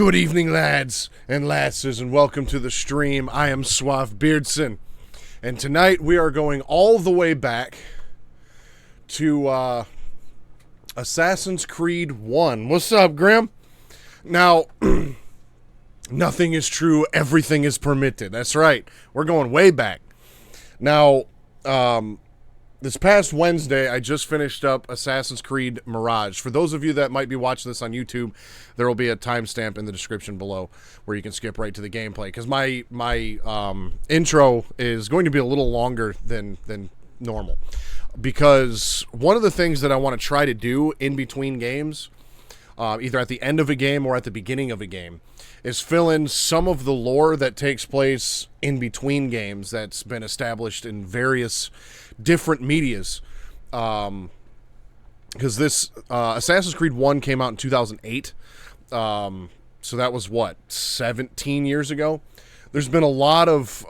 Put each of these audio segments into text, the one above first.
Good evening, lads and lasses, and welcome to the stream. I am Suave Beardson, and tonight we are going all the way back to Assassin's Creed 1. What's up, Grim? Now, nothing is true, everything is permitted. That's right, we're going way back. Now, this past Wednesday, I just finished up Assassin's Creed Mirage. For those of you that might be watching this on YouTube, there will be a timestamp in the description below where you can skip right to the gameplay. Because my intro is going to be a little longer than normal. Because one of the things that I want to try to do in between games, either at the end of a game or at the beginning of a game, is fill in some of the lore that takes place in between games that's been established in various different medias. Because this Assassin's Creed 1 came out in 2008. So that was, 17 years ago? There's been a lot of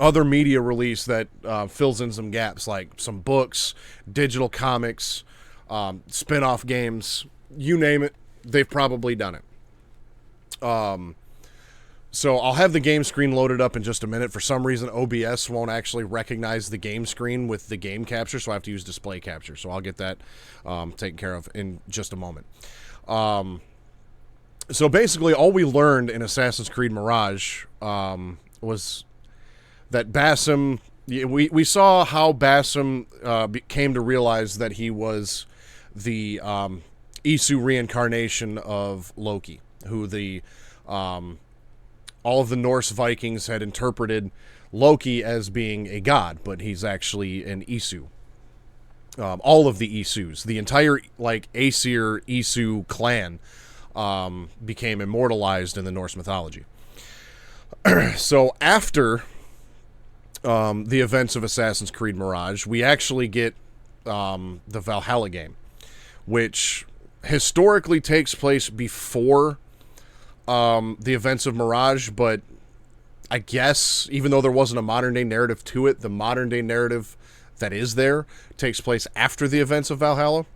other media release that fills in some gaps, like some books, digital comics, spin-off games, you name it, they've probably done it. So I'll have the game screen loaded up in just a minute. For some reason, OBS won't actually recognize the game screen with the game capture, so I have to use display capture. So I'll get that taken care of in just a moment. So basically, all we learned in Assassin's Creed Mirage was that Basim... We saw how Basim came to realize that he was the Isu reincarnation of Loki, who the... all of the Norse Vikings had interpreted Loki as being a god, but he's actually an Isu. All of the Isus, the entire Aesir Isu clan, became immortalized in the Norse mythology. So after the events of Assassin's Creed Mirage, we actually get the Valhalla game, which historically takes place before the events of Mirage, but I guess even though there wasn't a modern day narrative to it, the modern day narrative that is there takes place after the events of Valhalla.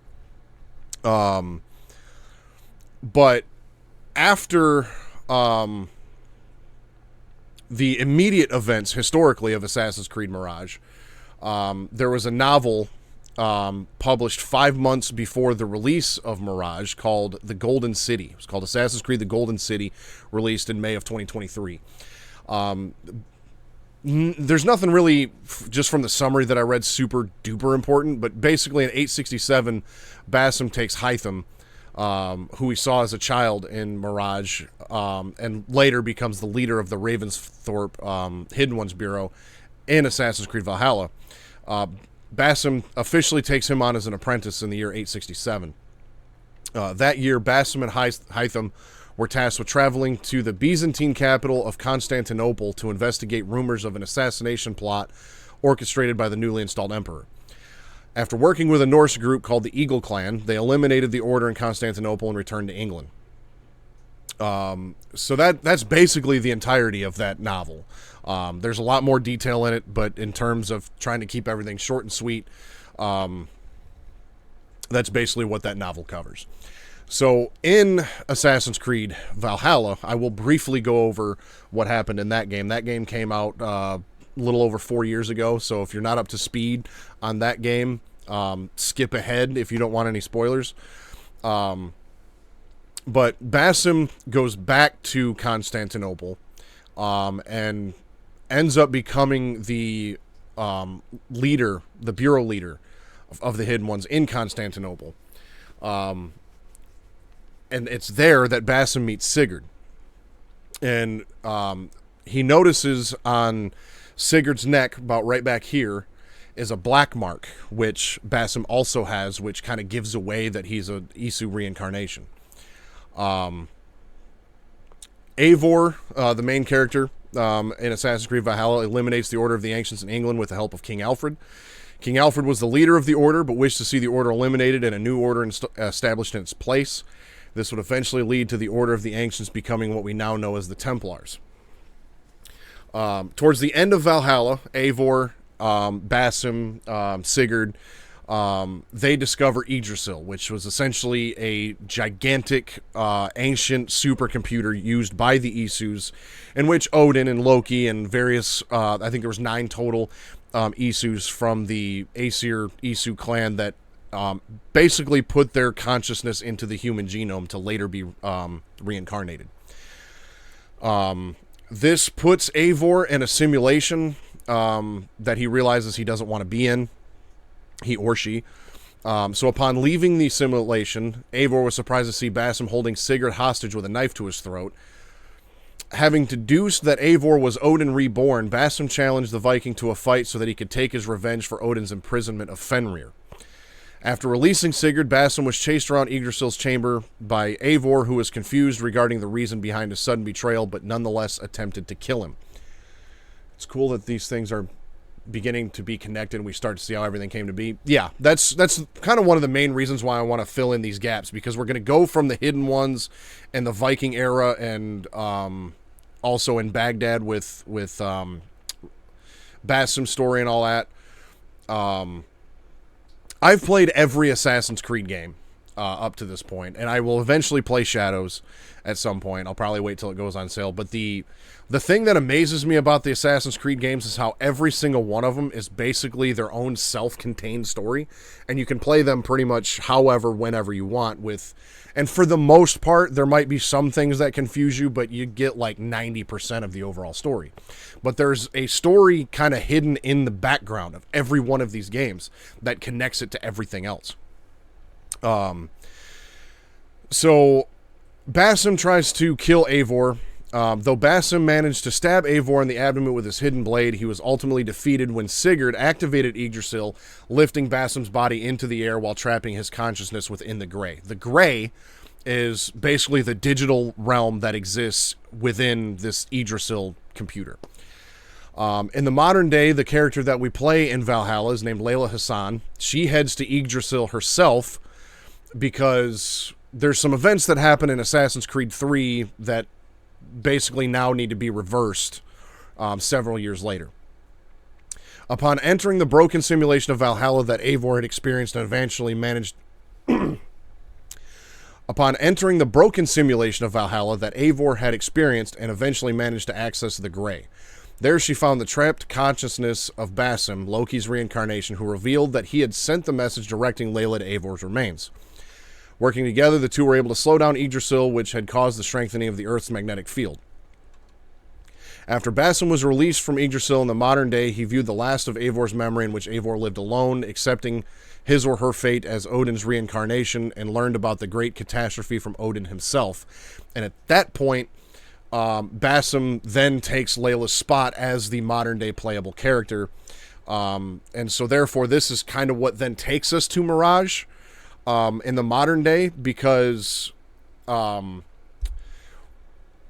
But after the immediate events historically of Assassin's Creed Mirage, there was a novel published 5 months before the release of Mirage called The Golden City. It was called Assassin's Creed The Golden City, released in May of 2023. There's nothing really, just from the summary that I read, super duper important, but basically in 867, Basim takes Hytham, who we saw as a child in Mirage, and later becomes the leader of the Ravensthorpe Hidden Ones Bureau in Assassin's Creed Valhalla. Basim officially takes him on as an apprentice in the year 867. That year, Basim and Hytham were tasked with traveling to the Byzantine capital of Constantinople to investigate rumors of an assassination plot orchestrated by the newly installed emperor. After working with a Norse group called the Eagle Clan, they eliminated the order in Constantinople and returned to England. So that's basically the entirety of that novel. There's a lot more detail in it, but in terms of trying to keep everything short and sweet, that's basically what that novel covers. So in Assassin's Creed Valhalla, I will briefly go over what happened in that game. That game came out a little over 4 years ago, so if you're not up to speed on that game, skip ahead if you don't want any spoilers. But Basim goes back to Constantinople and ends up becoming the leader, the bureau leader of the Hidden Ones in Constantinople. And it's there that Basim meets Sigurd. And he notices on Sigurd's neck, about right back here, is a black mark, which Basim also has, which kind of gives away that he's a Isu reincarnation. Eivor, the main character in Assassin's Creed Valhalla, eliminates the Order of the Ancients in England with the help of King Alfred. King Alfred was the leader of the order, but wished to see the order eliminated and a new order established in its place. This would eventually lead to the Order of the Ancients becoming what we now know as the Templars. Towards the end of Valhalla, Eivor, Basim, Sigurd they discover Yggdrasil, which was essentially a gigantic ancient supercomputer used by the Isus, in which Odin and Loki and various, I think there was 9 total Isus from the Aesir Isu clan that basically put their consciousness into the human genome to later be reincarnated. This puts Eivor in a simulation that he realizes he doesn't want to be in. He or she. So upon leaving the simulation, Eivor was surprised to see Basim holding Sigurd hostage with a knife to his throat. Having deduced that Eivor was Odin reborn, Basim challenged the Viking to a fight so that he could take his revenge for Odin's imprisonment of Fenrir. After releasing Sigurd, Basim was chased around Yggdrasil's chamber by Eivor, who was confused regarding the reason behind his sudden betrayal, but nonetheless attempted to kill him. It's cool that these things are beginning to be connected and we start to see how everything came to be. Yeah, that's kind of one of the main reasons why I want to fill in these gaps, because we're going to go from the hidden ones and the Viking era and also in Baghdad with Basim's story and all that. I've played every Assassin's Creed game up to this point, and I will eventually play Shadows at some point. I'll probably wait till it goes on sale, but the thing that amazes me about the Assassin's Creed games is how every single one of them is basically their own self-contained story, and you can play them pretty much however, whenever you want with, and for the most part, there might be some things that confuse you, but you get like 90% of the overall story. But there's a story kind of hidden in the background of every one of these games that connects it to everything else. So Basim tries to kill Eivor. Though Basim managed to stab Eivor in the abdomen with his hidden blade, he was ultimately defeated when Sigurd activated Yggdrasil, lifting Basim's body into the air while trapping his consciousness within the Grey. The Grey is basically the digital realm that exists within this Yggdrasil computer. In the modern day, the character that we play in Valhalla is named Layla Hassan. She heads to Yggdrasil herself because there's some events that happen in Assassin's Creed 3 that basically now need to be reversed several years later. Upon entering the broken simulation of Valhalla that Eivor had experienced and eventually managed... Upon entering the broken simulation of Valhalla that Eivor had experienced and eventually managed to access the Grey. There she found the trapped consciousness of Basim, Loki's reincarnation, who revealed that he had sent the message directing Layla to Eivor's remains. Working together, the two were able to slow down Yggdrasil, which had caused the strengthening of the Earth's magnetic field. After Basim was released from Yggdrasil in the modern day, he viewed the last of Eivor's memory in which Eivor lived alone, accepting his or her fate as Odin's reincarnation, and learned about the great catastrophe from Odin himself. And at that point, Basim then takes Layla's spot as the modern day playable character. And so therefore, this is kind of what then takes us to Mirage. In the modern day, because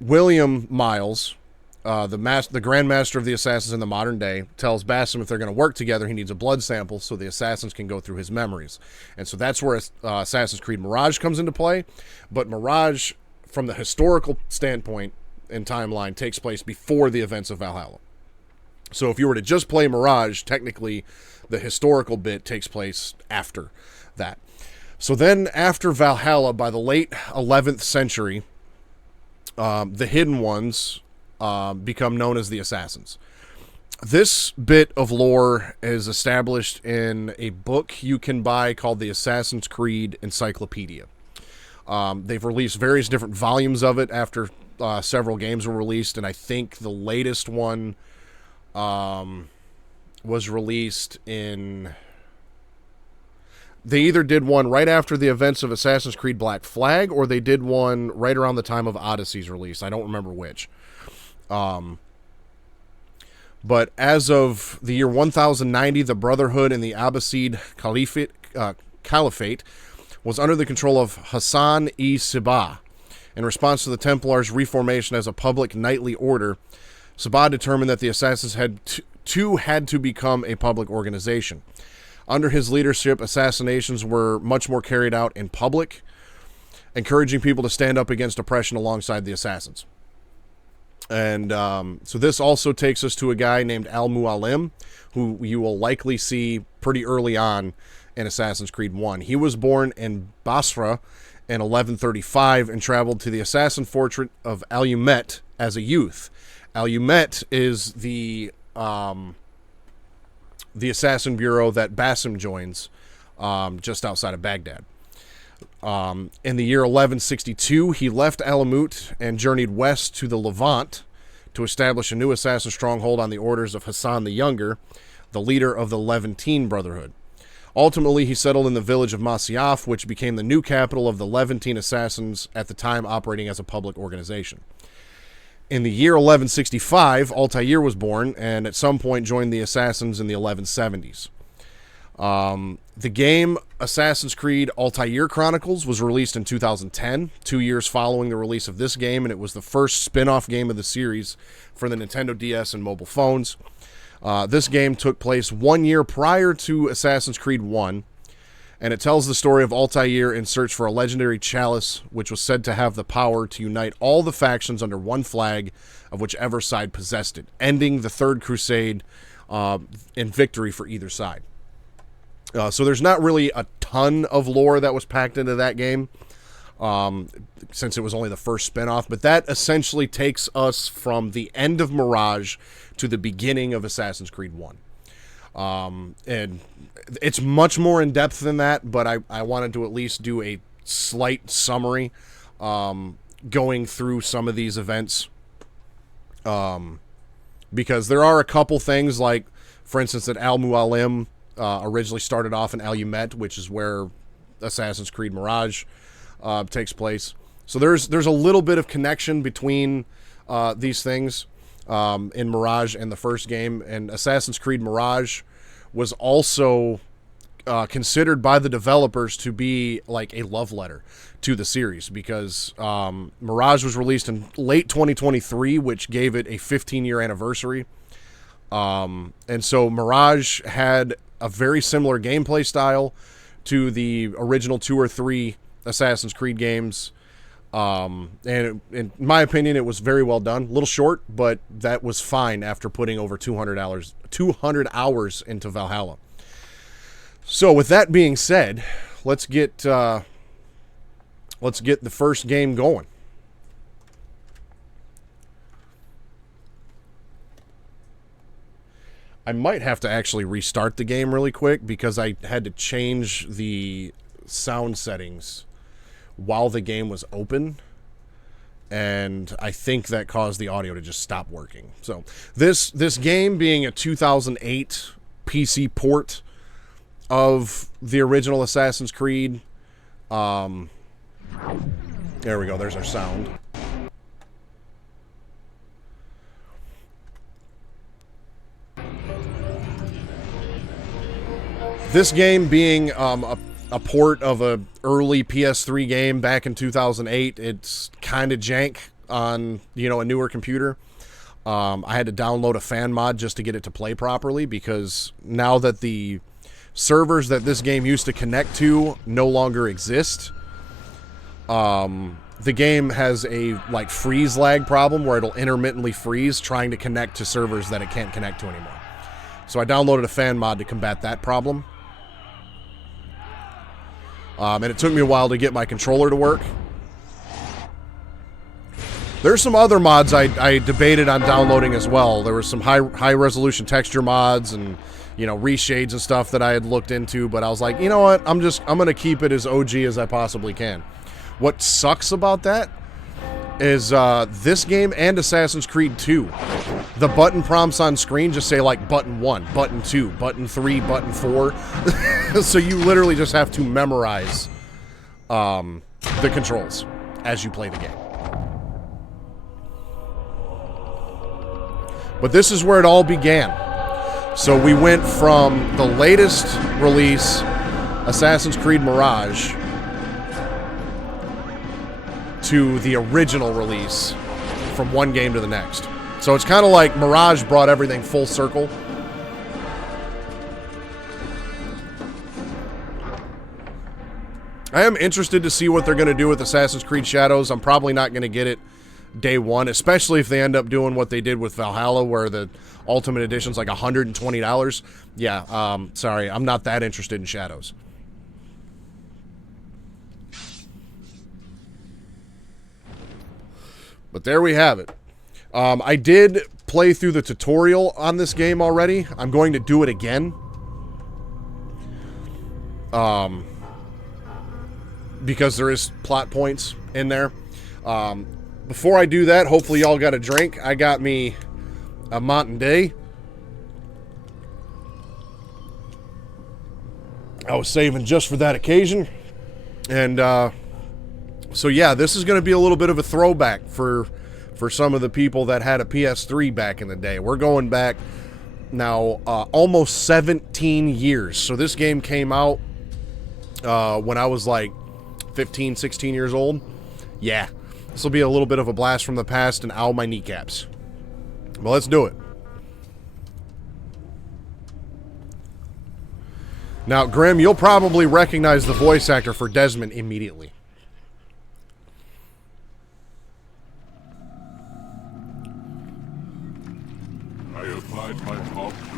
William Miles, the Grand Master of the Assassins in the modern day, tells Basim if they're going to work together, he needs a blood sample so the assassins can go through his memories. And so that's where Assassin's Creed Mirage comes into play. But Mirage, from the historical standpoint and timeline, takes place before the events of Valhalla. So if you were to just play Mirage, technically the historical bit takes place after that. So then, after Valhalla, by the late 11th century, the Hidden Ones become known as the Assassins. This bit of lore is established in a book you can buy called the Assassin's Creed Encyclopedia. They've released various different volumes of it after several games were released, and I think the latest one was released in... They either did one right after the events of Assassin's Creed Black Flag, or they did one right around the time of Odyssey's release. I don't remember which. But as of the year 1090, the Brotherhood in the Abbasid Caliphate was under the control of Hassan-i-Sibah. In response to the Templars' reformation as a public knightly order, Sibah determined that the assassins had to become a public organization. Under his leadership, assassinations were much more carried out in public, encouraging people to stand up against oppression alongside the assassins. And so this also takes us to a guy named Al-Mualim, who you will likely see pretty early on in Assassin's Creed 1. He was born in Basra in 1135 and traveled to the assassin fortress of Alumet as a youth. Alumet is the assassin bureau that Basim joins just outside of Baghdad. In the year 1162, he left Alamut and journeyed west to the Levant to establish a new assassin stronghold on the orders of Hassan the Younger, the leader of the Levantine Brotherhood. Ultimately, he settled in the village of Masyaf, which became the new capital of the Levantine assassins, at the time operating as a public organization. In the year 1165, Altair was born, and at some point joined the assassins in the 1170s. The game Assassin's Creed Altair Chronicles was released in 2010, 2 years following the release of this game, and it was the first spin-off game of the series for the Nintendo DS and mobile phones. This game took place 1 year prior to Assassin's Creed 1, and it tells the story of Altair in search for a legendary chalice, which was said to have the power to unite all the factions under one flag of whichever side possessed it, ending the Third Crusade in victory for either side. So there's not really a ton of lore that was packed into that game, since it was only the first spin-off, but that essentially takes us from the end of Mirage to the beginning of Assassin's Creed 1. And it's much more in-depth than that, but I wanted to at least do a slight summary going through some of these events, because there are a couple things, like, for instance, that Al-Mualim originally started off in Alumet, which is where Assassin's Creed Mirage takes place. So there's a little bit of connection between these things in Mirage and the first game. And Assassin's Creed Mirage was also considered by the developers to be like a love letter to the series, because Mirage was released in late 2023, which gave it a 15-year anniversary. And so Mirage had a very similar gameplay style to the original 2 or 3 Assassin's Creed games. And in my opinion, it was very well done. A little short, but that was fine after putting over 200 hours into Valhalla. So with that being said, let's get the first game going. I might have to actually restart the game really quick, because I had to change the sound settings while the game was open, and I think that caused the audio to just stop working. So this game being a 2008 PC port of the original Assassin's Creed, there we go, there's our sound. This game being a port of a early PS3 game back in 2008, it's kind of jank on, a newer computer. I had to download a fan mod just to get it to play properly, because now that the servers that this game used to connect to no longer exist, the game has a freeze lag problem where it'll intermittently freeze trying to connect to servers that it can't connect to anymore. So I downloaded a fan mod to combat that problem. And it took me a while to get my controller to work. There's some other mods I debated on downloading as well. There were some high resolution texture mods and reshades and stuff that I had looked into, but I was like, you know what? I'm gonna keep it as OG as I possibly can. What sucks about that is this game and Assassin's Creed 2. The button prompts on screen just say button 1, button 2, button 3, button 4. So you literally just have to memorize the controls as you play the game. But this is where it all began. So we went from the latest release, Assassin's Creed Mirage, to the original release, from one game to the next. So it's kind of like Mirage brought everything full circle. I am interested to see what they're going to do with Assassin's Creed Shadows. I'm probably not going to get it day one, especially if they end up doing what they did with Valhalla, where the Ultimate Edition's like $120. Yeah, sorry, I'm not that interested in Shadows. But there we have it. I did play through the tutorial on this game already. I'm going to do it again. Because there is plot points in there. Before I do that, hopefully y'all got a drink. I got me a Mountain Day. I was saving just for that occasion. And, so yeah, this is going to be a little bit of a throwback for some of the people that had a PS3 back in the day. We're going back now almost 17 years. So this game came out when I was like 15, 16 years old. Yeah, this will be a little bit of a blast from the past and ow my kneecaps. Well, let's do it. Now, Grim, you'll probably recognize the voice actor for Desmond immediately.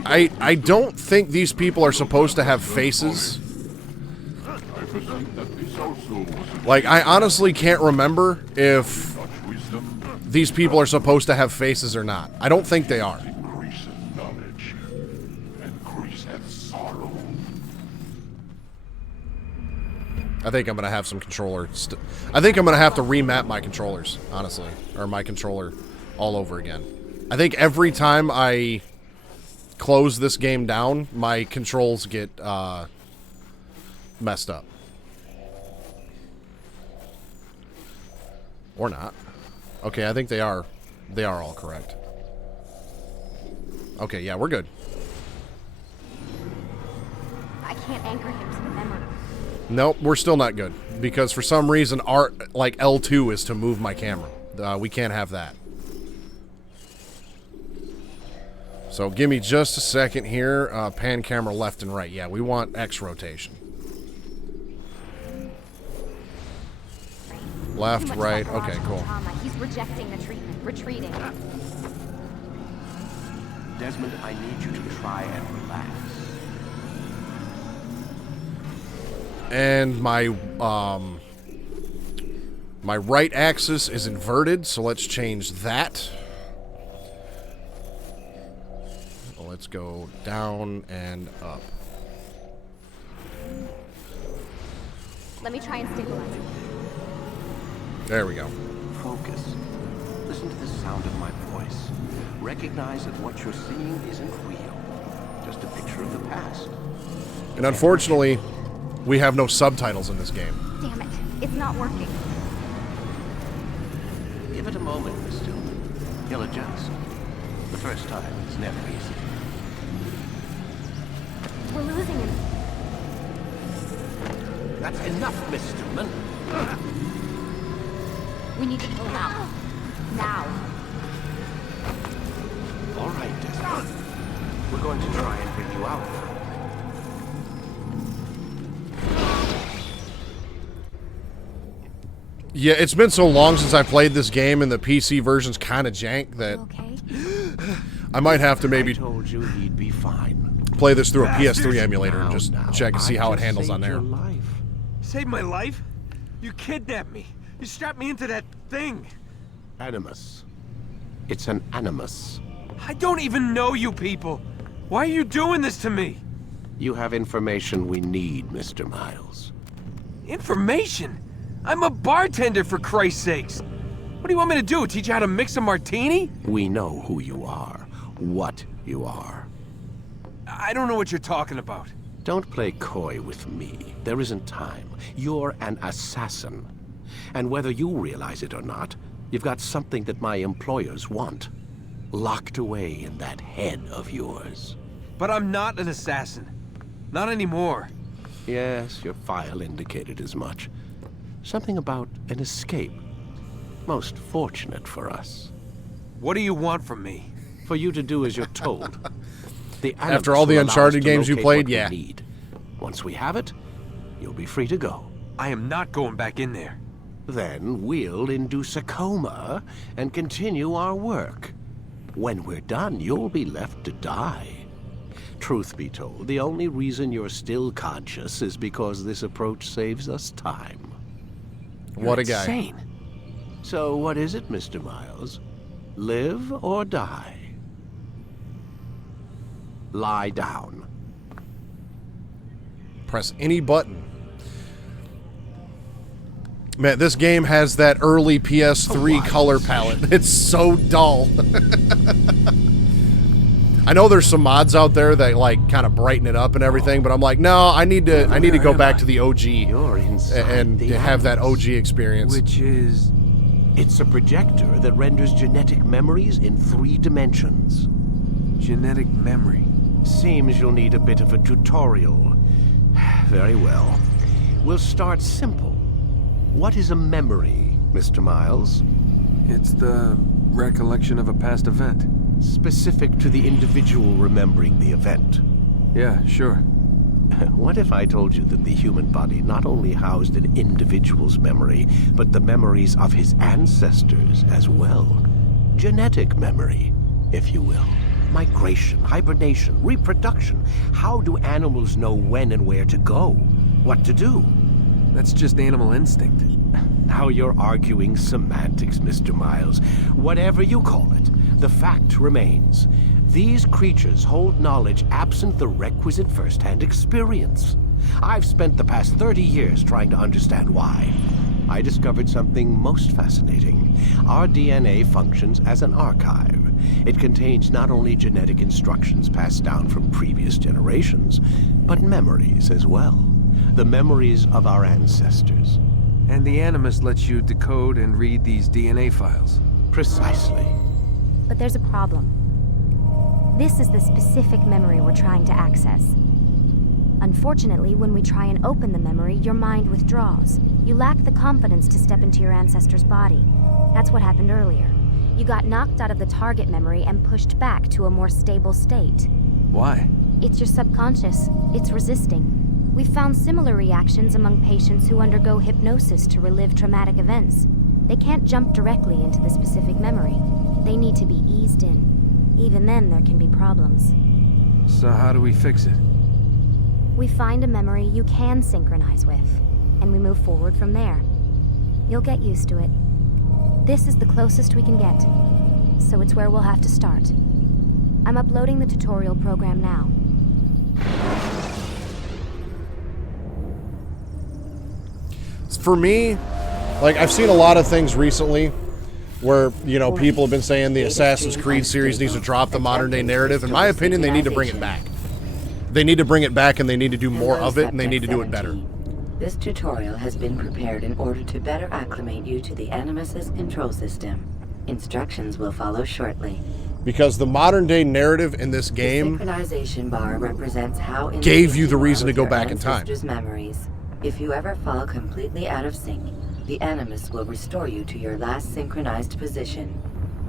I don't think these people are supposed to have faces. Like, I honestly can't remember if these people are supposed to have faces or not. I don't think they are. I think I'm going to have some controller... I think I'm going to have to remap my controllers, honestly. Or my controller all over again. I think every time I close this game down, my controls get messed up. Or not. Okay, I think they are all correct. Okay, yeah, we're good. I can't anchor him to the memory. Nope, we're still not good. Because for some reason, like L2 is to move my camera. We can't have that. So give me just a second here. Pan camera left and right. Yeah, we want X rotation. Left, right. Okay, cool. He's rejecting the treatment. Retreating. Desmond, I need you to try and relax. And my my right axis is inverted, so let's change that. Let's go down and up. Let me try and stabilize him. There we go. Focus. Listen to the sound of my voice. Recognize that what you're seeing isn't real. Just a picture of the past. And unfortunately, we have no subtitles in this game. Damn it. It's not working. Give it a moment, Miss Stillman. He'll adjust. The first time is never easy. We're losing him. That's enough, Miss Stillman. We need to pull him out. Now. All right, Desmond. We're going to try and bring you out. Yeah, it's been so long since I played this game, and the PC version's kind of jank that Okay. I might have to I maybe told you he'd be fine. play this through a PS3 emulator and just check and see how it handles on there. Saved my life? You kidnapped me. You strapped me into that thing. Animus. It's an animus. I don't even know you people. Why are you doing this to me? You have information we need, Mr. Miles. Information? I'm a bartender, for Christ's sakes. What do you want me to do? Teach you how to mix a martini? We know who you are, what you are. I don't know what you're talking about. Don't play coy with me. There isn't time. You're an assassin. And whether you realize it or not, you've got something that my employers want. Locked away in that head of yours. But I'm not an assassin. Not anymore. Yes, your file indicated as much. Something about an escape. Most fortunate for us. What do you want from me? For you to do as you're told. The After all the Uncharted games you played, yeah. Once we have it, you'll be free to go. I am not going back in there. Then we'll induce a coma and continue our work. When we're done, you'll be left to die. Truth be told, the only reason you're still conscious is because this approach saves us time. What a guy. Insane. So what is it, Mr. Miles? Live or die? Lie down. Press any button. Man, this game has that early PS3 color palette. It's so dull. I know there's some mods out there that like kind of brighten it up and everything, but I'm like, no, I need to go back to the OG You're inside and the have that Animus. OG experience. Which is... It's a projector that renders genetic memories in 3 dimensions. genetic memory. Seems you'll need a bit of a tutorial. Very well. We'll start simple. What is a memory, Mr. Miles? It's the recollection of a past event. Specific to the individual remembering the event. Yeah, sure. What if I told you that the human body not only housed an individual's memory, but the memories of his ancestors as well? Genetic memory, if you will. Migration, hibernation, reproduction. How do animals know when and where to go? What to do? That's just animal instinct. Now you're arguing semantics, Mr. Miles. Whatever you call it, the fact remains. These creatures hold knowledge absent the requisite first-hand experience. I've spent the past 30 years trying to understand why. I discovered something most fascinating. Our DNA functions as an archive. It contains not only genetic instructions passed down from previous generations, but memories as well. The memories of our ancestors. And the Animus lets you decode and read these DNA files. Precisely. But there's a problem. This is the specific memory we're trying to access. Unfortunately, when we try and open the memory, your mind withdraws. You lack the confidence to step into your ancestor's body. That's what happened earlier. You got knocked out of the target memory and pushed back to a more stable state. Why? It's your subconscious. It's resisting. We've found similar reactions among patients who undergo hypnosis to relive traumatic events. They can't jump directly into the specific memory. They need to be eased in. Even then, there can be problems. So how do we fix it? We find a memory you can synchronize with, and we move forward from there. You'll get used to it. This is the closest we can get, so it's where we'll have to start. I'm uploading the tutorial program now. For me, like, I've seen a lot of things recently where, you know, people have been saying the Assassin's Creed series needs to drop the modern day narrative. In my opinion, they need to bring it back. They need to bring it back, and they need to do more of it, and they need to do it better. This tutorial has been prepared in order to better acclimate you to the Animus's control system. Instructions will follow shortly. Because the modern day narrative in this game The synchronization bar represents how gave you the reason to go back in time. Memories. If you ever fall completely out of sync, the Animus will restore you to your last synchronized position.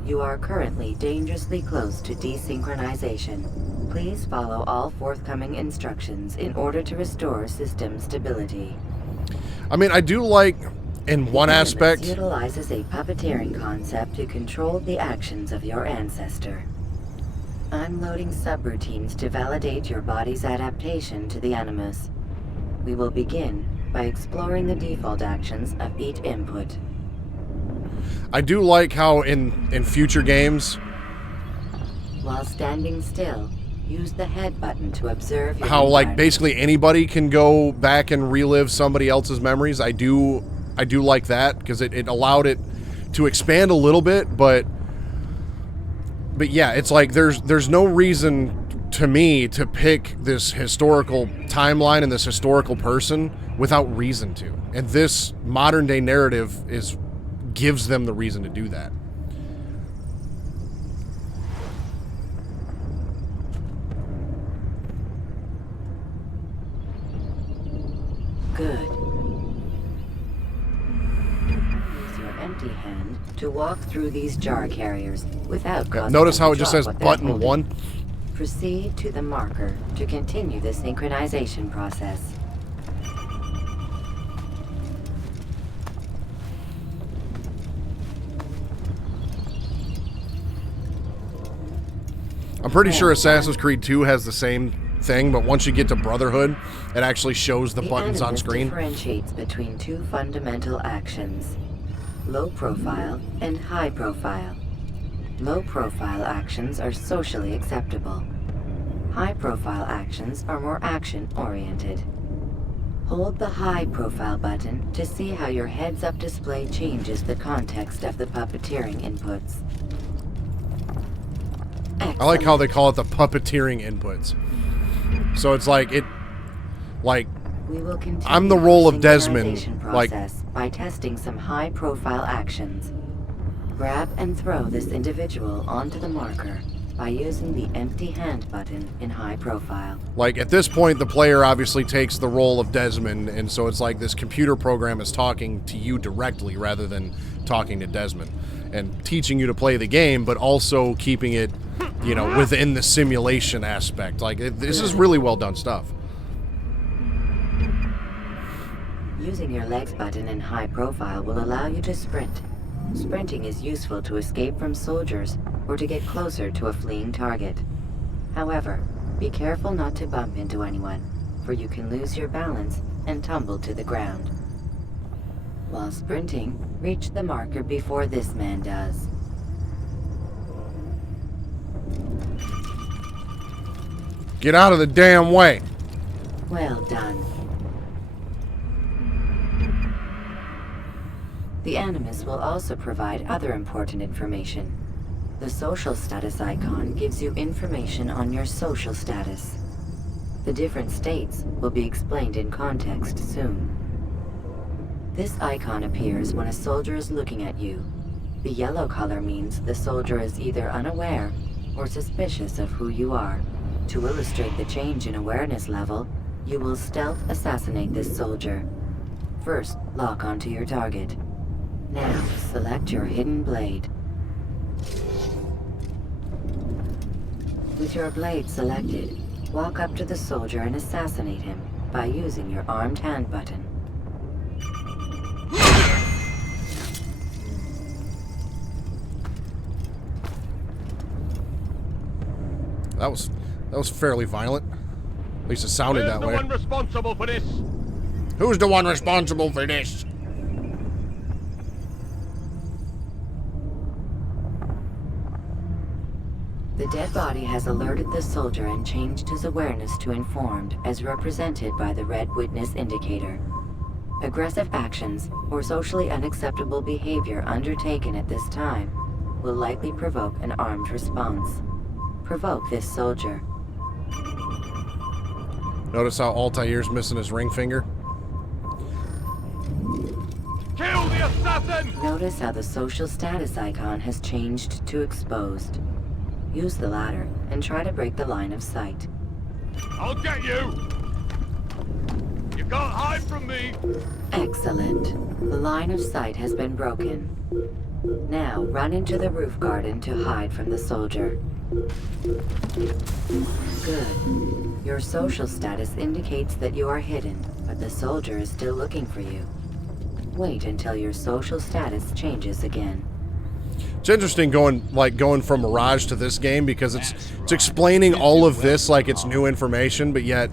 You are currently dangerously close to desynchronization. Please follow all forthcoming instructions in order to restore system stability. I mean, I do like, in one aspect, Animus utilizes a puppeteering concept to control the actions of your ancestor. I'm loading subroutines to validate your body's adaptation to the Animus. We will begin by exploring the default actions of each input. I do like how in future games, While standing still, use the head button to observe your how like environment. basically anybody can go back and relive somebody else's memories. I do like that because it allowed it to expand a little bit, but yeah, it's like there's no reason to me to pick this historical timeline and this historical person without reason to. And this modern day narrative gives them the reason to do that. Good. Use your empty hand to walk through these jar carriers without causing Notice them how to it just drop says what they're button holding. 1. Proceed to the marker to continue the synchronization process. I'm pretty sure Assassin's Creed 2 has the same thing, but once you get to Brotherhood, it actually shows the buttons on Animus screen. differentiates between two fundamental actions: low profile and high profile. Low profile actions are socially acceptable. High profile actions are more action oriented. Hold the high profile button to see how your heads-up display changes the context of the puppeteering inputs. I like how they call it the puppeteering inputs. So it's like We will continue I'm the role of the Desmond, synchronization like- process by testing some high-profile actions. Grab and throw this individual onto the marker by using the empty hand button in high profile. Like, at this point, the player obviously takes the role of Desmond, and so it's like this computer program is talking to you directly rather than talking to Desmond, and teaching you to play the game, but also keeping it, you know, within the simulation aspect. Like, this is really well done stuff. Using your legs button in high profile will allow you to sprint. Sprinting is useful to escape from soldiers or to get closer to a fleeing target. However, be careful not to bump into anyone, for you can lose your balance and tumble to the ground. While sprinting, reach the marker before this man does. Get out of the damn way. Well done. The Animus will also provide other important information. The social status icon gives you information on your social status. The different states will be explained in context soon. This icon appears when a soldier is looking at you. The yellow color means the soldier is either unaware or suspicious of who you are. To illustrate the change in awareness level, you will stealth assassinate this soldier. First, lock onto your target. Now, select your hidden blade. With your blade selected, walk up to the soldier and assassinate him by using your armed hand button. That was fairly violent. At least it sounded that way. Who's the one responsible for this? Who's the one responsible for this? The dead body has alerted the soldier and changed his awareness to informed, as represented by the red witness indicator. Aggressive actions or socially unacceptable behavior undertaken at this time will likely provoke an armed response. Provoke this soldier. Notice how Altair's missing his ring finger? Kill the assassin! Notice how the social status icon has changed to exposed. Use the ladder and try to break the line of sight. I'll get you! You can't hide from me! Excellent. The line of sight has been broken. Now run into the roof garden to hide from the soldier. Good. Your social status indicates that you are hidden, but the soldier is still looking for you. Wait until your social status changes again. It's interesting going from Mirage to this game because it's explaining all of this like it's new information, but yet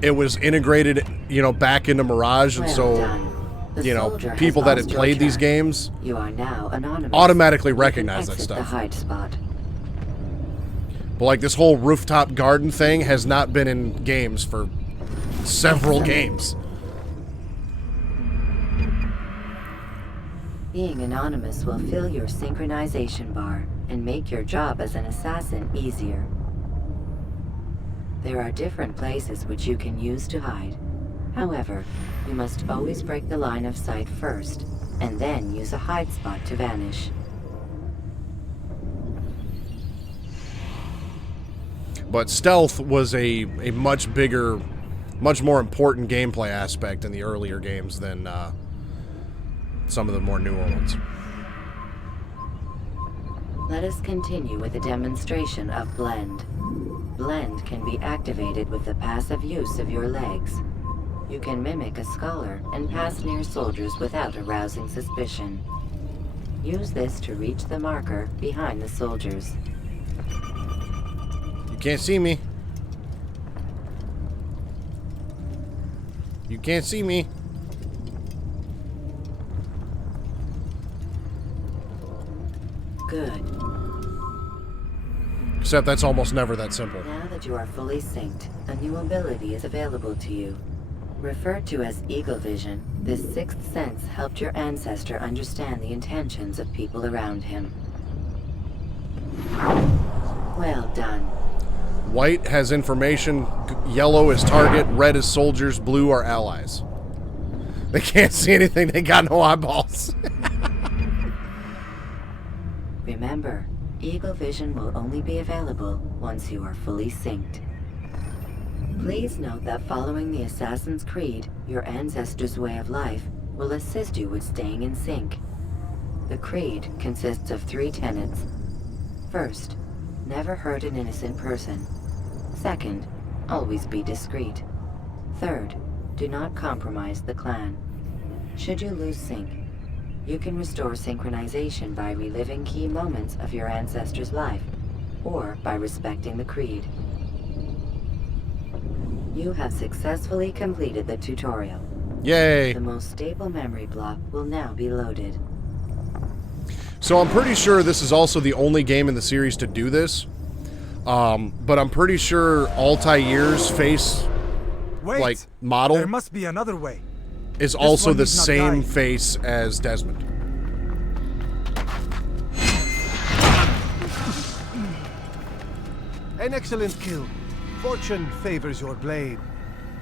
it was integrated, you know, back into Mirage, and Well so done. The you know, soldier has people that had lost your played these turn. games You are now anonymous. automatically You can recognize that exit stuff. the hide spot. But like this whole rooftop garden thing has not been in games for several games. Being anonymous will fill your synchronization bar and make your job as an assassin easier. There are different places which you can use to hide. However, you must always break the line of sight first, and then use a hide spot to vanish. But stealth was a much bigger, much more important gameplay aspect in the earlier games than some of the more newer ones. Let us continue with a demonstration of Blend. Blend can be activated with the passive use of your legs. You can mimic a scholar and pass near soldiers without arousing suspicion. Use this to reach the marker behind the soldiers. can't see me. You can't see me. Good. Except that's almost never that simple. Now that you are fully synced, a new ability is available to you. Referred to as Eagle Vision, this sixth sense helped your ancestor understand the intentions of people around him. Well done. White has information, yellow is target, red is soldiers, blue are allies. They can't see anything, they got no eyeballs. Remember, Eagle Vision will only be available once you are fully synced. Please note that following the Assassin's Creed, your ancestors' way of life will assist you with staying in sync. The Creed consists of 3 tenets. First, never hurt an innocent person. Second, always be discreet. Third, do not compromise the clan. Should you lose sync, you can restore synchronization by reliving key moments of your ancestor's life, or by respecting the Creed. You have successfully completed the tutorial. Yay. The most stable memory block will now be loaded. So I'm pretty sure this is also the only game in the series to do this. But I'm pretty sure Altair's face, Wait, like, model there must be another way. is also one the needs not same die. face as Desmond. An excellent kill. Fortune favors your blade.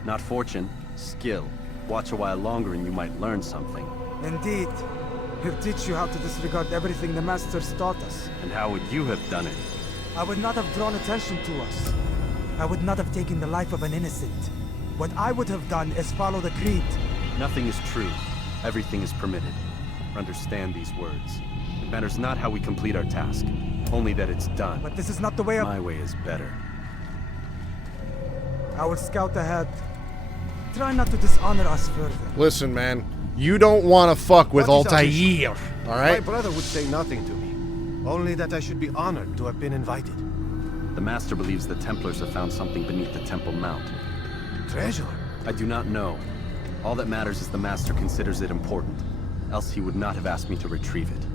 Not fortune, skill. Watch a while longer and you might learn something. Indeed. He'll teach you how to disregard everything the Masters taught us. And how would you have done it? I would not have drawn attention to us. I would not have taken the life of an innocent. What I would have done is follow the Creed. Nothing is true. Everything is permitted. Understand these words. It matters not how we complete our task, only that it's done. But this is not the way of... My way is better. I will scout ahead. Try not to dishonor us further. Listen, man, you don't want to fuck with What is our Altair, all My right? brother would say nothing to me. Only that I should be honored to have been invited. The Master believes the Templars have found something beneath the Temple Mount. Treasure? I do not know. All that matters is the Master considers it important. Else he would not have asked me to retrieve it.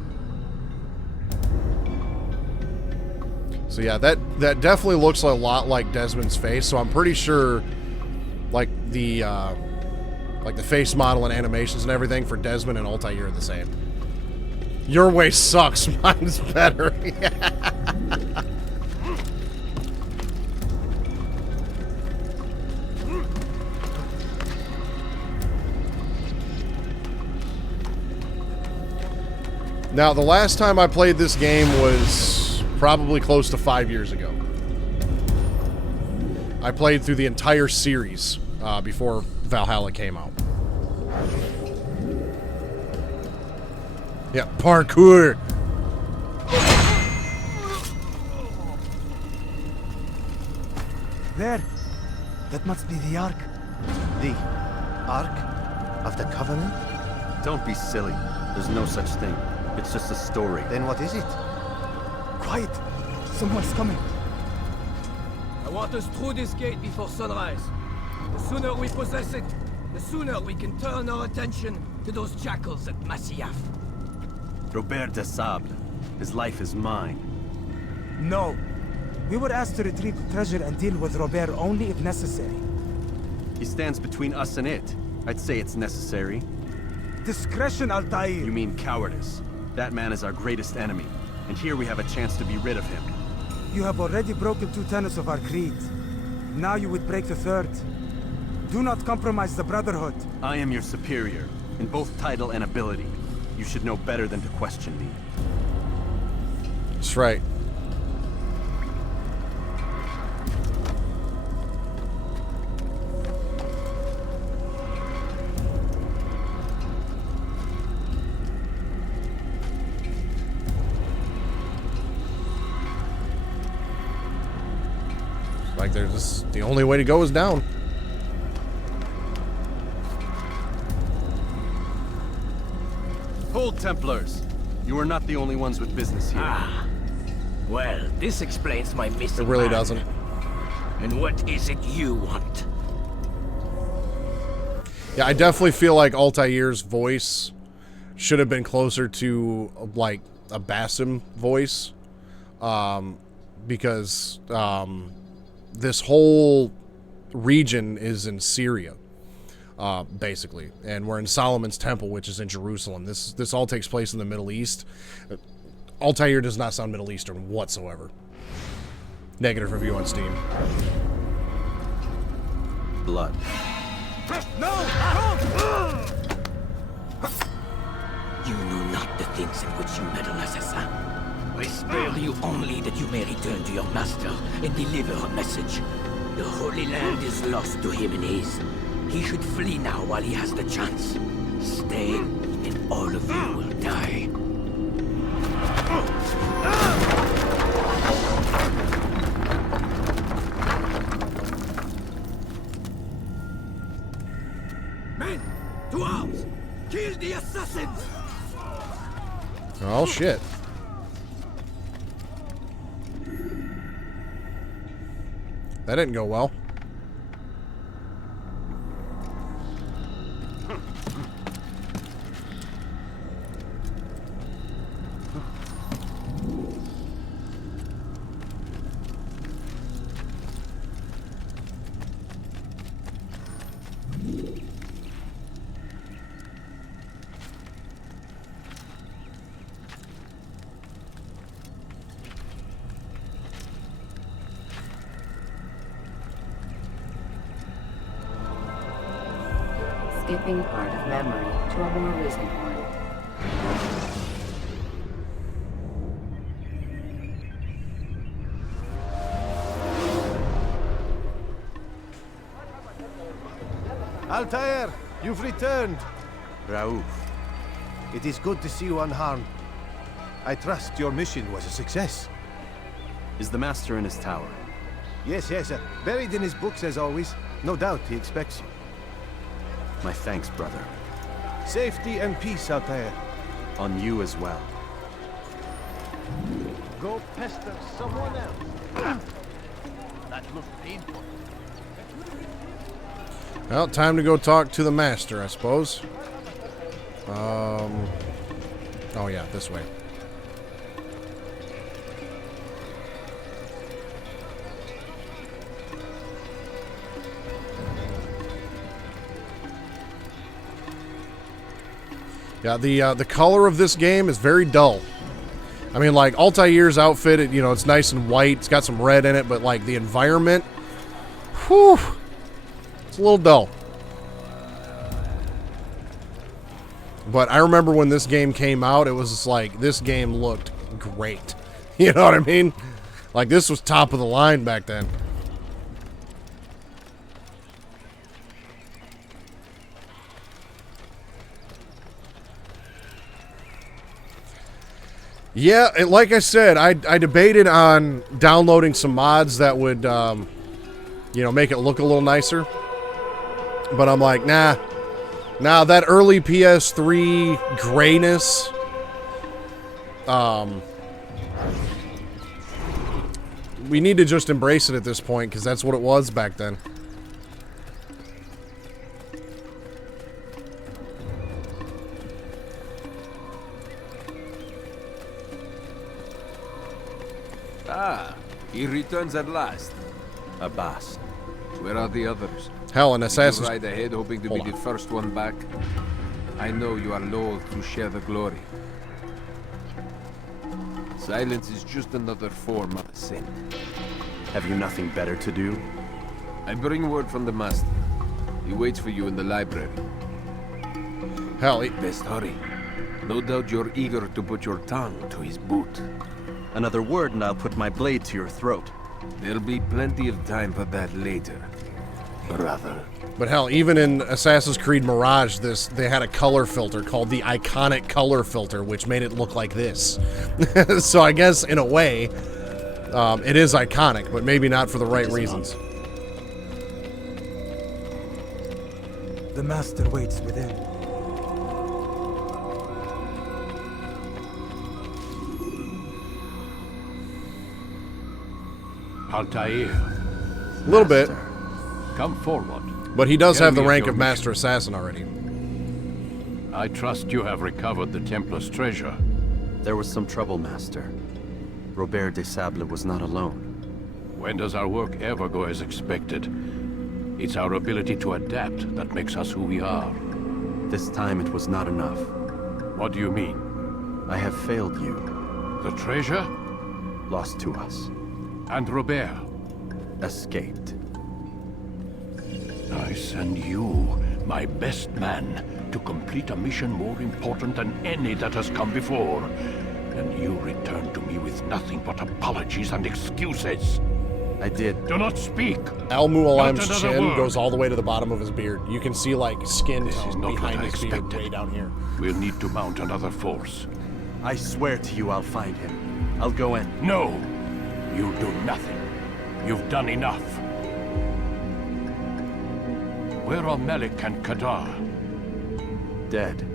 So yeah, that definitely looks a lot like Desmond's face. So I'm pretty sure, like the face model and animations and everything for Desmond and Altair are the same. Your way sucks. Mine's better. Now, the last time I played this game was probably close to 5 years ago. I played through the entire series before Valhalla came out. Yeah, parkour. There. That must be the Ark. The Ark of the Covenant? Don't be silly. There's no such thing. It's just a story. Then what is it? Quiet. Someone's coming. I want us through this gate before sunrise. The sooner we possess it, the sooner we can turn our attention to those jackals at Masyaf. Robert de Sable. His life is mine. No. We were asked to retrieve the treasure and deal with Robert only if necessary. He stands between us and it. I'd say it's necessary. Discretion, Altair. You mean cowardice. That man is our greatest enemy, and here we have a chance to be rid of him. You have already broken 2 tenets of our creed. Now you would break the 3rd. Do not compromise the Brotherhood. I am your superior, in both title and ability. You should know better than to question me. That's right. Like there's just, the only way to go is down. Hold, Templars! You are not the only ones with business here. Well, this explains my missing It really man. doesn't. And what is it you want? Yeah, I definitely feel like Altair's voice should have been closer to like a Basim voice, because this whole region is in Syria, basically, and we're in Solomon's Temple, which is in Jerusalem. This all takes place in the Middle East. Altair does not sound Middle Eastern whatsoever. Negative review on Steam. Blood. No! You know not the things in which you meddle, assassin. I spare you only that you may return to your master and deliver a message. The Holy Land is lost to him and his. He should flee now while he has the chance. Stay, and all of you will die. Men, to arms! Kill the assassins! Oh, shit. That didn't go well. Skipping part of memory to a more recent one. Altair, you've returned. Raouf. It is good to see you unharmed. I trust your mission was a success. Is the Master in his tower? Yes, buried in his books as always. No doubt he expects you. My thanks, brother. Safety and peace, Altair. On you as well. Go pester someone else. That looks painful. Well, time to go talk to the Master, I suppose. Oh yeah, this way. Yeah, the color of this game is very dull. I mean, like, Altair's outfit, it's nice and white. It's got some red in it, but, like, the environment, whew, it's a little dull. But I remember when this game came out, it was just like, this game looked great. You know what I mean? Like, this was top of the line back then. Yeah, like I said, I debated on downloading some mods that would, make it look a little nicer. But I'm like, nah, that early PS3 grayness, we need to just embrace it at this point, because that's what it was back then. Ah, he returns at last. Abbas. Where are the others? Hell, an Did assassin's... you ride ahead hoping to be the first one back? I know you are loath to share the glory. Silence is just another form of sin. Have you nothing better to do? I bring word from the Master. He waits for you in the library. Hell, Best hurry. No doubt you're eager to put your tongue to his boot. Another word and I'll put my blade to your throat. There'll be plenty of time for that later, brother. But hell, even in Assassin's Creed Mirage, they had a color filter called the iconic color filter, which made it look like this. So I guess, in a way, it is iconic, but maybe not for the right reasons. The Master waits within. Altair, A little bit. Come forward. But he does Tell have the me rank your of Master mission. Assassin already. I trust you have recovered the Templar's treasure. There was some trouble, Master. Robert de Sable was not alone. When does our work ever go as expected? It's our ability to adapt that makes us who we are. This time it was not enough. What do you mean? I have failed you. The treasure? Lost to us. And Robert? Escaped. I send you, my best man, to complete a mission more important than any that has come before. And you return to me with nothing but apologies and excuses. I did. Do not speak. Al-Mualim's Not another chin word. goes all the way to the bottom of his beard. You can see like skin This is tone not what behind I his beard expected. way down here. We'll need to mount another force. I swear to you I'll find him. I'll go in. No! You'll do nothing. You've done enough. Where are Melik and Kadar? Dead.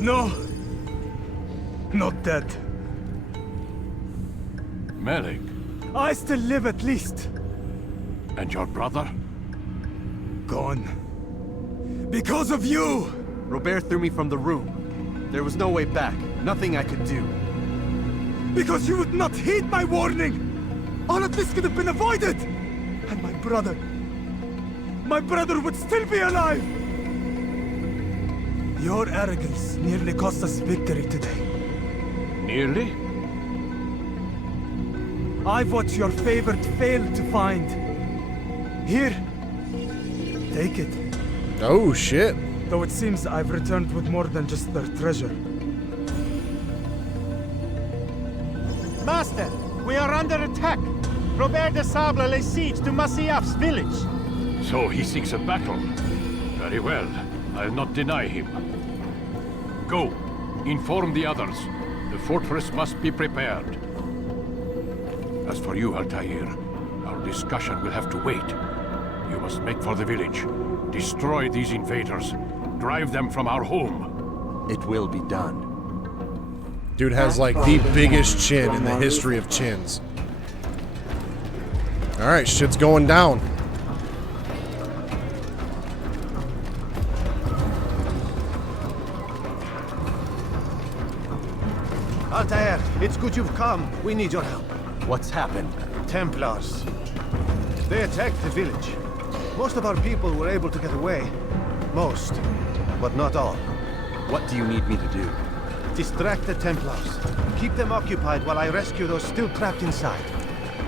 No. Not dead. Melik? I still live at least. And your brother? Gone. Because of you! Robert threw me from the room. There was no way back. Nothing I could do. Because you would not heed my warning! All of this could have been avoided! And my brother would still be alive! Your arrogance nearly cost us victory today. Nearly? I've what your favorite failed to find. Here. Take it. Oh, shit. Though it seems I've returned with more than just their treasure. Master, we are under attack. Robert de Sable lays siege to Masyaf's village. So he seeks a battle. Very well. I'll not deny him. Go. Inform the others. The fortress must be prepared. As for you, Altair, our discussion will have to wait. You must make for the village. Destroy these invaders. Drive them from our home. It will be done. Dude has like the biggest chin in the history of chins. Alright, shit's going down. Altair, it's good you've come. We need your help. What's happened? Templars. They attacked the village. Most of our people were able to get away. Most, but not all. What do you need me to do? Distract the Templars. Keep them occupied while I rescue those still trapped inside.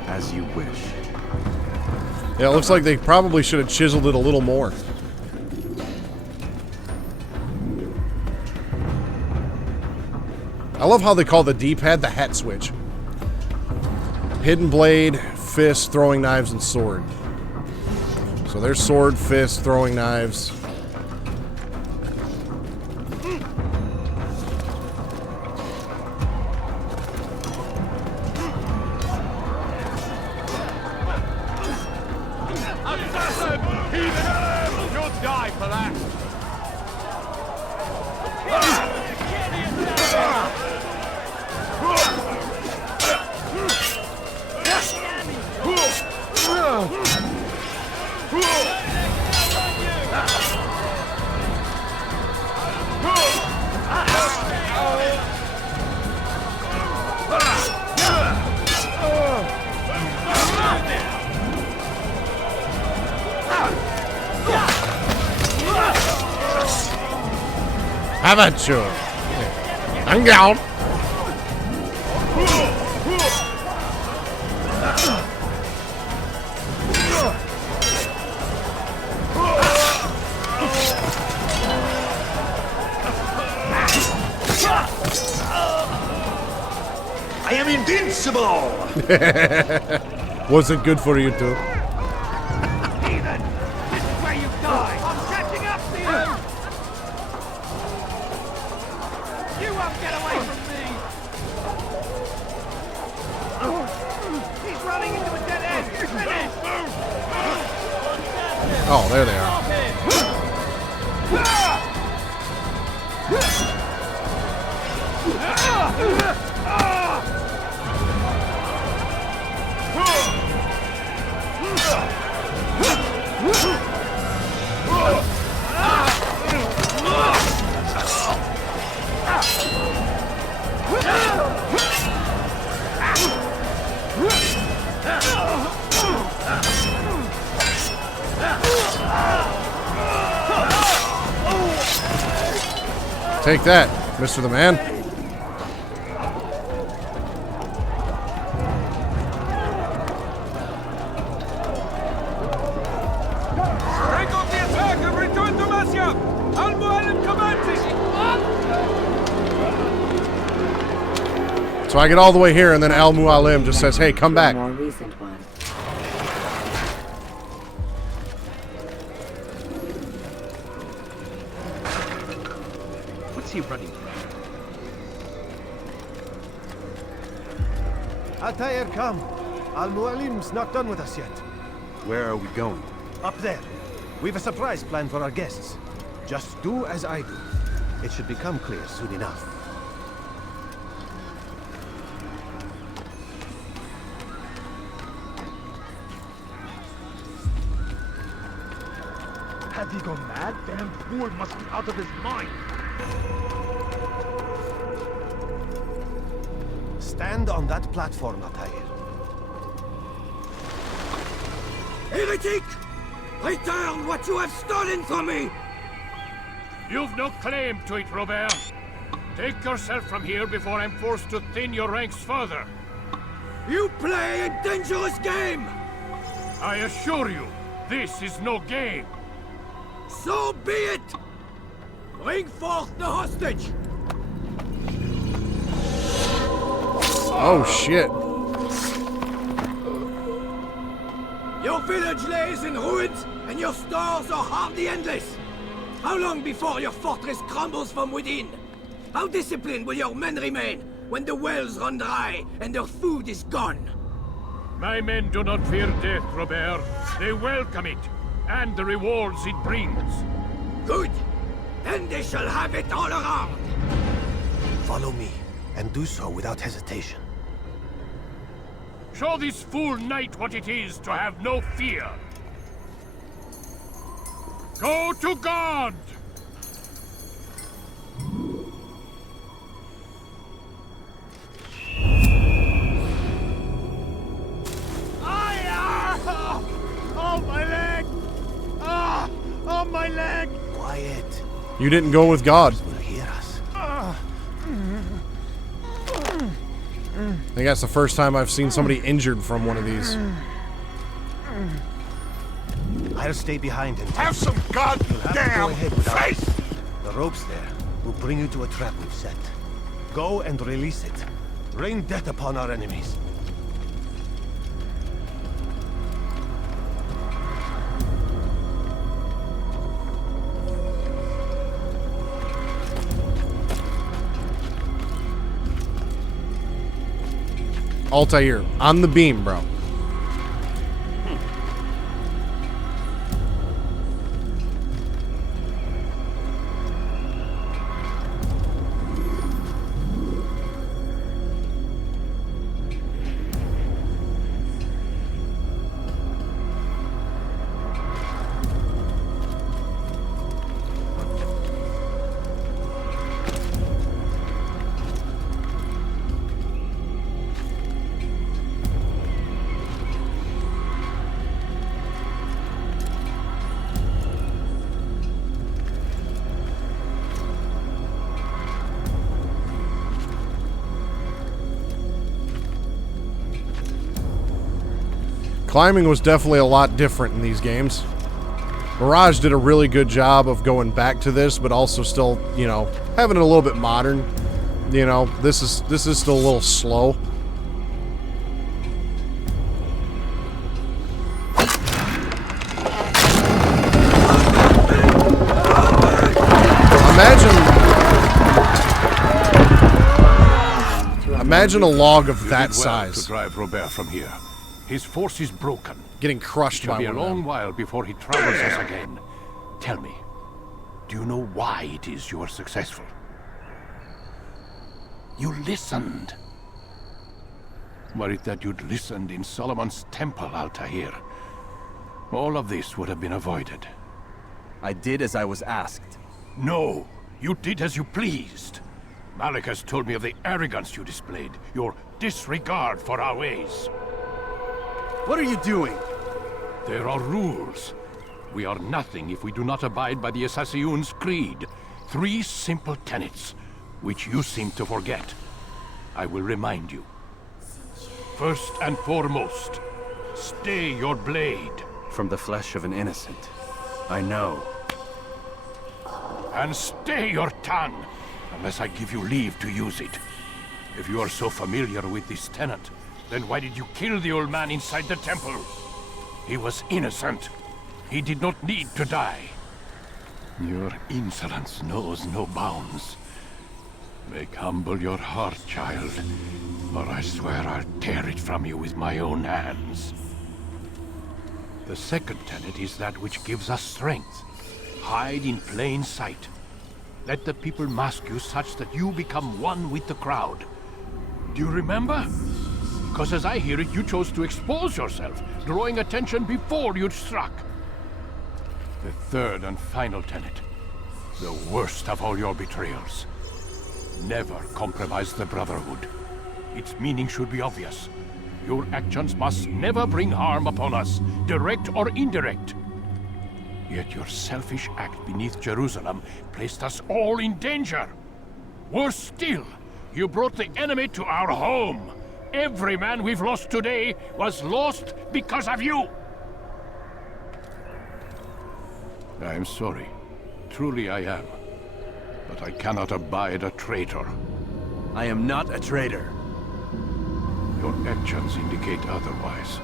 As you wish. Yeah, it looks like they probably should have chiseled it a little more. I love how they call the D-pad the hat switch. Hidden blade, fist, throwing knives, and sword. So there's sword, fist, throwing knives. You'll die for that! Haven't you? I'm down. I am invincible! Was it good for you too? Heathen! This is where you die! I'm catching up to you! You won't get away from me! He's running into a dead end! Finish! Oh, there they are. Take that, Mr. the Man. Break off the attack and return to Masya! Al-Mu'allim commanding! So I get all the way here, and then Al-Mu'allim just says, hey, come back. More recent one. What's he running from? Altair, come. Al-Mu'allim's not done with us yet. Where are we going? Up there. We've a surprise plan for our guests. Just do as I do. It should become clear soon enough. Has he gone mad? Damn fool must be out of his mind. Stand on that platform, Altair. Heretic! Return what you have stolen from me! You've no claim to it, Robert. Take yourself from here before I'm forced to thin your ranks further. You play a dangerous game! I assure you, this is no game. So be it! Bring forth the hostage! Oh, shit. Your village lays in ruins, and your stores are hardly endless. How long before your fortress crumbles from within? How disciplined will your men remain when the wells run dry and their food is gone? My men do not fear death, Robert. They welcome it, and the rewards it brings. Good! Then they shall have it all around! Follow me, and do so without hesitation. Show this fool knight what it is to have no fear. Go to God! Oh, my leg! Ah! Oh, my leg! Quiet. You didn't go with God. Will hear us. I think that's the first time I've seen somebody injured from one of these. I'll stay behind and Have some goddamn face! the ropes there will bring you to a trap we've set. Go and release it. Rain death upon our enemies. Altair, on the beam, bro. Climbing was definitely a lot different in these games. Mirage did a really good job of going back to this, but also still, you know, having it a little bit modern. You know, this is still a little slow. Imagine a log of that size. To drive Robert from here. His force is broken. Getting crushed It will by be a one of them. long while before he troubles us again. Tell me, do you know why it is you are successful? You listened. Were it that you'd listened in Solomon's temple, Altair, all of this would have been avoided. I did as I was asked. No, you did as you pleased. Malik has told me of the arrogance you displayed, your disregard for our ways. What are you doing? There are rules. We are nothing if we do not abide by the Assassin's creed. 3 simple tenets, which you seem to forget. I will remind you. First and foremost, stay your blade. From the flesh of an innocent. I know. And stay your tongue, unless I give you leave to use it. If you are so familiar with this tenet, then why did you kill the old man inside the temple? He was innocent. He did not need to die. Your insolence knows no bounds. Make humble your heart, child, or I swear I'll tear it from you with my own hands. The second tenet is that which gives us strength. Hide in plain sight. Let the people mask you such that you become one with the crowd. Do you remember? Because as I hear it, you chose to expose yourself, drawing attention before you'd struck. The third and final tenet. The worst of all your betrayals. Never compromise the Brotherhood. Its meaning should be obvious. Your actions must never bring harm upon us, direct or indirect. Yet your selfish act beneath Jerusalem placed us all in danger. Worse still, you brought the enemy to our home. Every man we've lost today was lost because of you. I am sorry. Truly I am. But I cannot abide a traitor. I am not a traitor. Your actions indicate otherwise.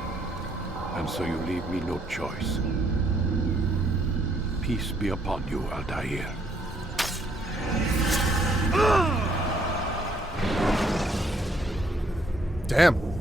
And so you leave me no choice. Peace be upon you, Altair. Damn.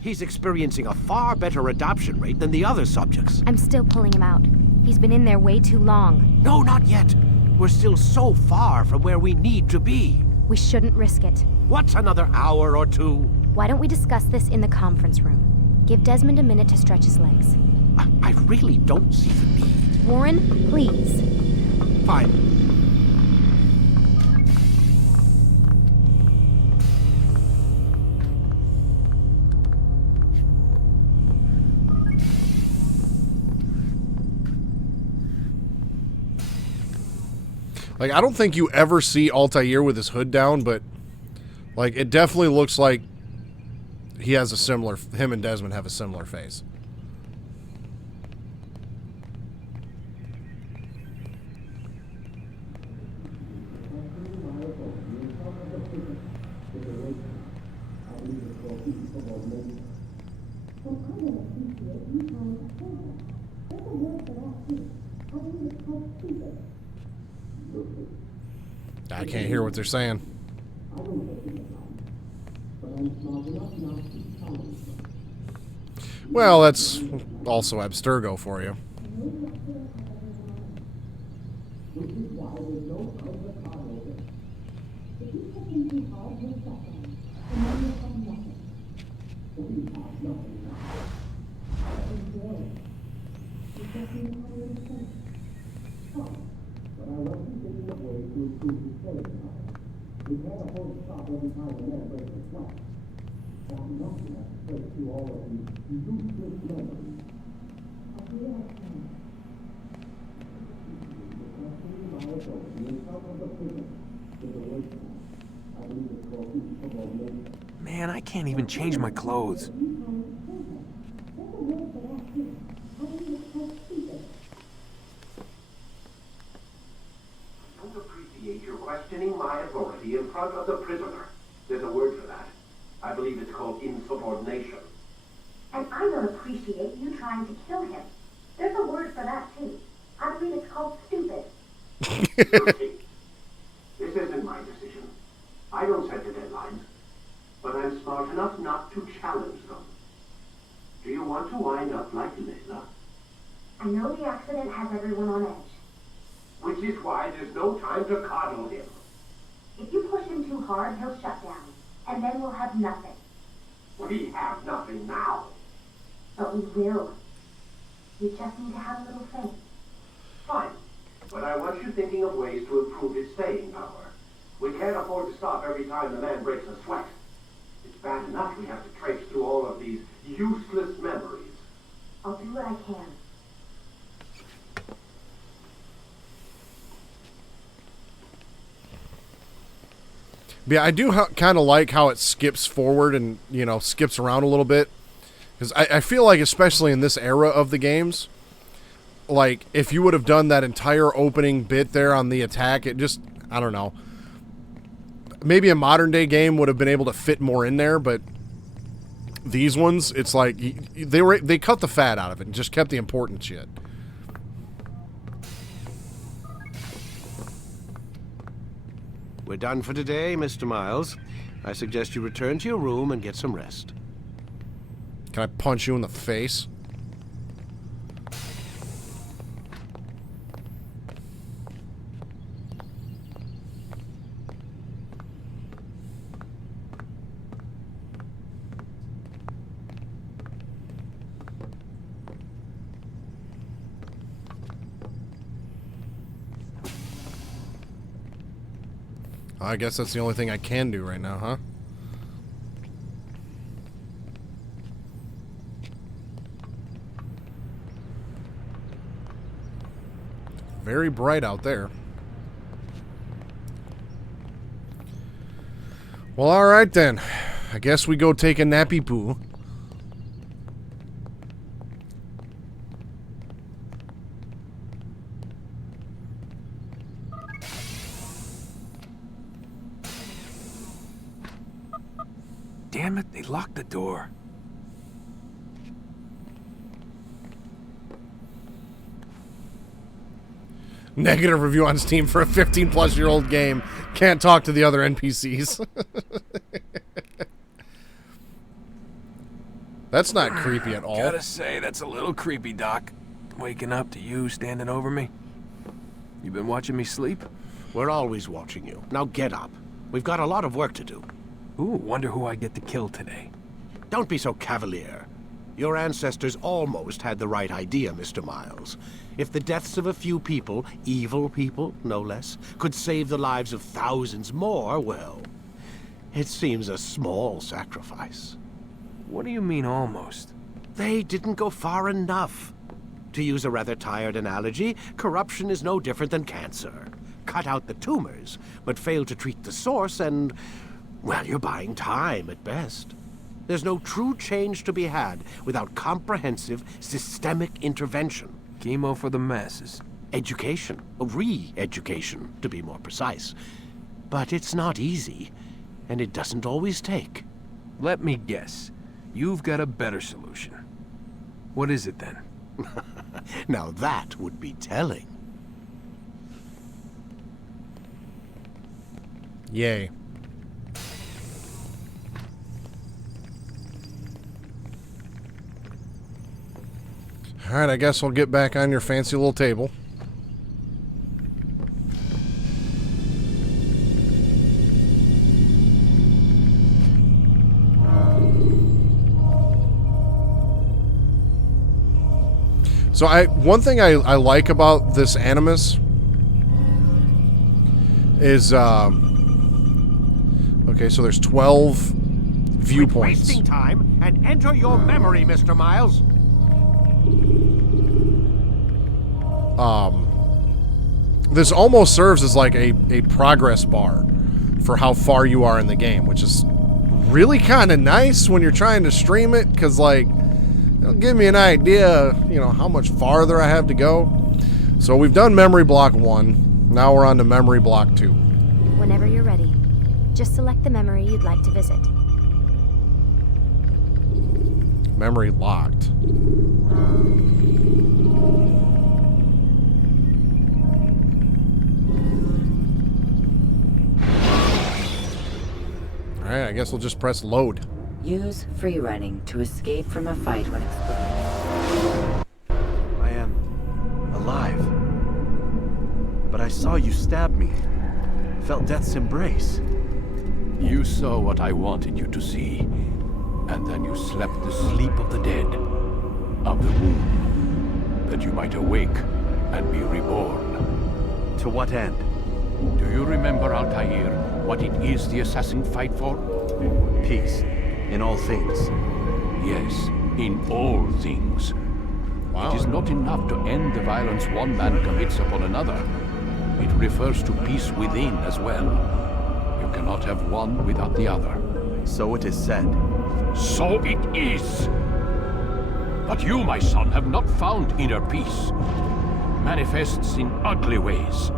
He's experiencing a far better adoption rate than the other subjects. I'm still pulling him out. He's been in there way too long. No, not yet. We're still so far from where we need to be. We shouldn't risk it. What's another hour or two? Why don't we discuss this in the conference room? Give Desmond a minute to stretch his legs. I really don't see the need. Warren, please. Fine. Like, I don't think you ever see Altair with his hood down, but, like, it definitely looks like he has a similar... Him and Desmond have a similar face. I can't hear what they're saying. Well, that's also Abstergo for you. Man, I can't even change my clothes. You're questioning my authority in front of the prisoner. There's a word for that. I believe it's called insubordination. And I don't appreciate you trying to kill him. There's a word for that, too. I believe it's called stupid. This isn't my decision. I don't set the deadlines. But I'm smart enough not to challenge them. Do you want to wind up like Layla? I know the accident has everyone on edge. Which is why there's no time to coddle him. If you push him too hard, he'll shut down. And then we'll have nothing. We have nothing now. But we will. You just need to have a little faith. Fine. But I want you thinking of ways to improve his staying power. We can't afford to stop every time the man breaks a sweat. It's bad enough we have to traipse through all of these useless memories. I'll do what I can. Yeah, I do kind of like how it skips forward and, you know, skips around a little bit. Because I feel like, especially in this era of the games, like, if you would have done that entire opening bit there on the attack, it just, I don't know. Maybe a modern-day game would have been able to fit more in there, but these ones, it's like, they cut the fat out of it and just kept the important shit. We're done for today, Mr. Miles. I suggest you return to your room and get some rest. Can I punch you in the face? I guess that's the only thing I can do right now, huh? Very bright out there. Well, alright then. I guess we go take a nappy poo. Damn it, they locked the door. Negative review on Steam for a 15-plus-year-old game. Can't talk to the other NPCs. That's not creepy at all. Gotta say, that's a little creepy, Doc. Waking up to you standing over me. You been watching me sleep? We're always watching you. Now get up. We've got a lot of work to do. Ooh, wonder who I get to kill today. Don't be so cavalier. Your ancestors almost had the right idea, Mr. Miles. If the deaths of a few people, evil people, no less, could save the lives of thousands more, well, it seems a small sacrifice. What do you mean, almost? They didn't go far enough. To use a rather tired analogy, corruption is no different than cancer. Cut out the tumors, but fail to treat the source and, well, you're buying time at best. There's no true change to be had without comprehensive, systemic intervention. Chemo for the masses. Education. Re-education, to be more precise. But it's not easy, and it doesn't always take. Let me guess. You've got a better solution. What is it, then? Now that would be telling. Yay. Alright, I guess we'll get back on your fancy little table. So one thing I like about this Animus is, okay, so there's 12 viewpoints. Wasting time and enter your memory, Mr. Miles. This almost serves as like a progress bar for how far you are in the game, which is really kind of nice when you're trying to stream it, because like it'll give me an idea, you know, how much farther I have to go. So we've done memory block 1. Now we're on to memory block 2. Whenever you're ready, just select the memory you'd like to visit. Memory locked. Alright, I guess we'll just press load. Use free running to escape from a fight when exploding. I am alive. But I saw you stab me. Felt death's embrace. You saw what I wanted you to see, and then you slept the sleep of the dead, of the womb, that you might awake and be reborn. To what end? Do you remember, Altair, what it is the assassin fight for? Peace. In all things. Yes, in all things. Wow. It is not enough to end the violence one man commits upon another. It refers to peace within as well. You cannot have one without the other. So it is said. So it is. But you, my son, have not found inner peace. Manifests in ugly ways.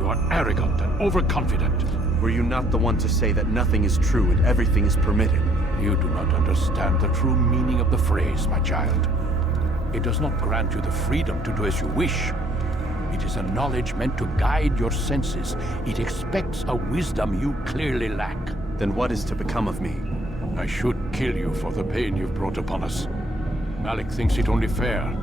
You are arrogant and overconfident. Were you not the one to say that nothing is true and everything is permitted? You do not understand the true meaning of the phrase, my child. It does not grant you the freedom to do as you wish. It is a knowledge meant to guide your senses. It expects a wisdom you clearly lack. Then what is to become of me? I should kill you for the pain you've brought upon us. Malik thinks it only fair.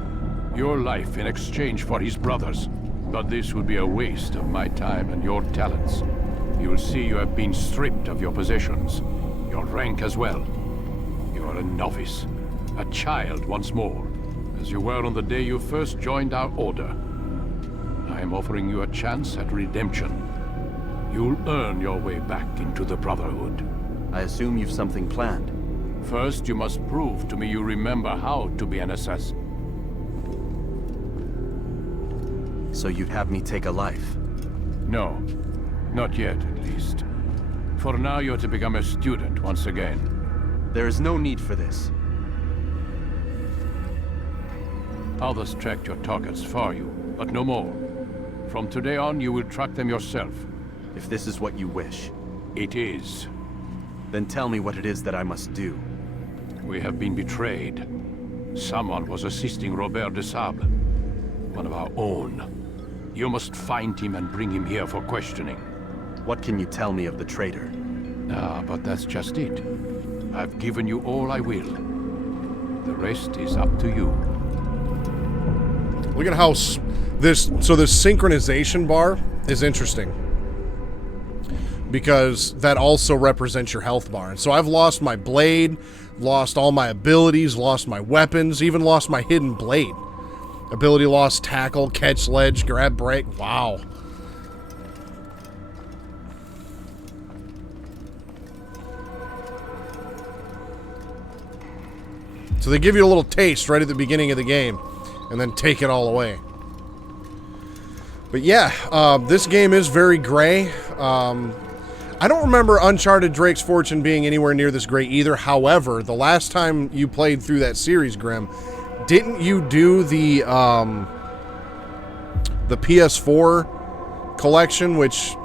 Your life in exchange for his brother's. But this would be a waste of my time and your talents. You will see you have been stripped of your possessions. Your rank as well. You are a novice. A child once more. As you were on the day you first joined our order. I am offering you a chance at redemption. You'll earn your way back into the Brotherhood. I assume you've something planned. First, you must prove to me you remember how to be an assassin. So you'd have me take a life? No. Not yet, at least. For now, you're to become a student once again. There is no need for this. Others tracked your targets for you, but no more. From today on, you will track them yourself. If this is what you wish. It is. Then tell me what it is that I must do. We have been betrayed. Someone was assisting Robert de Sable. One of our own. You must find him and bring him here for questioning. What can you tell me of the traitor? Ah, but that's just it. I've given you all I will. The rest is up to you. Look at how this synchronization bar is interesting. Because that also represents your health bar. And so I've lost my blade, lost all my abilities, lost my weapons, even lost my hidden blade. Ability lost, tackle, catch ledge, grab break. Wow. So they give you a little taste right at the beginning of the game and then take it all away. But yeah, this game is very gray. I don't remember Uncharted Drake's Fortune being anywhere near this gray either. However, the last time you played through that series, Grim, didn't you do the PS4 collection, which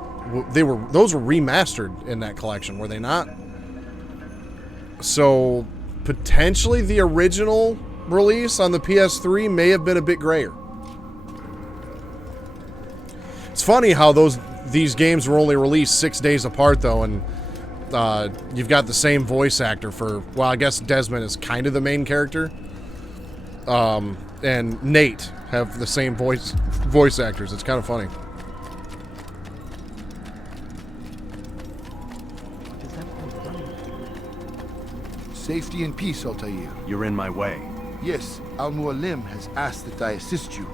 those were remastered in that collection, were they not? So potentially the original release on the PS3 may have been a bit grayer. It's funny how these games were only released 6 days apart, though, and you've got the same voice actor for, well, I guess Desmond is kind of the main character, and Nate have the same voice actors. It's kind of funny. Safety and peace, Altair. You're in my way. Yes, Al-Mualim has asked that I assist you.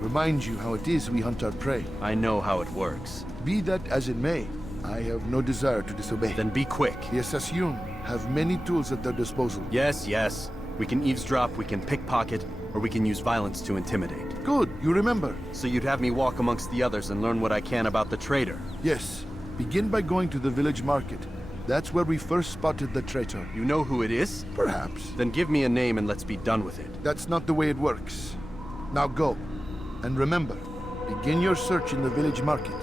Remind you how it is we hunt our prey. I know how it works. Be that as it may, I have no desire to disobey. Then be quick. The Assassin have many tools at their disposal. Yes, yes. We can eavesdrop, we can pickpocket, or we can use violence to intimidate. Good, you remember. So you'd have me walk amongst the others and learn what I can about the traitor? Yes. Begin by going to the village market. That's where we first spotted the traitor. You know who it is? Perhaps. Then give me a name and let's be done with it. That's not the way it works. Now go. And remember, begin your search in the village market.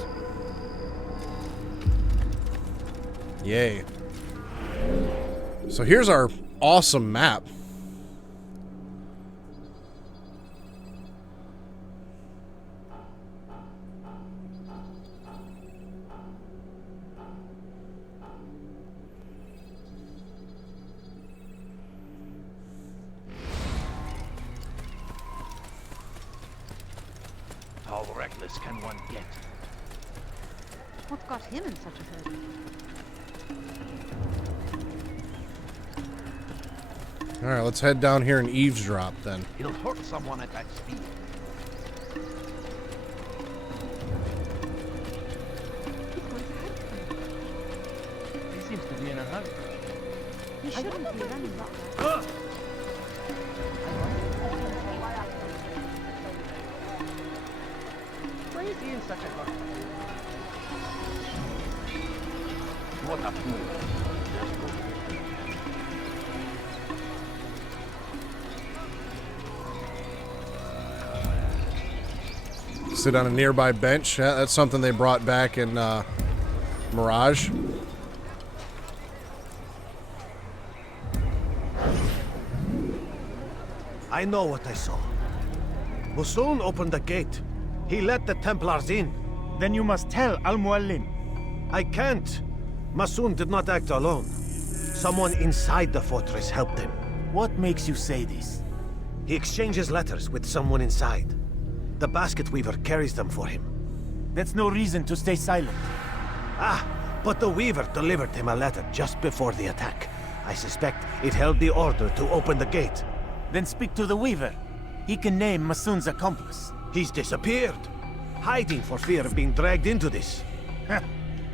Yay. So here's our awesome map. How reckless can one get? What got him in such a hurry? Alright, let's head down here and eavesdrop then. He'll hurt someone at that speed. He seems to be in a hurry. He shouldn't be running like that. such a hurt. What a fool. Sit on a nearby bench. Yeah, that's something they brought back in Mirage. I know what I saw. Musun opened the gate. He let the Templars in. Then you must tell Al-Mualim. I can't. Musun did not act alone. Someone inside the fortress helped him. What makes you say this? He exchanges letters with someone inside. The basket weaver carries them for him. That's no reason to stay silent. Ah, but the weaver delivered him a letter just before the attack. I suspect it held the order to open the gate. Then speak to the weaver. He can name Masun's accomplice. He's disappeared. Hiding for fear of being dragged into this.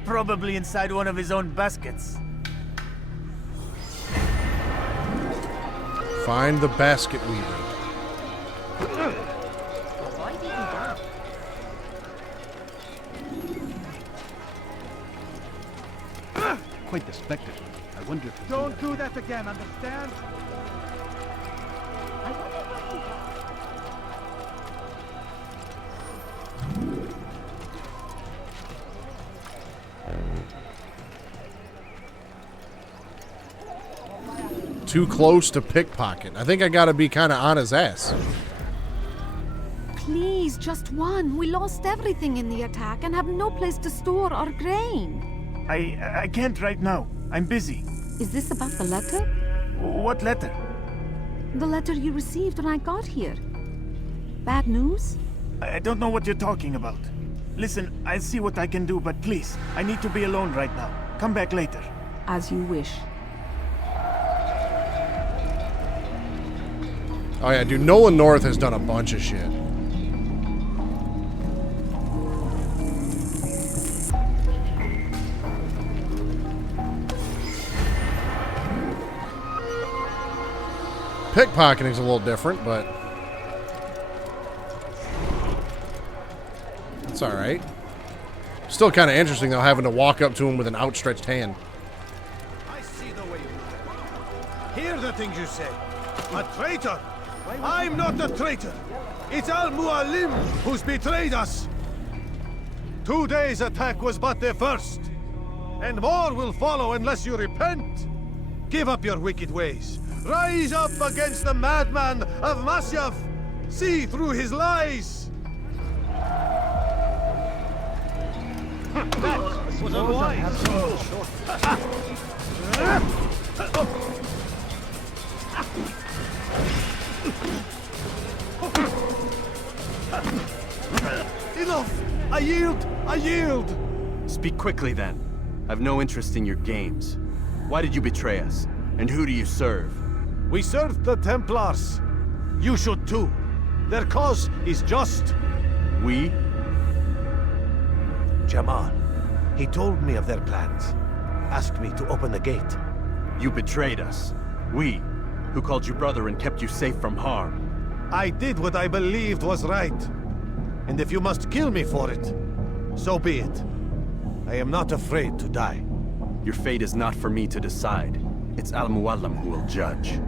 Probably inside one of his own baskets. Find the basket weaver. Quite the spectacle. I wonder if... Don't do that again, understand? Too close to pickpocket. I think I gotta be kind of on his ass. Please, just one. We lost everything in the attack and have no place to store our grain. I can't right now. I'm busy. Is this about the letter? What letter? The letter you received when I got here. Bad news? I don't know what you're talking about. Listen, I'll see what I can do, but please, I need to be alone right now. Come back later. As you wish. Oh yeah, dude, Nolan North has done a bunch of shit. Pickpocketing's a little different, but it's all right. Still kind of interesting, though, having to walk up to him with an outstretched hand. I see the way you hear the things you say. A traitor! I'm not a traitor! It's Al-Mualim who's betrayed us! Today's attack was but the first. And more will follow unless you repent. Give up your wicked ways. Rise up against the madman of Masyaf! See through his lies! That was a wise. Enough! I yield! I yield! Speak quickly then. I've no interest in your games. Why did you betray us? And who do you serve? We serve the Templars. You should too. Their cause is just. We? Jamal. He told me of their plans. Asked me to open the gate. You betrayed us. We, who called you brother and kept you safe from harm. I did what I believed was right. And if you must kill me for it, so be it. I am not afraid to die. Your fate is not for me to decide. It's Al-Mualim who will judge.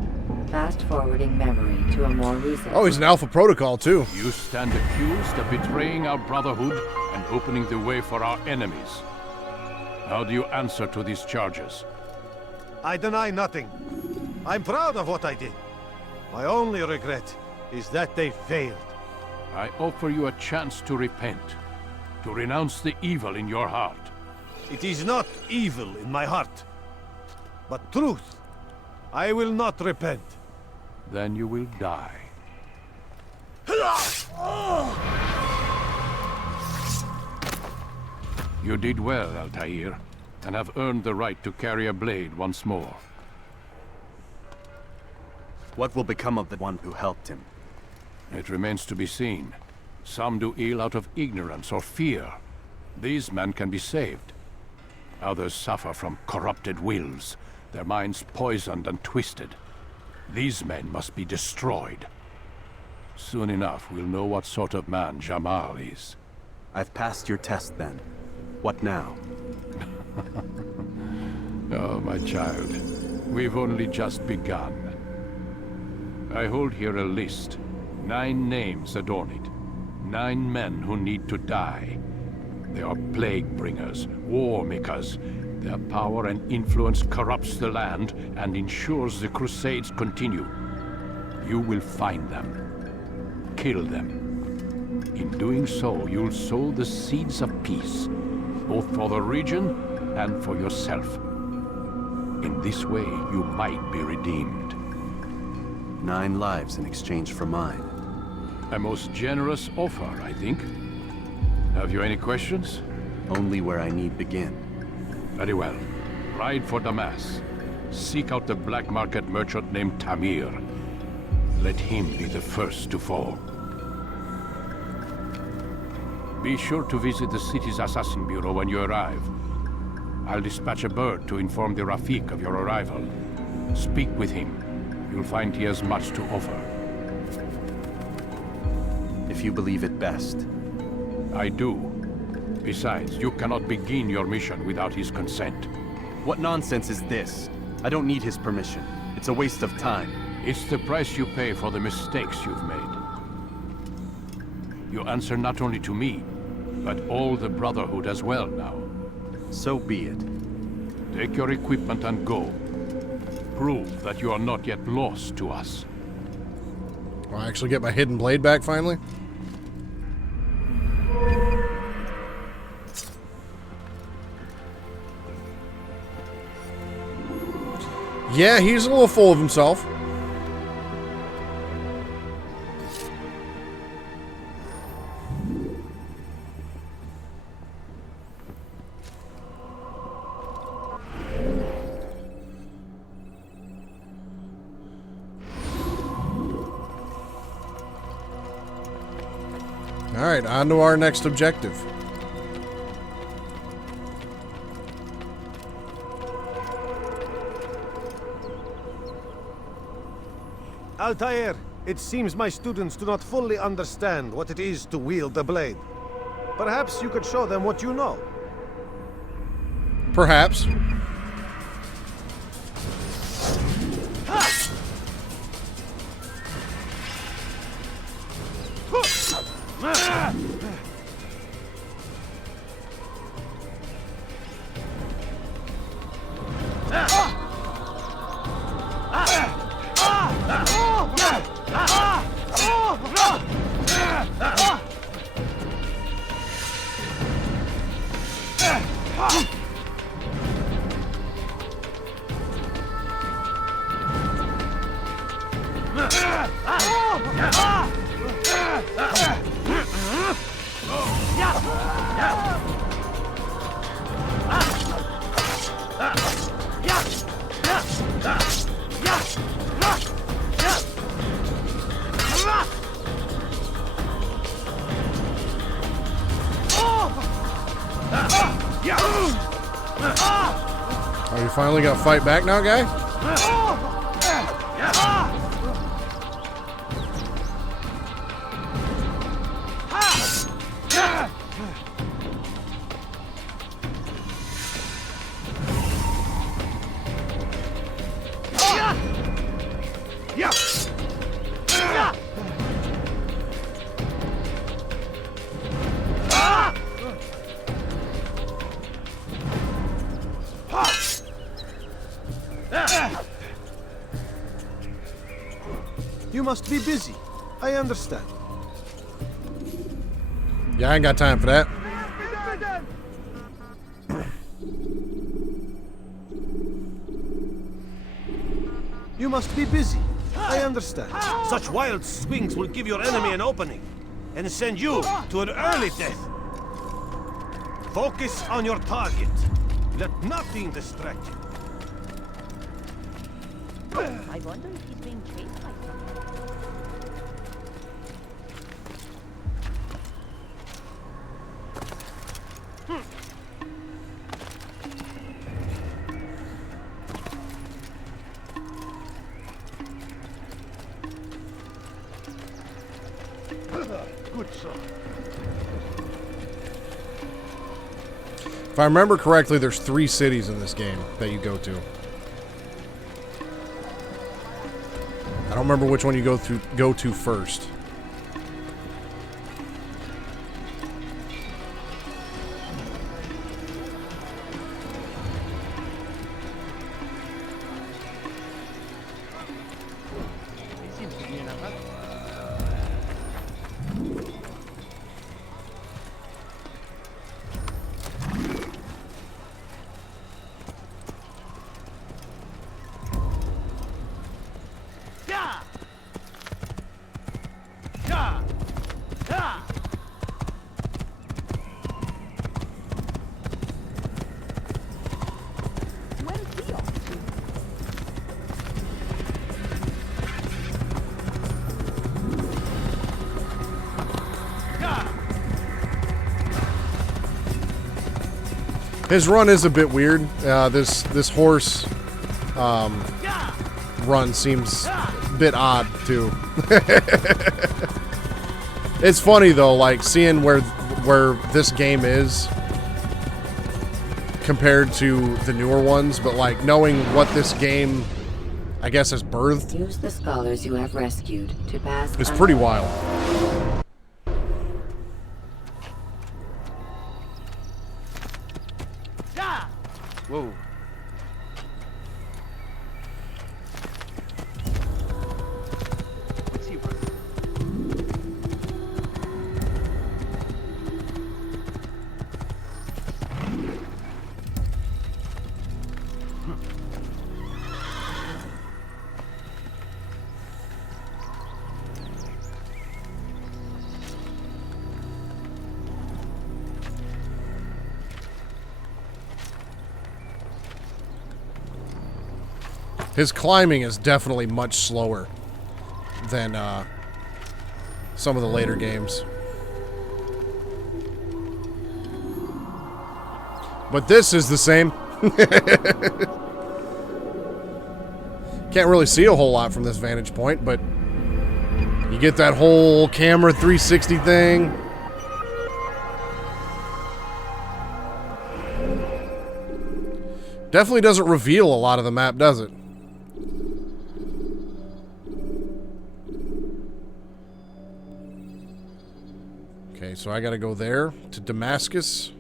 Fast-forwarding memory to a more recent... Oh, he's an Alpha Protocol, too. You stand accused of betraying our brotherhood and opening the way for our enemies. How do you answer to these charges? I deny nothing. I'm proud of what I did. My only regret is that they failed. I offer you a chance to repent, to renounce the evil in your heart. It is not evil in my heart, but truth. I will not repent. Then you will die. You did well, Altair, and have earned the right to carry a blade once more. What will become of the one who helped him? It remains to be seen. Some do ill out of ignorance or fear. These men can be saved. Others suffer from corrupted wills, their minds poisoned and twisted. These men must be destroyed. Soon enough, we'll know what sort of man Jamal is. I've passed your test then. What now? Oh, my child. We've only just begun. I hold here a list. 9 names adorn it. 9 men who need to die. They are plague bringers, war makers. Their power and influence corrupts the land and ensures the Crusades continue. You will find them. Kill them. In doing so, you'll sow the seeds of peace, both for the region and for yourself. In this way, you might be redeemed. 9 lives in exchange for mine. A most generous offer, I think. Have you any questions? Only where I need begin. Very well. Ride for Damas. Seek out the black market merchant named Tamir. Let him be the first to fall. Be sure to visit the city's assassin bureau when you arrive. I'll dispatch a bird to inform the Rafik of your arrival. Speak with him. You'll find he has much to offer. If you believe it best. I do. Besides, you cannot begin your mission without his consent. What nonsense is this? I don't need his permission. It's a waste of time. It's the price you pay for the mistakes you've made. You answer not only to me, but all the Brotherhood as well now. So be it. Take your equipment and go. Prove that you are not yet lost to us. I'll actually get my hidden blade back finally. Yeah, he's a little full of himself. All right, on to our next objective. Altair, it seems my students do not fully understand what it is to wield the blade. Perhaps you could show them what you know. Perhaps. Oh, you finally got to fight back now, guy? You must be busy. I understand. Yeah, I ain't got time for that. You must be busy. I understand. Such wild swings will give your enemy an opening and send you to an early death. Focus on your target. Let nothing distract you. I wonder if he's being chased by someone. Good son. If I remember correctly, there's 3 cities in this game that you go to. I don't remember which one you go to first. His run is a bit weird. This horse run seems a bit odd too. It's funny though, like seeing where this game is compared to the newer ones, but like knowing what this game, I guess, has birthed. Use the scholars you have rescued to pass. It's pretty wild. Whoa. What's he running? His climbing is definitely much slower than some of the later games. But this is the same. Can't really see a whole lot from this vantage point, but you get that whole camera 360 thing. Definitely doesn't reveal a lot of the map, does it? Okay, so I gotta go there to Damascus.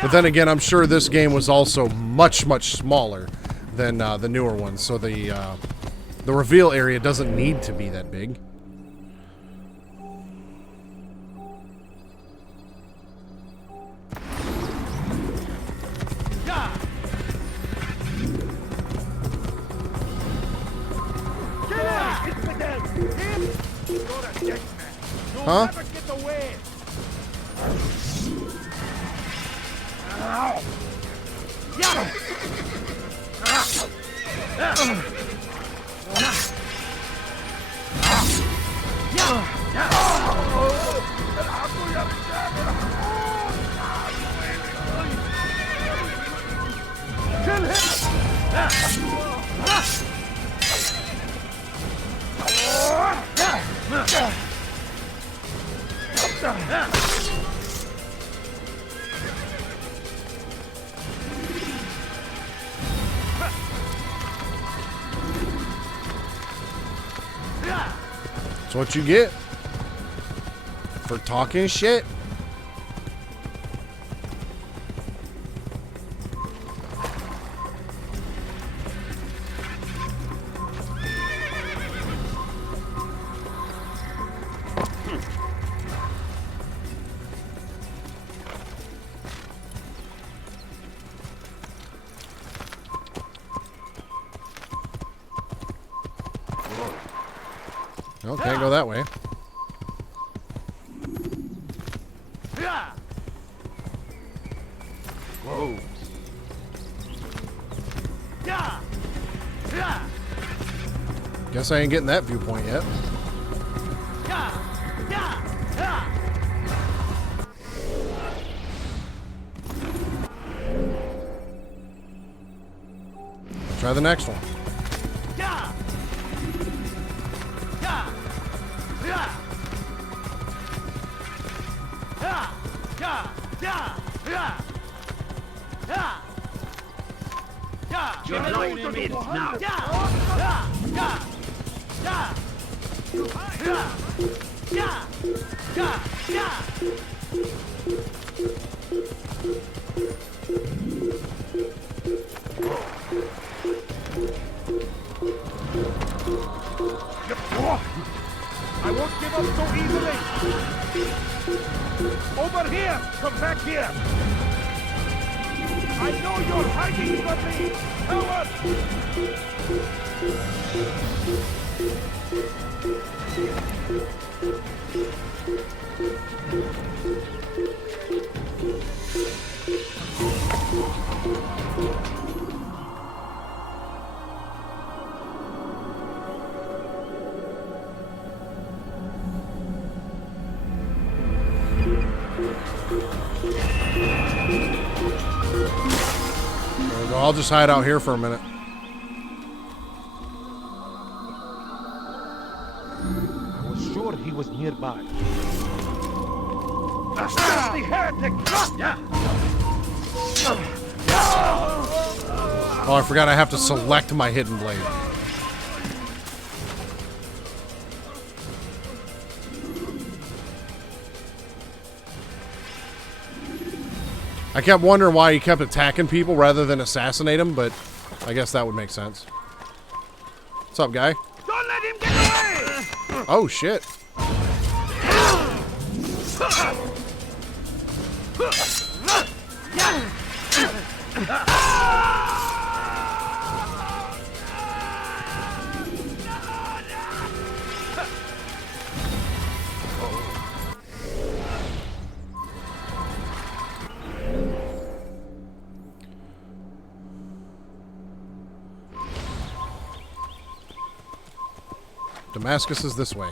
But then again, I'm sure this game was also much, much smaller than the newer ones, so the reveal area doesn't need to be that big. Huh? That's what you get for talking shit. No, can't go that way. Whoa. Guess I ain't getting that viewpoint yet. try the next one. You're blowing it now. I won't give up so easily! Over here! Come back here! I know you're hiding from me! Coward! There we go. I'll just hide out here for a minute. I was sure he was nearby. The heretic! Oh, I forgot I have to select my hidden blade. I kept wondering why he kept attacking people rather than assassinate them, but I guess that would make sense. What's up, guy? Don't let him get away! Oh, shit. Damascus is this way.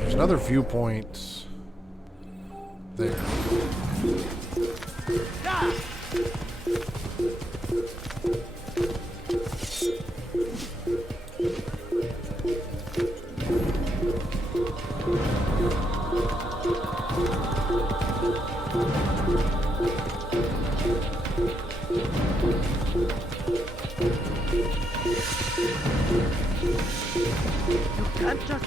There's another viewpoint there. Can't just...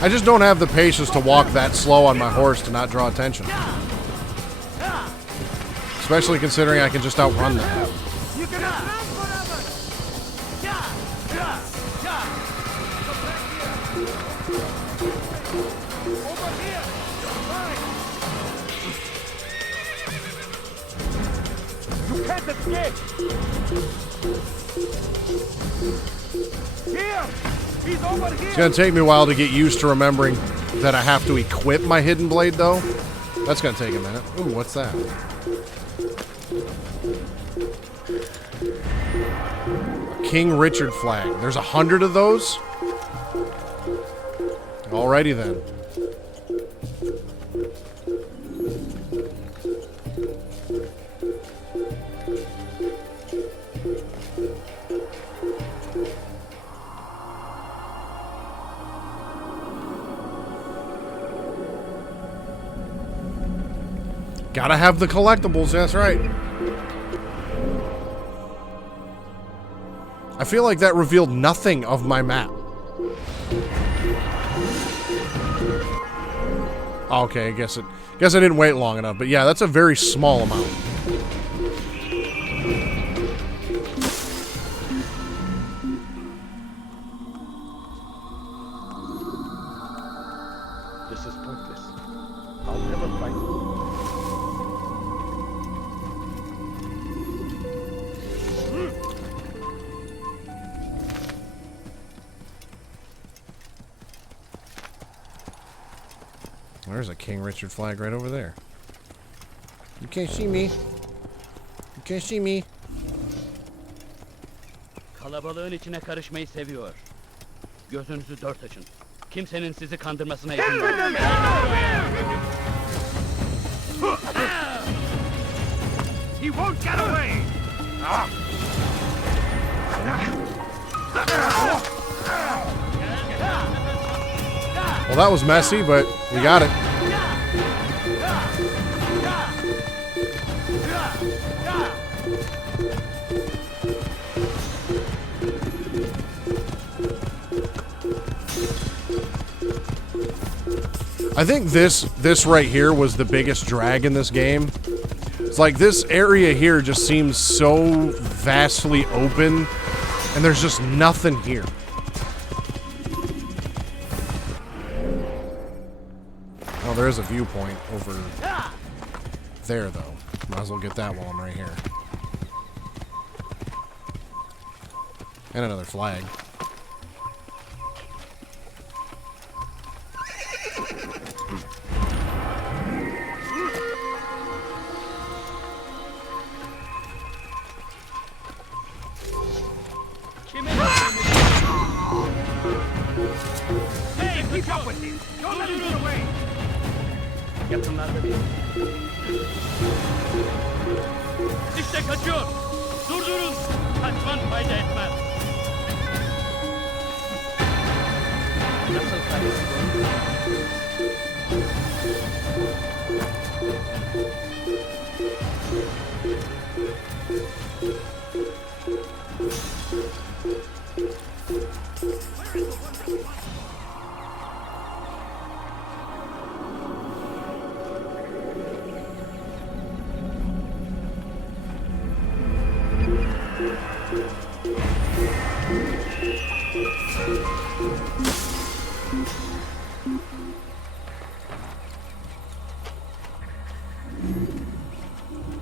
I just don't have the patience to walk that slow on my horse to not draw attention. Especially considering I can just outrun them. You can run forever! Over here! You can't escape! Here! He's over here! It's gonna take me a while to get used to remembering that I have to equip my hidden blade, though. That's gonna take a minute. Ooh, what's that? King Richard flag. There's 100 of those? Alrighty then. Gotta have the collectibles, that's right. I feel like that revealed nothing of my map. Okay, I guess I didn't wait long enough, but yeah, that's a very small amount. This is pointless. I'll never fight it. There's a King Richard flag right over there. You can't see me. You can't see me. Kalabalığın içine karışmayı seviyor. Gözünüzü dört açın. Kimsenin sizi kandırmasına izin vermeyin. He won't get away! Well, that was messy, but we got it. I think this right here was the biggest drag in this game. It's like this area here just seems so vastly open, and there's just nothing here. Oh, there is a viewpoint over there, though. Might as well get that while I'm right here. And another flag. Hey, keep up with him! Don't let him get away! Yakınlarda bir. İşte kaçıyor. Durdurun. Kaçman fayda etmez. Nasıl kaybediyorsun?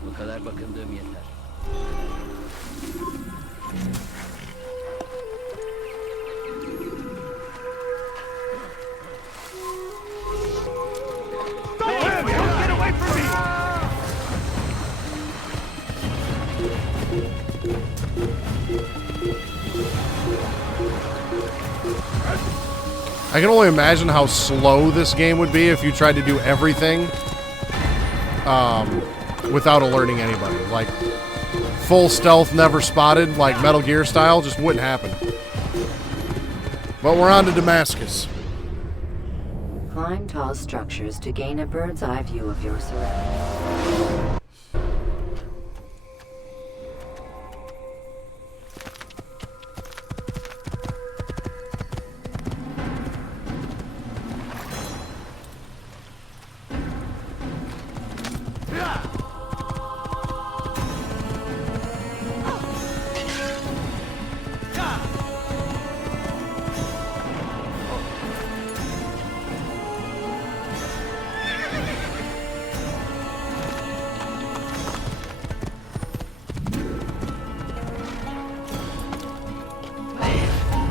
Bu kadar bakındığım yeter. Get away from me! I can only imagine how slow this game would be if you tried to do everything without alerting anybody. Like, full stealth, never spotted, like Metal Gear style, just wouldn't happen. But we're on to Damascus. Climb tall structures to gain a bird's eye view of your surroundings.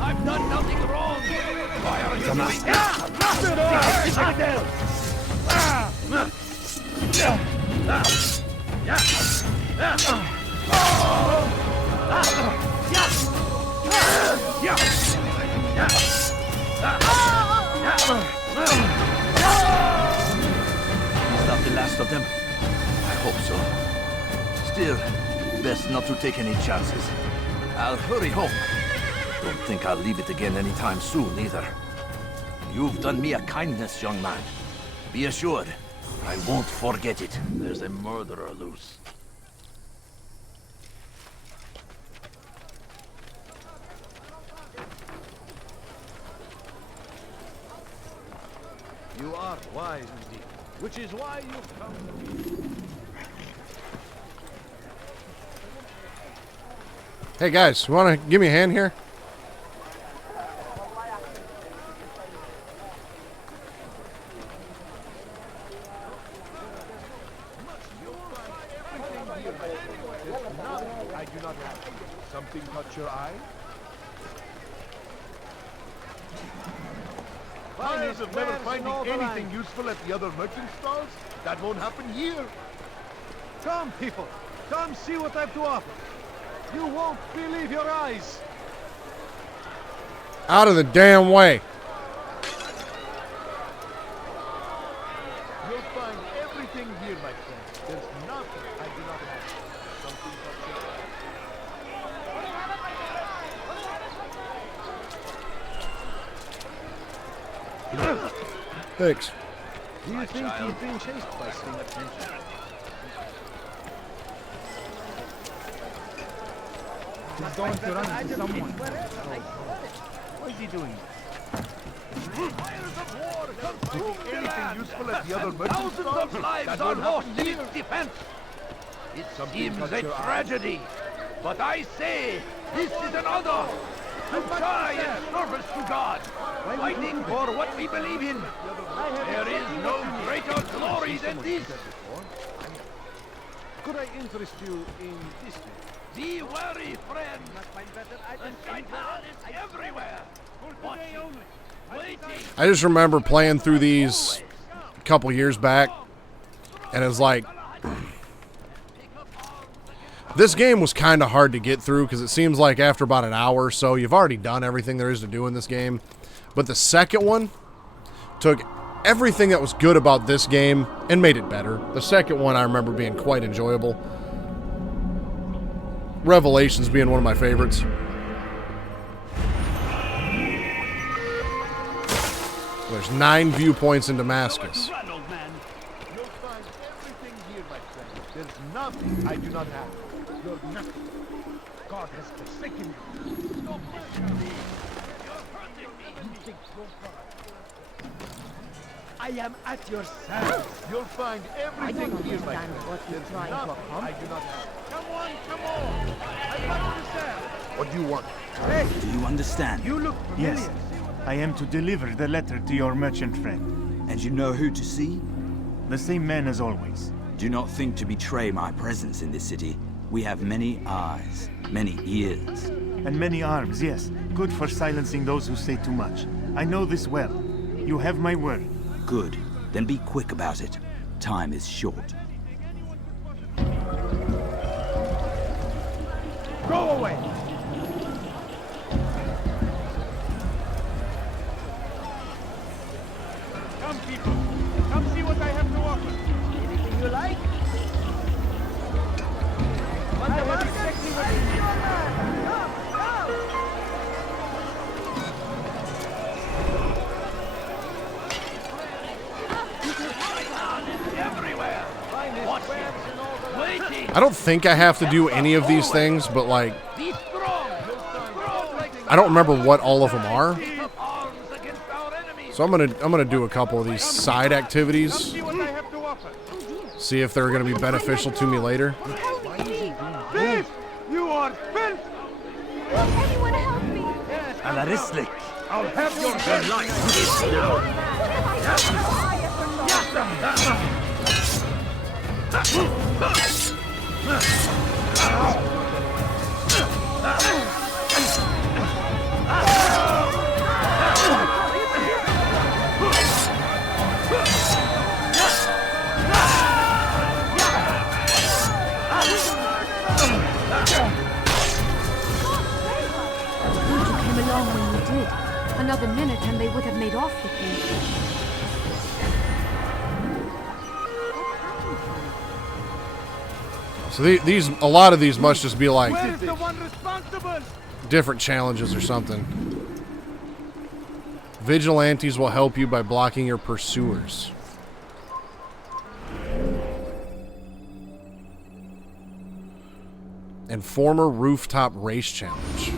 I've done nothing wrong! Why are you doing Is that the last of them? I hope so. Still, best not to take any chances. I'll hurry home. Don't think I'll leave it again anytime soon, either. You've done me a kindness, young man. Be assured, I won't forget it. There's a murderer loose. You are are wise indeed, which is why you've come to me. Hey guys, you want to give me a hand here? I do not have. Something caught your eye? Tired of never finding anything useful at the other merchant stalls? That won't happen here. Come, people. Come see what I've to offer. You won't believe your eyes. Out of the damn way. You'll find everything here, my friend. There's nothing I do not have. Something caught your eye. Thanks. Do you think he's being chased by some attention? He's going to run into someone. What is he doing? Anything useful at the other merchant Thousands stalls? of lives That are won't lost happen in here. its defense. It Something seems caught a your eye? tragedy, but I say this is an honor to die in service to God, fighting for what we believe in. There is no greater glory than this. Could I interest you in this thing? Be wary, friend. The shaitan is everywhere. Waiting. I just remember playing through these a couple years back, and it was like, this game was kind of hard to get through because it seems like after about an hour or so, you've already done everything there is to do in this game. But the second one took everything that was good about this game and made it better. The second one I remember being quite enjoyable. Revelations being one of my favorites. There's 9 viewpoints in Damascus. You'll find everything here, my friend. There's nothing I do not have. You're nothing. God has forsaken you. Stop pushing me. You think so far. I am at your service. You'll find everything here, my friend. There's nothing I do not have. Come on, come on. I don't understand. What do you want? Hey, Do you understand? you look familiar. Yes, I am to deliver the letter to your merchant friend. And you know who to see? The same man as always. Do not think to betray my presence in this city. We have many eyes, many ears. And many arms, yes. Good for silencing those who say too much. I know this well. You have my word. Good. Then be quick about it. Time is short. Go away. Come, people. Come see what I have to offer. Anything you like? I have exactly what you need. Everywhere. Waiting. I don't think I have to do any of these things, but like, I don't remember what all of them are. So I'm gonna do a couple of these side activities. See if they're gonna be beneficial to me later. Thief! You are filth! Will anyone help me? Alarislik! I'll have your life is Came along when you did. Another minute and they would have made off with me. So these, a lot of these must just be like Where is the one responsible? different challenges or something. Vigilantes will help you by blocking your pursuers. And former rooftop race challenge.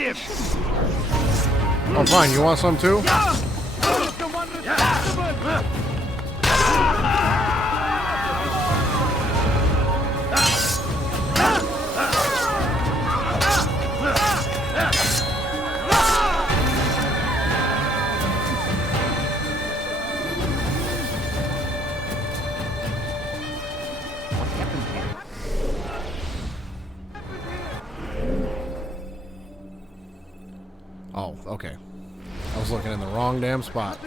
him! Oh, fine. You want some too? Oh, okay. I was looking in the wrong damn spot.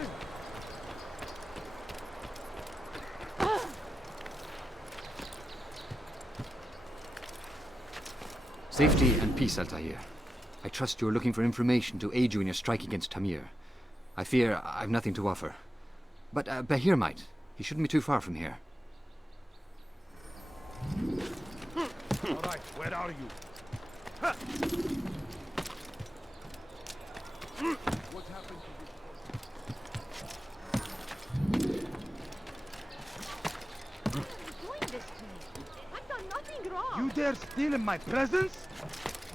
Safety and peace, Altair. I trust you're looking for information to aid you in your strike against Tamir. I fear I've nothing to offer. But Bahir might. He shouldn't be too far from here. All right, where are you? What happened to this? I've done nothing wrong. You dare steal in my presence?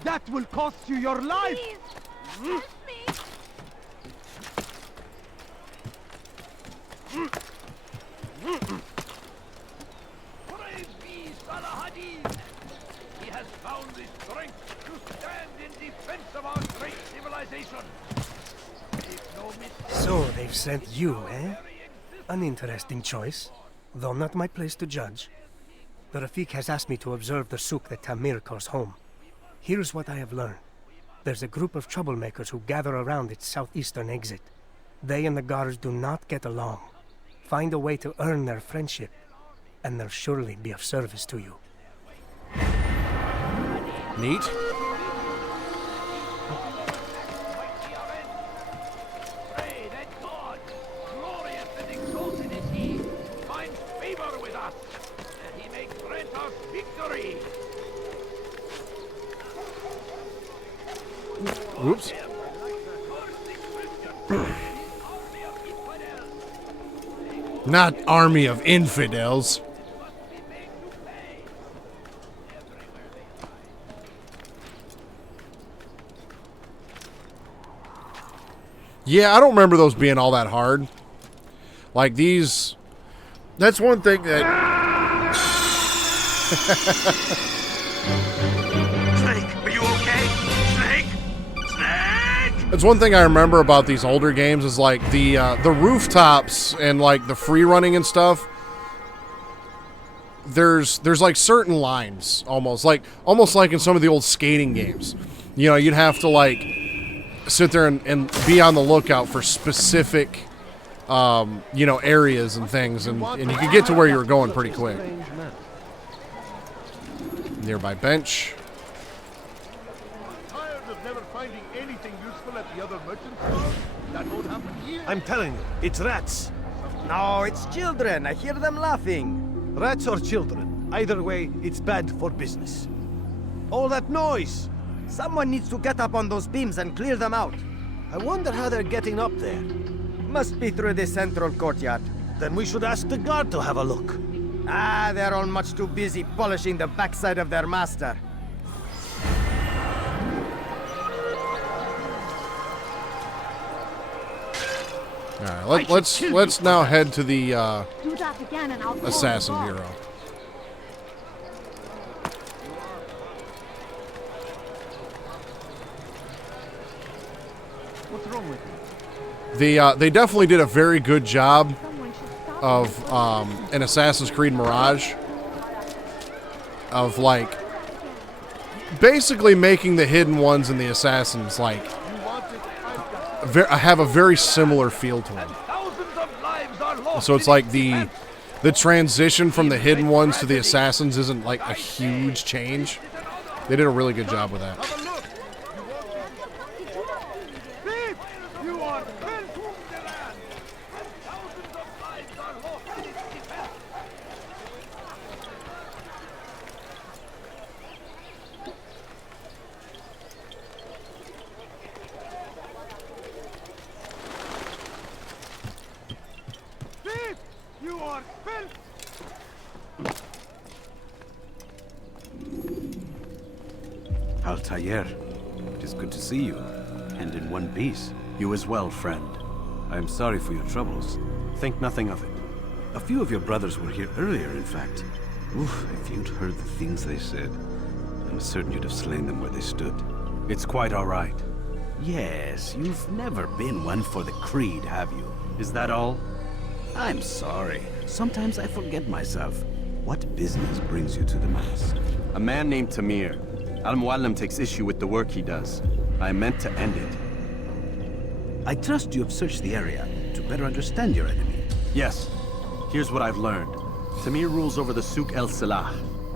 That will cost you your life! Please, help me. Praise be Salahadin! He has found the strength to stand in defense of our great civilization. Make no mistake. So they've sent you, eh? An interesting choice, though not my place to judge. The Rafik has asked me to observe the souk that Tamir calls home. Here's what I have learned. There's a group of troublemakers who gather around its southeastern exit. They and the guards do not get along. Find a way to earn their friendship, and they'll surely be of service to you. Neat. Pray that God, glorious and exalted is He, finds favor with us, that He may grant us victory. Oops. Not army of infidels. Yeah, I don't remember those being all that hard. Like these... That's one thing that... Snake, are you okay? Snake? Snake! That's one thing I remember about these older games is like the rooftops and like the free running and stuff. There's like certain lines almost like in some of the old skating games. You know, you'd have to like sit there and be on the lookout for specific you know, areas and things, and you could get to where you were going pretty quick. Nearby bench. Tired of never finding anything useful at the other merchant stores? That won't happen here. I'm telling you, it's rats. No, it's children. I hear them laughing. Rats or children. Either way, it's bad for business. All that noise! Someone needs to get up on those beams and clear them out. I wonder how they're getting up there. Must be through the central courtyard. Then we should ask the guard to have a look. Ah, they're all much too busy polishing the backside of their master. All right, let's now head to the Do that again and I'll call Assassin the Bureau. What's wrong with you? They definitely did a very good job of an Assassin's Creed Mirage of like basically making the hidden ones and the assassins like have a very similar feel to them. So it's like the transition from the hidden ones to the assassins isn't like a huge change. They did a really good job with that. Altair, it is good to see you, and in one piece. You as well, friend. I am sorry for your troubles. Think nothing of it. A few of your brothers were here earlier, in fact. Oof, if you'd heard the things they said, I'm certain you'd have slain them where they stood. It's quite all right. Yes, you've never been one for the creed, have you? Is that all? I'm sorry. Sometimes I forget myself. What business brings you to the mast? A man named Tamir. Al-Muallim takes issue with the work he does. I meant to end it. I trust you have searched the area to better understand your enemy. Yes. Here's what I've learned. Tamir rules over the Souk El Salah.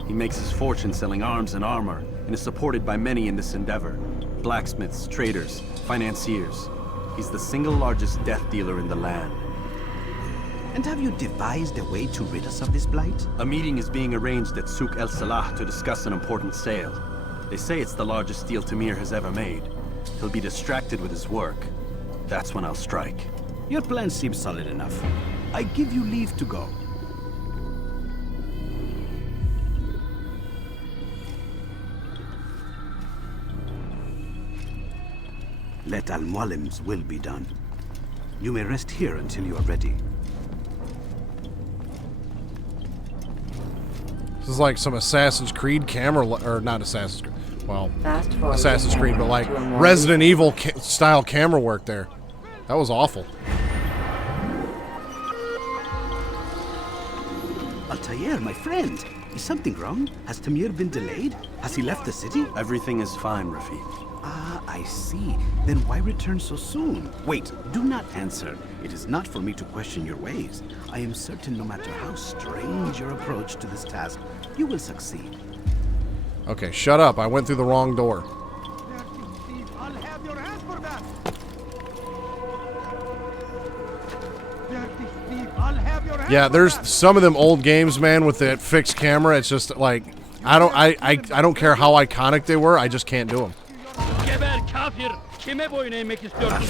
He makes his fortune selling arms and armor, and is supported by many in this endeavor. Blacksmiths, traders, financiers. He's the single largest death dealer in the land. And have you devised a way to rid us of this blight? A meeting is being arranged at Souk El Salah to discuss an important sale. They say it's the largest deal Tamir has ever made. He'll be distracted with his work. That's when I'll strike. Your plan seems solid enough. I give you leave to go. Let Al-Muallim's will be done. You may rest here until you are ready. This is like some Assassin's Creed camera, or not Assassin's Creed. Well, Assassin's Creed, but like Resident Evil style camera work there. That was awful. Altair, my friend. Is something wrong? Has Tamir been delayed? Has he left the city? Everything is fine, Rafiq. Ah, I see. Then why return so soon? Wait, do not answer. It is not for me to question your ways. I am certain no matter how strange your approach to this task, you will succeed. Okay, shut up. I went through the wrong door. I'll have your hands for that. Yeah, there's some of them old games, man, with that fixed camera. It's just like I don't care how iconic they were. I just can't do them. Geber kafir! Kime boyun eğmek istiyorsun?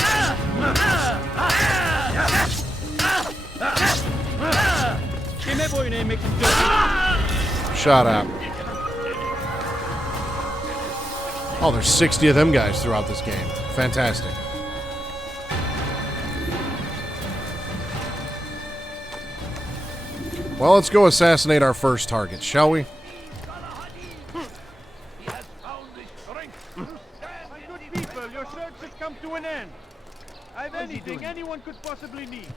Kime boyun eğmek istiyorsun? Shut up. Oh, there's 60 of them guys throughout this game. Fantastic. Well, let's go assassinate our first target, shall we? Your search has come to an end. I've anything anyone could possibly need.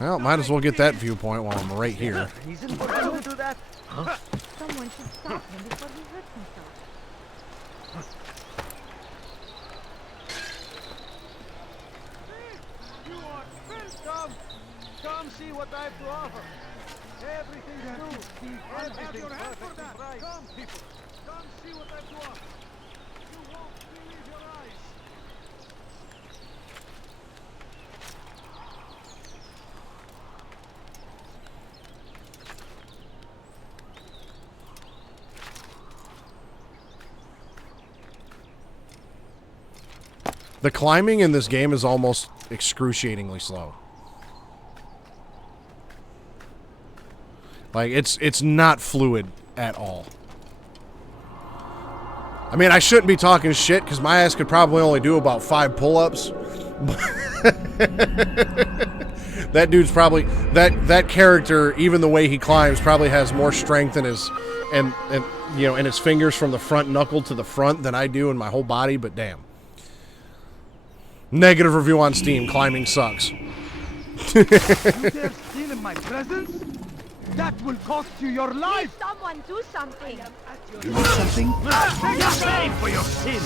Well, might as well get that viewpoint while I'm right here. Reason for him to do that? Someone should stop him before he hurts himself. You are welcome. Come see what I have to offer. Everything's new. I'll have your hand for that. Come, people. Come see what I have to offer. You won't believe your eyes. The climbing in this game is almost excruciatingly slow. Like, it's not fluid at all. I mean, I shouldn't be talking shit, because my ass could probably only do about 5 pull-ups. That dude's probably... That character, even the way he climbs, probably has more strength in his... And you know, in his fingers from the front knuckle to the front than I do in my whole body, but damn. Negative review on Steam. Climbing sucks. You dare steal in my presence? That will cost you your life! Please, someone do something! You want something? Take a pay for your sin!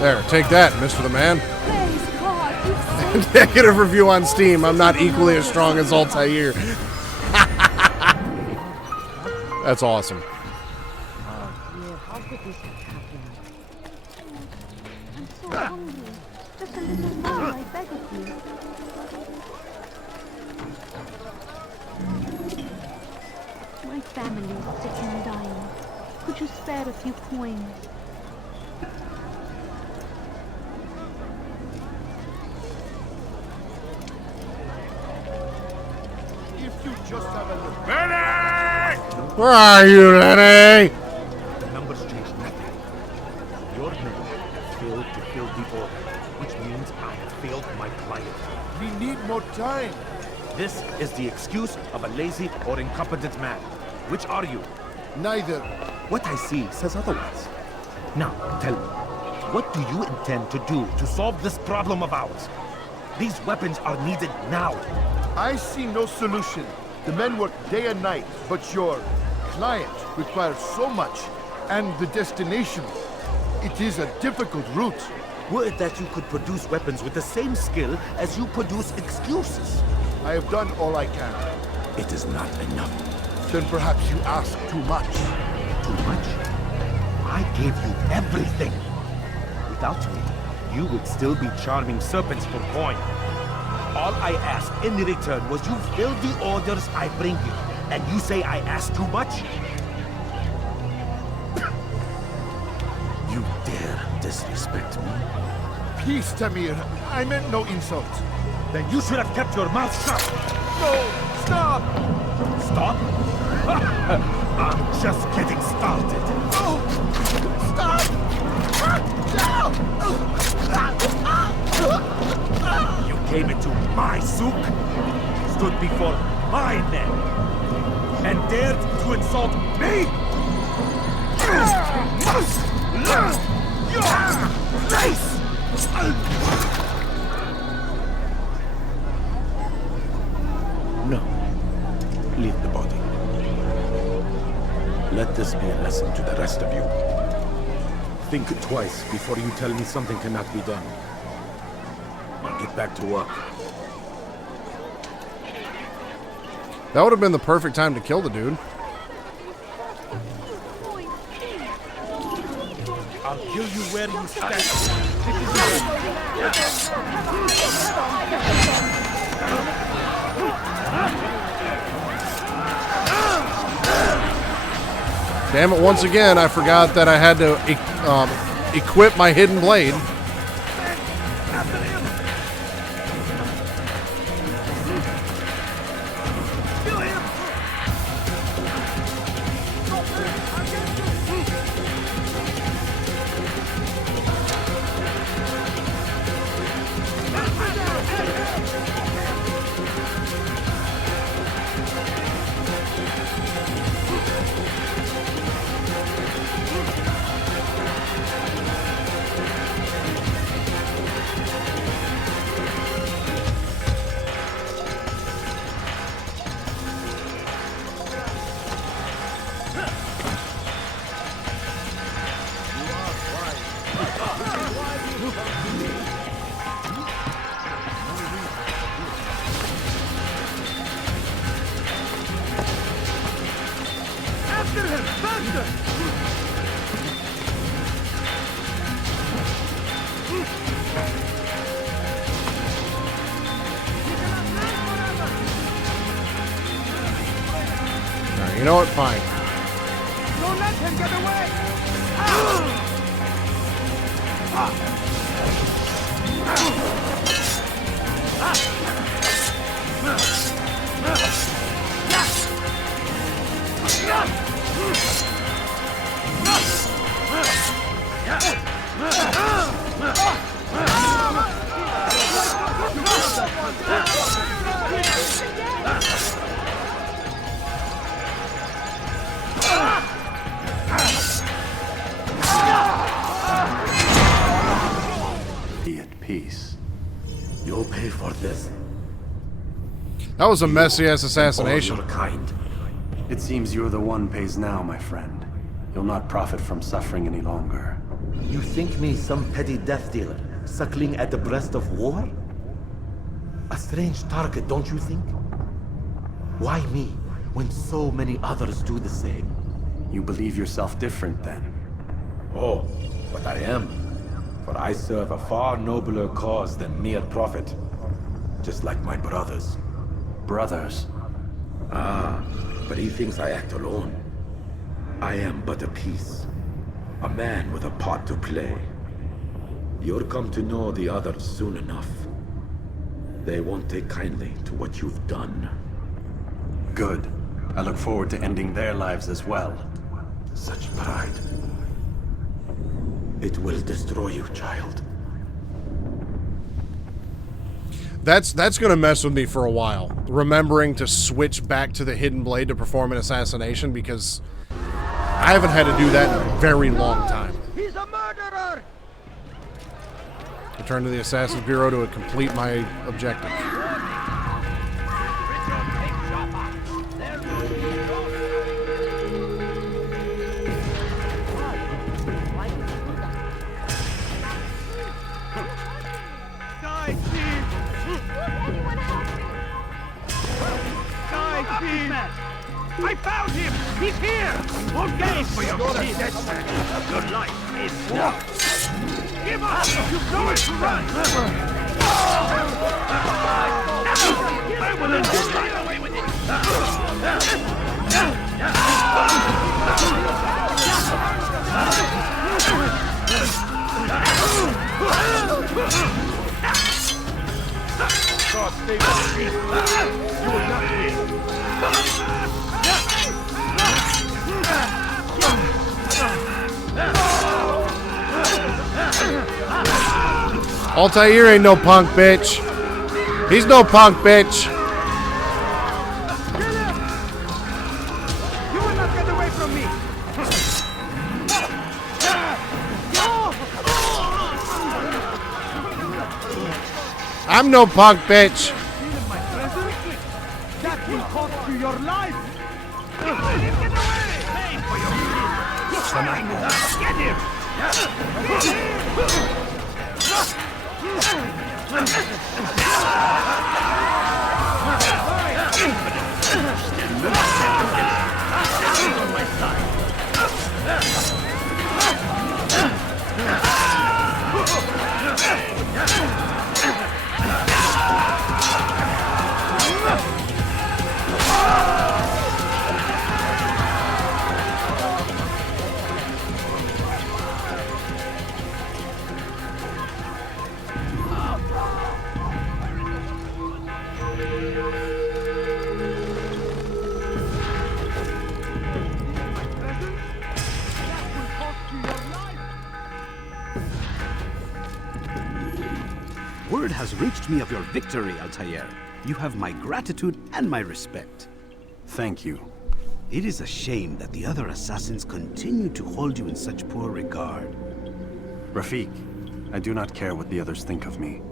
There, take that, Mr. the Man. Negative review on Steam. I'm not equally as strong as Altair. That's awesome. Oh dear, how could this have happened? I'm so hungry. Just a little more, I beg of you. My family is sick and dying. Could you spare a few coins? If you just have a look. Where are you, Lenny? The numbers change nothing. Your men failed to fill the order, which means I have failed my client. We need more time. This is the excuse of a lazy or incompetent man. Which are you? Neither. What I see says otherwise. Now, tell me, what do you intend to do to solve this problem of ours? These weapons are needed now. I see no solution. The men work day and night, but your client requires so much, and the destination. It is a difficult route. Were it that you could produce weapons with the same skill as you produce excuses? I have done all I can. It is not enough. Then perhaps you ask too much. Too much? I gave you everything. Without me, you would still be charming serpents for coin. All I ask in return was you fill the orders I bring you. And you say I ask too much? You dare disrespect me? Peace, Tamir. I meant no insult. Then you should have kept your mouth shut. No! Stop! Stop? I'm just getting started. No! Stop! You came into my souk, stood before my men, and dared to insult me? You must learn your place! No. Leave the body. Let this be a lesson to the rest of you. Think twice before you tell me something cannot be done. Now get back to work. That would have been the perfect time to kill the dude. I'll kill you where you stand. Damn it, once again, I forgot that I had to equip my hidden blade. You know what? Fine. Don't let him get away! Be at peace. You'll pay for this. That was a messy-ass assassination. All your kind. It seems you're the one pays now, my friend. You'll not profit from suffering any longer. You think me some petty death dealer, suckling at the breast of war? A strange target, don't you think? Why me? when so many others do the same? You believe yourself different, then? Oh, but I am. For I serve a far nobler cause than mere profit. Just like my brothers. Brothers? Ah, but he thinks I act alone. I am but a piece. A man with a part to play. You'll come to know the others soon enough. They won't take kindly to what you've done. Good. I look forward to ending their lives as well. Such pride. It will destroy you, child. That's gonna mess with me for a while. Remembering to switch back to the hidden blade to perform an assassination, because I haven't had to do that in a very long time. He's a murderer! Return to the Assassin's Bureau to complete my objective. I found him! He's here! Okay, for your dead man. Your life is now. Give up! You've nowhere to run! I will end your life away with it! God save the king! You will not win! Altair ain't no punk, bitch. He's no punk, bitch. You will not get away from me! I'm no punk, bitch. That will cost you your life! Get him! Word has reached me of your victory, Altair. You have my gratitude and my respect. Thank you. It is a shame that the other assassins continue to hold you in such poor regard. Rafik, I do not care what the others think of me.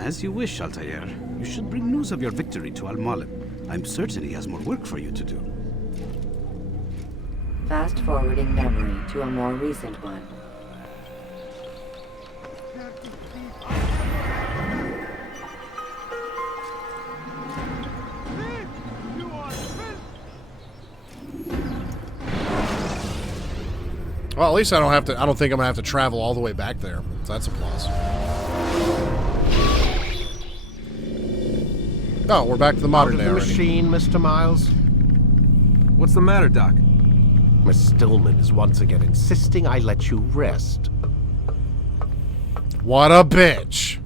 As you wish, Altair. You should bring news of your victory to Al-Malik. I'm certain he has more work for you to do. Fast forwarding memory to a more recent one. Well, at least I don't think I'm gonna have to travel all the way back there. So that's a plus. Oh, we're back to the modern day already. Machine, Mr. Miles. What's the matter, Doc? Miss Stillman is once again insisting I let you rest. What a bitch.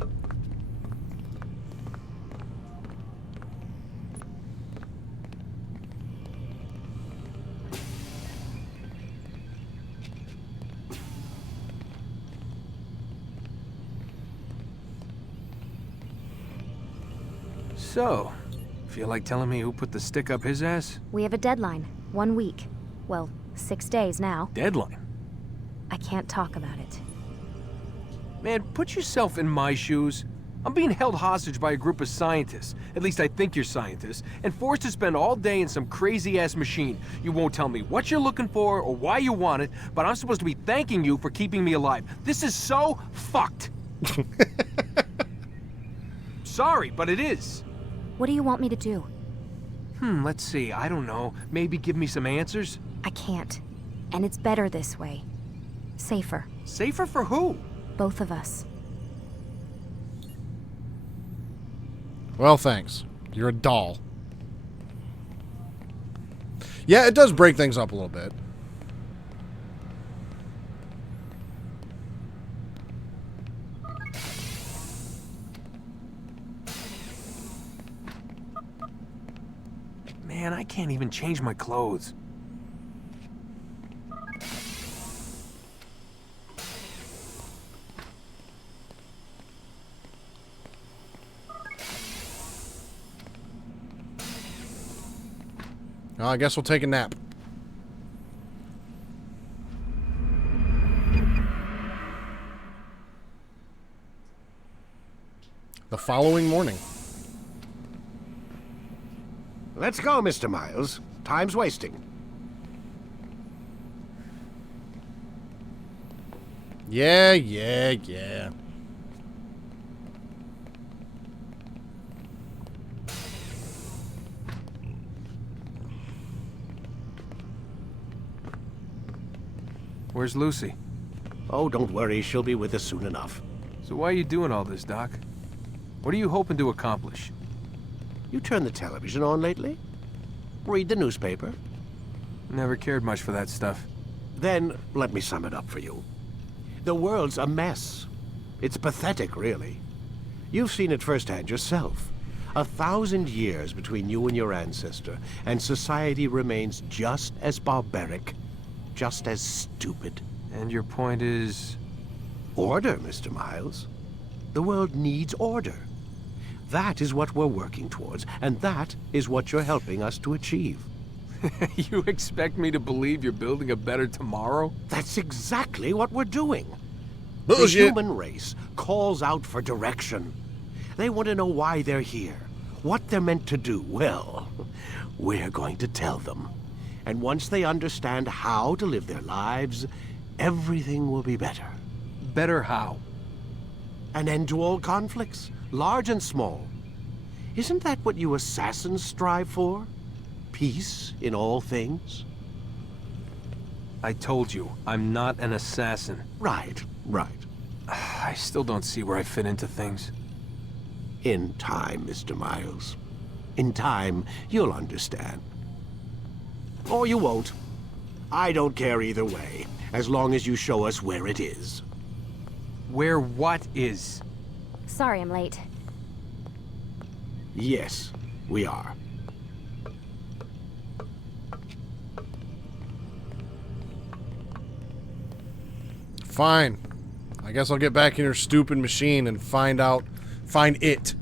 So, feel like telling me who put the stick up his ass? We have a deadline. 1 week. Well, 6 days now. Deadline? I can't talk about it. Man, put yourself in my shoes. I'm being held hostage by a group of scientists, at least I think you're scientists, and forced to spend all day in some crazy-ass machine. You won't tell me what you're looking for or why you want it, but I'm supposed to be thanking you for keeping me alive. This is so fucked. Sorry, but it is. What do you want me to do? Let's see. I don't know. Maybe give me some answers? I can't. And it's better this way. Safer. Safer for who? Both of us. Well, thanks. You're a doll. Yeah, it does break things up a little bit. Man, I can't even change my clothes. Well, I guess we'll take a nap. The following morning. Let's go, Mr. Miles. Time's wasting. Yeah. Where's Lucy? Oh, don't worry. She'll be with us soon enough. So why are you doing all this, Doc? What are you hoping to accomplish? You turned the television on lately? Read the newspaper? Never cared much for that stuff. Then, let me sum it up for you. The world's a mess. It's pathetic, really. You've seen it firsthand yourself. 1,000 years between you and your ancestor, and society remains just as barbaric, just as stupid. And your point is? Order, Mr. Miles. The world needs order. That is what we're working towards, and that is what you're helping us to achieve. You expect me to believe you're building a better tomorrow? That's exactly what we're doing. Bullshit. The human race calls out for direction. They want to know why they're here, what they're meant to do. Well, we're going to tell them. And once they understand how to live their lives, everything will be better. Better how? An end to all conflicts, large and small. Isn't that what you assassins strive for? Peace in all things? I told you, I'm not an assassin. Right. I still don't see where I fit into things. In time, Mr. Miles. In time, you'll understand. Or you won't. I don't care either way, as long as you show us where it is. Where what is? Sorry I'm late. Yes, we are. Fine. I guess I'll get back in your stupid machine and find it.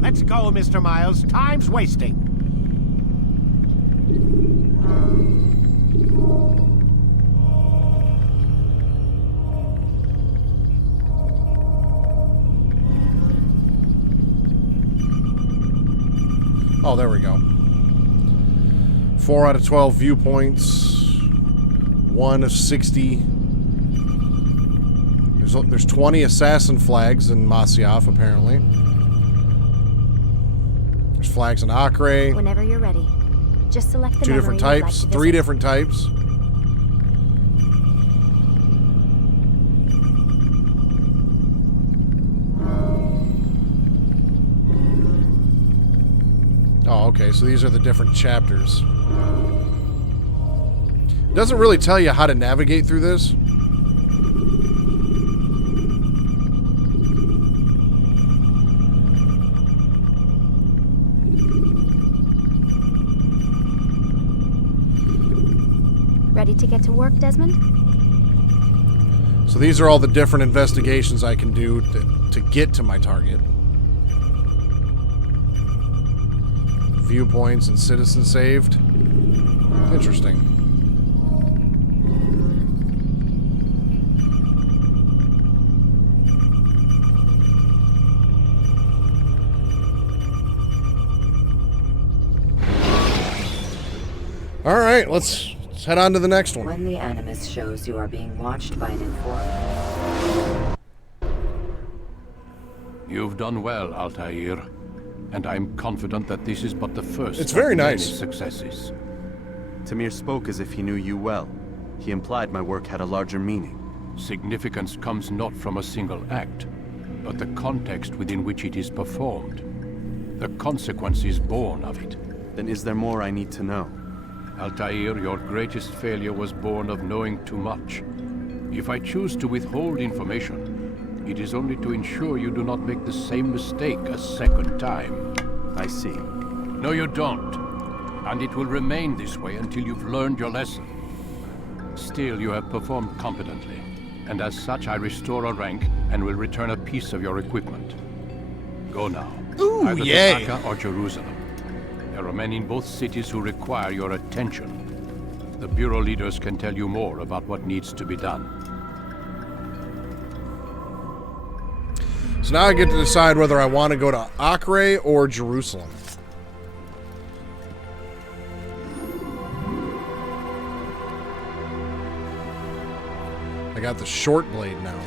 Let's go, Mr. Miles. Time's wasting. Oh, there we go. 4 out of 12 viewpoints. 1 of 60. There's 20 assassin flags in Masyaf, apparently. There's flags in Acre. Whenever you're ready. Just select the 2 different types. 3 different types. Oh, okay, so these are the different chapters. It doesn't really tell you how to navigate through this. Ready to get to work, Desmond? So these are all the different investigations I can do to get to my target. Viewpoints and citizen saved. Interesting. right, let's head on to the next one. When the Animus shows you are being watched by an informant... You've done well, Altair, and I'm confident that this is but the first It's very of many nice. successes. Tamir spoke as if he knew you well. He implied my work had a larger meaning. Significance comes not from a single act, but the context within which it is performed. The consequences born of it. Then is there more I need to know? Altair, your greatest failure was born of knowing too much. If I choose to withhold information, it is only to ensure you do not make the same mistake a second time. I see. No, you don't. And it will remain this way until you've learned your lesson. Still, you have performed competently, and as such I restore a rank and will return a piece of your equipment. Go now. Ooh, either yay. to Akka or Jerusalem. There are men in both cities who require your attention. The Bureau leaders can tell you more about what needs to be done. So now I get to decide whether I want to go to Acre or Jerusalem. I got the short blade now.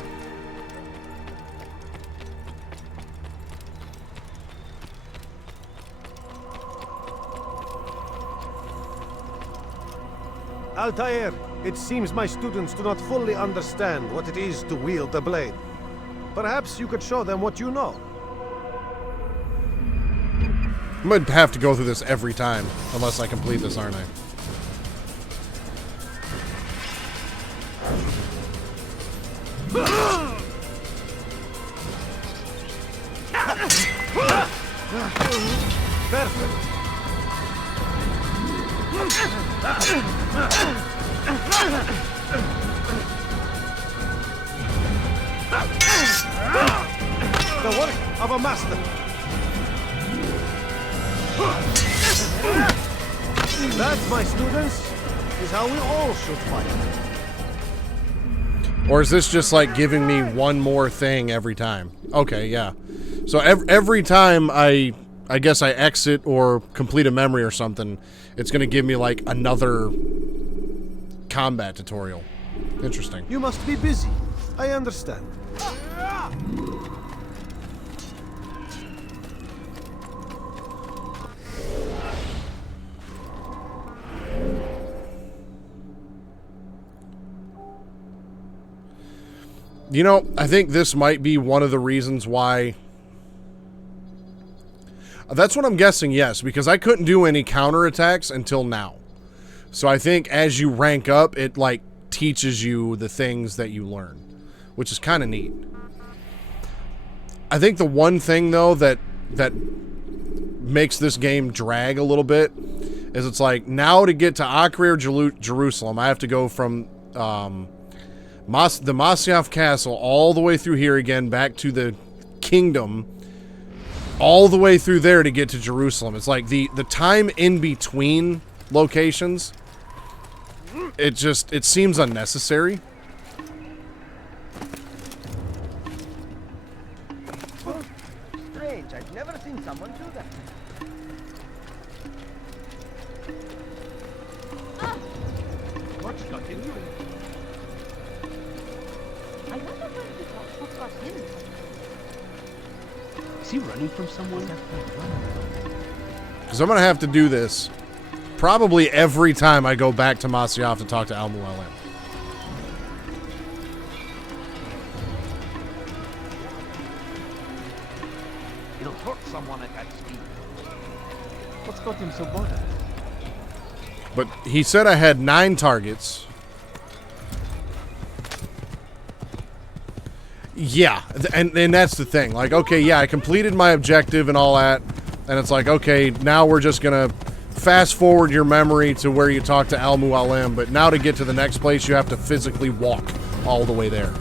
Altair, it seems my students do not fully understand what it is to wield the blade. Perhaps you could show them what you know. I'm going to have to go through this every time, unless I complete this, aren't I? Perfect. The work of a master. That, my students, is how we all should fight. Or is this just like giving me one more thing every time? Okay, yeah. So every time I guess I exit or complete a memory or something, it's going to give me like another combat tutorial. Interesting. You must be busy. I understand. You know, I think this might be one of the reasons why... That's what I'm guessing, yes, because I couldn't do any counterattacks until now. So I think as you rank up, it, like, teaches you the things that you learn, which is kind of neat. I think the one thing, though, that makes this game drag a little bit is it's like, now to get to Acre or Jerusalem, I have to go from... the Masyaf Castle all the way through here again, back to the kingdom, all the way through there to get to Jerusalem. It's like the time in between locations, it seems unnecessary. Strange, I've never seen someone do that. What's got him? I wonder what got him. Is he running from someone? Because I'm going to have to do this probably every time I go back to Masyaf to talk to Al-Mualim. It'll hurt someone at that speed. What's got him so bothered? But he said I had 9 targets. Yeah, and that's the thing. Like, okay, yeah, I completed my objective and all that, and it's like, okay, now we're just gonna fast forward your memory to where you talk to Al-Mualim, but now to get to the next place, you have to physically walk all the way there.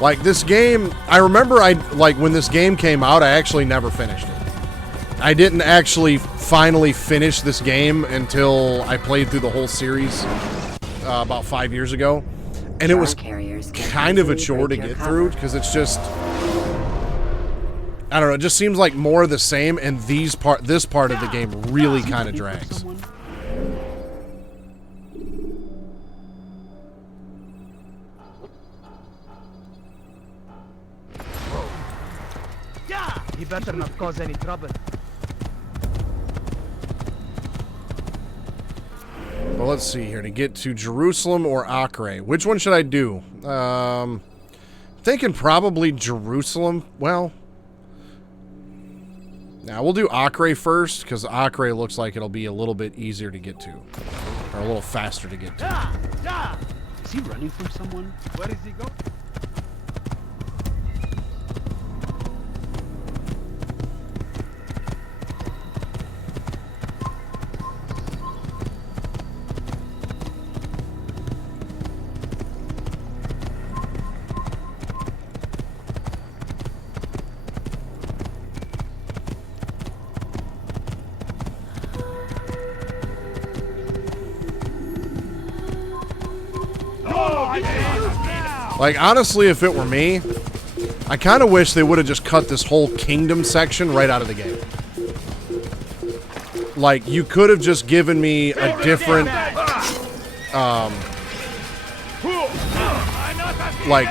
Like, this game, I remember when this game came out, I actually never finished it. I didn't actually finally finish this game until I played through the whole series about 5 years ago, and it was kind of a chore to get through because it's just, I don't know, it just seems like more of the same, and this part of the game really kind of drags. He better not cause any trouble. Well, let's see here. To get to Jerusalem or Acre, which one should I do? Thinking probably Jerusalem. Well, now we'll do Acre first because Acre looks like it'll be a little bit easier to get to, or a little faster to get to. Is he running from someone? Where is he going? Like, honestly, if it were me, I kind of wish they would have just cut this whole kingdom section right out of the game. Like, you could have just given me a different, like,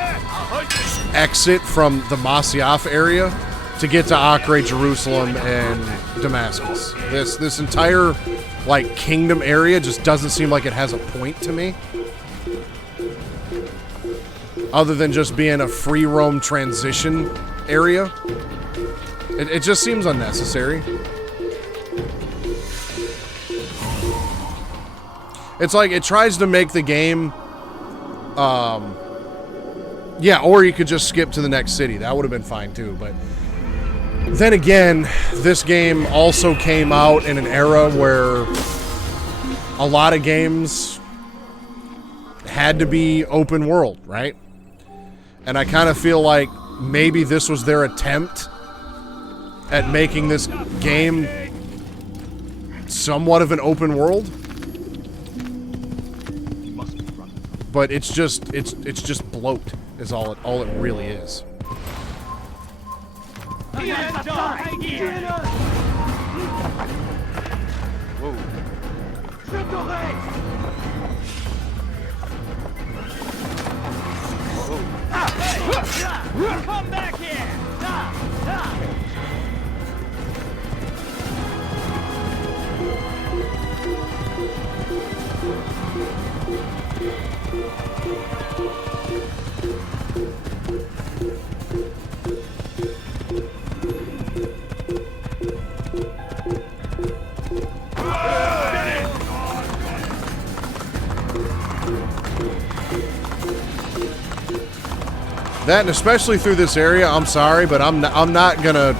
exit from the Masyaf area to get to Acre, Jerusalem, and Damascus. This entire, like, kingdom area just doesn't seem like it has a point to me. Other than just being a free roam transition area. It just seems unnecessary. It's like it tries to make the game, yeah, or you could just skip to the next city. That would have been fine too, but then again, this game also came out in an era where a lot of games had to be open world, right? And I kind of feel like maybe this was their attempt at making this game somewhat of an open world. But it's just bloat is all it really is. Come back here! That, and especially through this area, I'm sorry, but I'm not gonna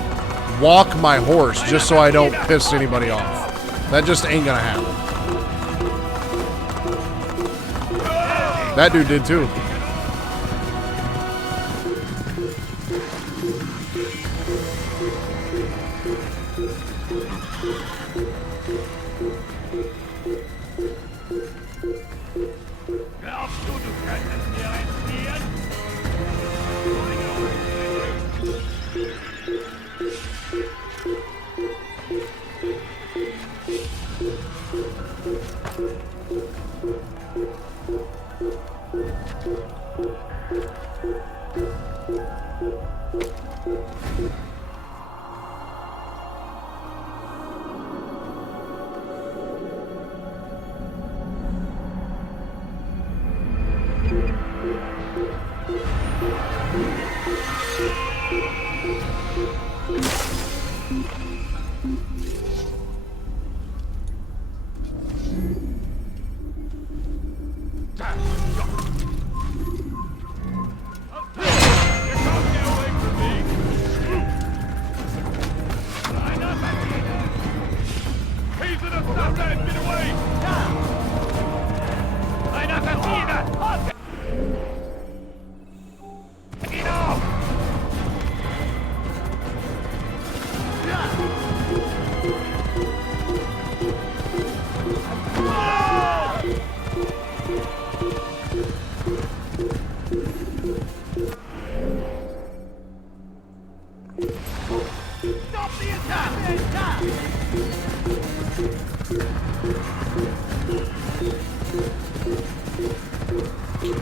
walk my horse just so I don't piss anybody off. That just ain't gonna happen. That dude did too.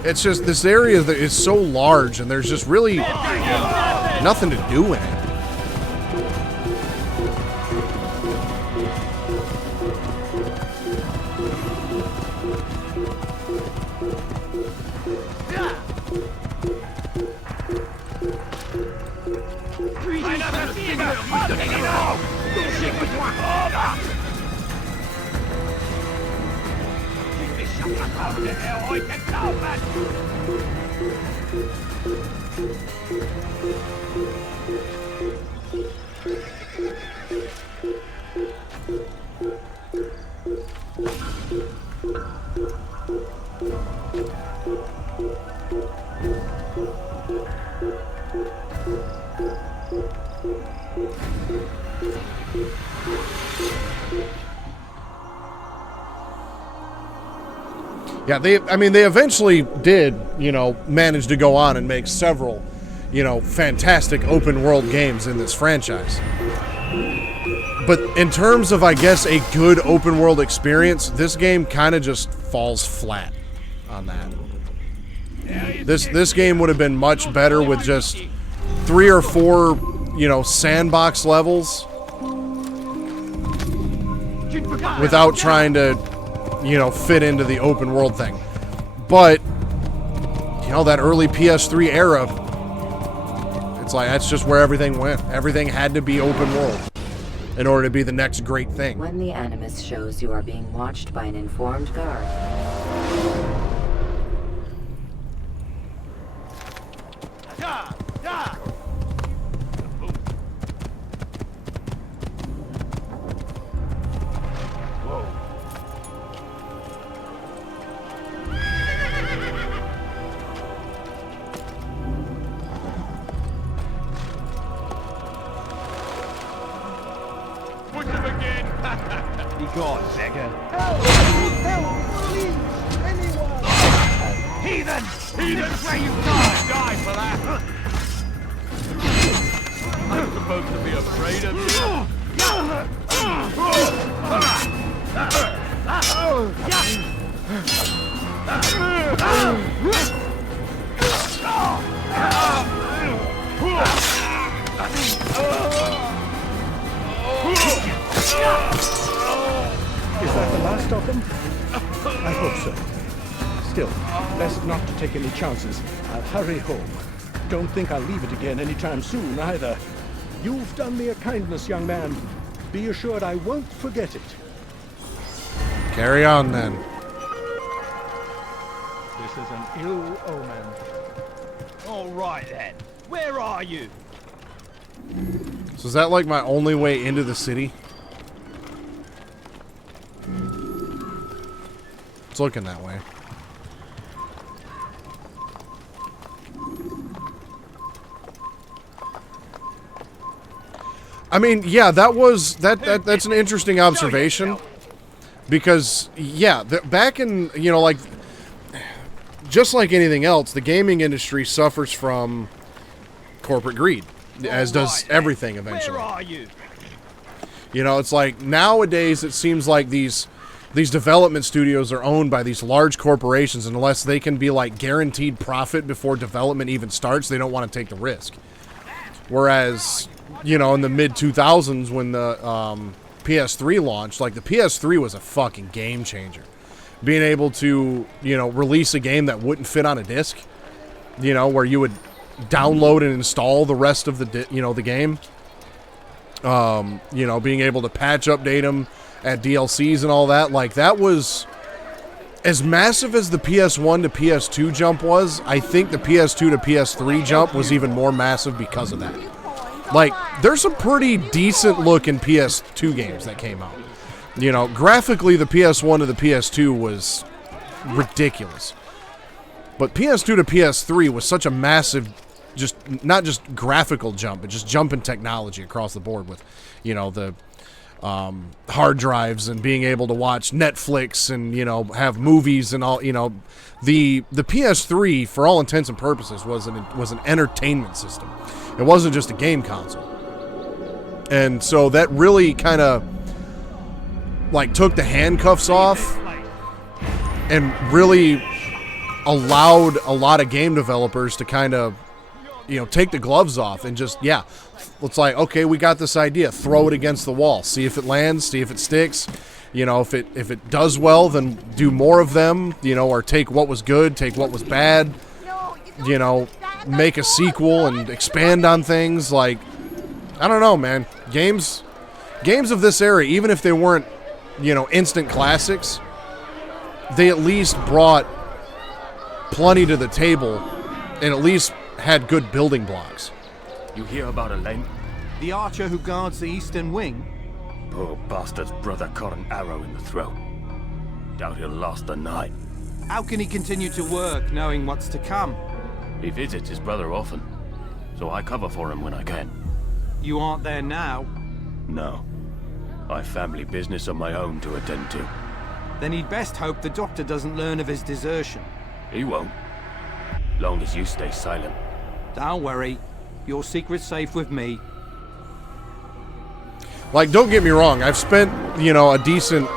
It's just this area that is so large, and there's just really nothing to do in it. Yeah, they eventually did, manage to go on and make several, fantastic open world games in this franchise. But in terms of, I guess, a good open world experience, this game kind of just falls flat on that. This game would have been much better with just 3 or 4, sandbox levels without trying to fit into the open world thing. But, that early PS3 era, it's like, that's just where everything went. Everything had to be open world in order to be the next great thing. When the Animus shows you are being watched by an informed guard. Is that the last of them? I hope so. Still, best not to take any chances. I'll hurry home. Don't think I'll leave it again anytime soon, either. You've done me a kindness, young man. Be assured I won't forget it. Carry on, then. This is an ill omen. All right, then. Where are you? So is that like my only way into the city? It's looking that way. I mean, yeah, that's an interesting observation, because yeah, back in, like, just like anything else, the gaming industry suffers from corporate greed, as does everything eventually. Where are you? It's like nowadays it seems like these development studios are owned by these large corporations, and unless they can be like guaranteed profit before development even starts, they don't want to take the risk. Whereas, in the mid-2000s when the PS3 launched, like, the PS3 was a fucking game changer. Being able to, release a game that wouldn't fit on a disc, where you would download and install the rest of the game. Being able to patch update them, add DLCs and all that, like, that was as massive as the PS1 to PS2 jump was. I think the PS2 to PS3 jump was even more massive because of that. Like, there's some pretty decent looking PS2 games that came out. Graphically, the PS1 to the PS2 was ridiculous. But PS2 to PS3 was such a massive, not just graphical jump, but just jump in technology across the board with, the hard drives and being able to watch Netflix and, have movies and all, the PS3, for all intents and purposes, was an entertainment system. It wasn't just a game console. And so that really kind of, like, took the handcuffs off and really allowed a lot of game developers to kind of, take the gloves off and just, it's like, okay, we got this idea. Throw it against the wall. See if it lands. See if it sticks. If it does well, then do more of them, or take what was good, take what was bad, make a sequel and expand on things. Like, I don't know, man. Games of this era, even if they weren't, instant classics, they at least brought plenty to the table and at least had good building blocks. You hear about Elaine? The archer who guards the eastern wing? Poor bastard's brother caught an arrow in the throat. Doubt he'll last the night. How can he continue to work, knowing what's to come? He visits his brother often, so I cover for him when I can. You aren't there now? No. I've family business of my own to attend to. Then he'd best hope the doctor doesn't learn of his desertion. He won't. Long as you stay silent. Don't worry. Your secret's safe with me. Like, don't get me wrong. I've spent, a decent...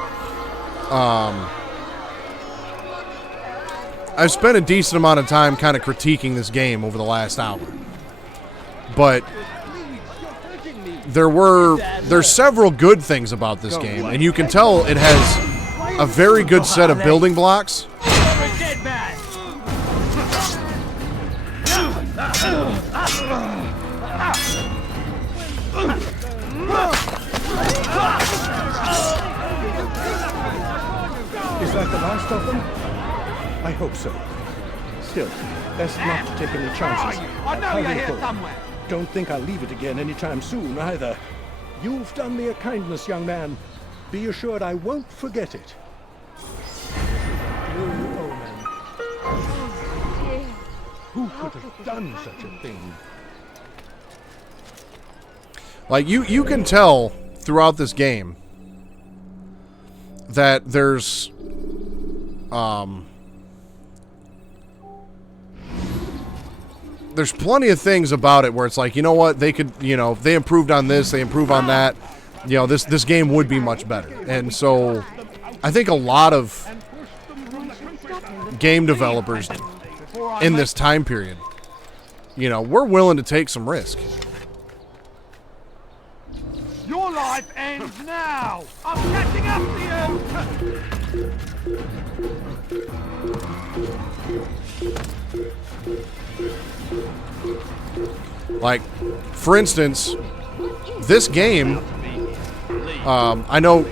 I've spent a decent amount of time kind of critiquing this game over the last hour. But there's several good things about this game, and you can tell it has a very good set of building blocks. Is that the last of them? I hope so. Still, best not to take any chances. I know you're here somewhere. Don't think I'll leave it again anytime soon, either. You've done me a kindness, young man. Be assured I won't forget it. Who could have done such a thing? Like, you can tell throughout this game that there's plenty of things about it where it's like, you know what, they could, they improved on this, they improve on that, this game would be much better. And so I think a lot of game developers in this time period, we're willing to take some risk. Your life ends now! I'm catching up to you! Like, for instance, this game, I know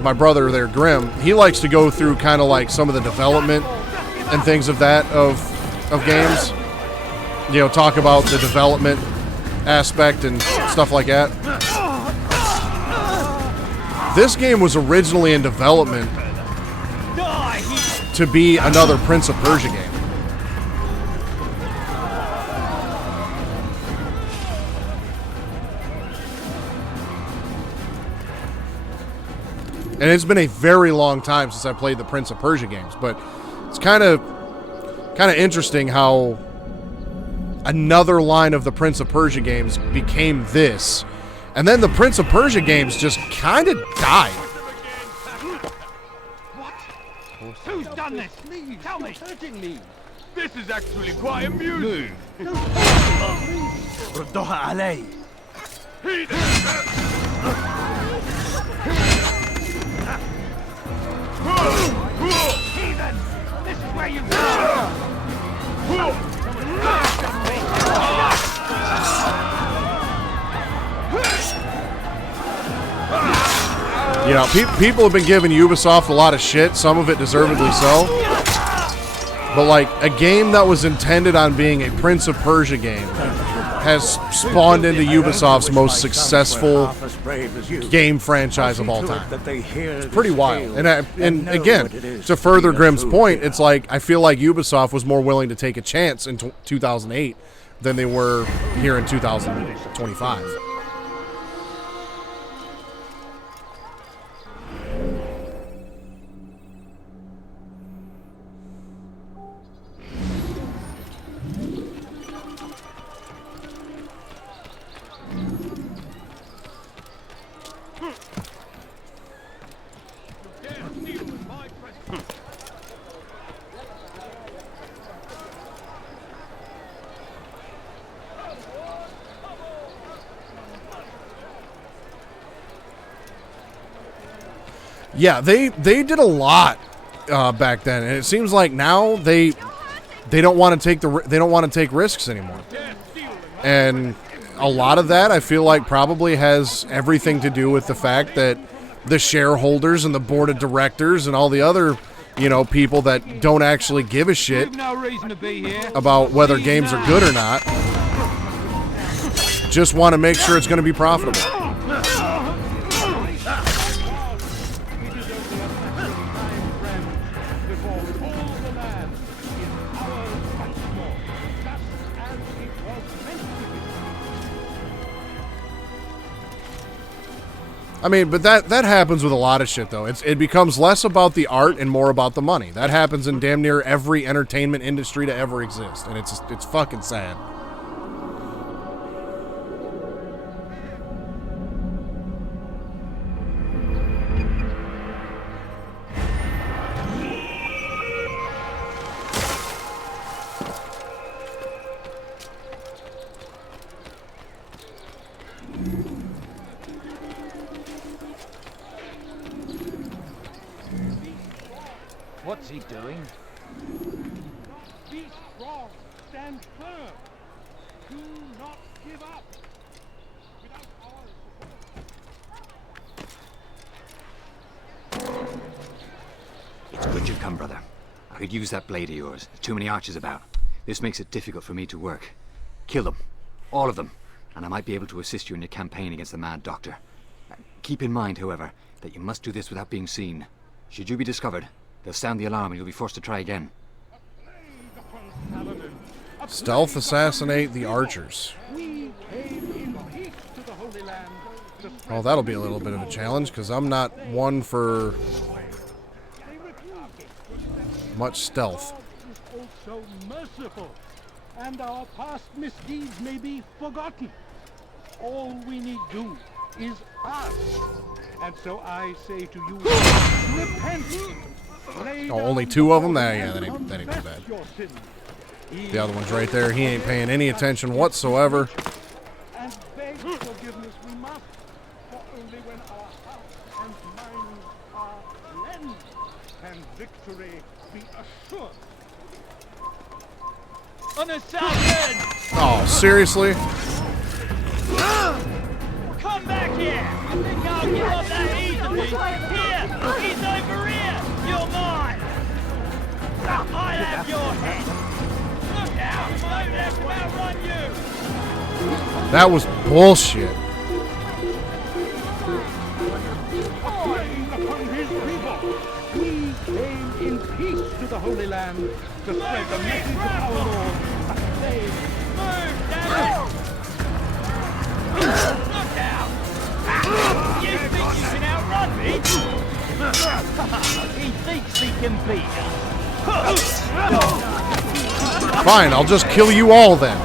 my brother there, Grim, he likes to go through kind of like some of the development and things of that of games. Talk about the development aspect and stuff like that. This game was originally in development to be another Prince of Persia game. And it's been a very long time since I played the Prince of Persia games, but it's kind of interesting how another line of the Prince of Persia games became this. And then the Prince of Persia games just kind of died. What? Who's done this? Tell me! Hurting me. This is actually quite amusing. ردوها علي. Heathen! This is where you go! People have been giving Ubisoft a lot of shit, some of it deservedly so. But like, a game that was intended on being a Prince of Persia game has spawned into Ubisoft's most successful game franchise of all time. It's pretty wild. And again, to further Grimm's point, it's like, I feel like Ubisoft was more willing to take a chance in 2008 than they were here in 2025. Yeah, they did a lot back then, and it seems like now they don't want to take risks anymore. And a lot of that I feel like probably has everything to do with the fact that the shareholders and the board of directors and all the other, people that don't actually give a shit about whether games are good or not just want to make sure it's going to be profitable. I mean, but that happens with a lot of shit, though. It becomes less about the art and more about the money. That happens in damn near every entertainment industry to ever exist, and it's fucking sad. What's he doing? Be strong. Stand firm. Do not give up. Without our support. It's good you've come, brother. I could use that blade of yours. There's too many archers about. This makes it difficult for me to work. Kill them. All of them. And I might be able to assist you in your campaign against the Mad Doctor. Keep in mind, however, that you must do this without being seen. Should you be discovered, they'll sound the alarm and you'll be forced to try again. Stealth assassinate the archers. Oh, that'll be a little bit of a challenge, because I'm not one for much stealth. Also merciful, and our past misdeeds may be forgotten. All we need do is ask. And so I say to you, repent. Oh, only two of them? That ain't too bad. The other one's right there. He ain't paying any attention whatsoever. And beg forgiveness we must, for only when our hearts and minds are cleansed can victory be assured. Unassassin! Oh, seriously? Come back here! You think I'll give up that easily? Here! He's over here! You're mine! I'll have your head! Look out! Don't let him outrun you! That was bullshit. Upon his people, we came in peace to the Holy Land to spread the message of our Lord. Move, damn it! Look out! You think you can outrun me? He thinks he can beat us. Fine, I'll just kill you all then.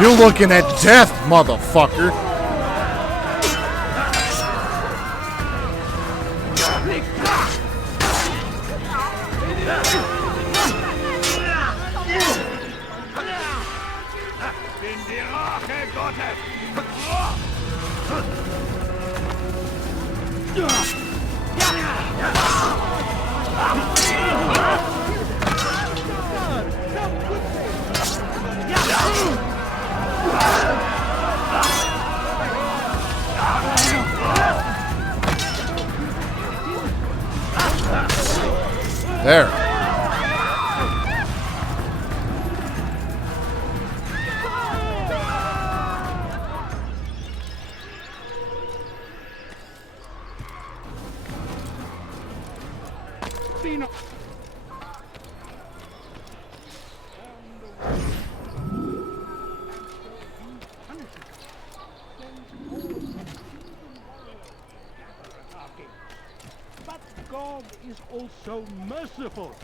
You're looking at death, motherfucker. There. But God is also merciful,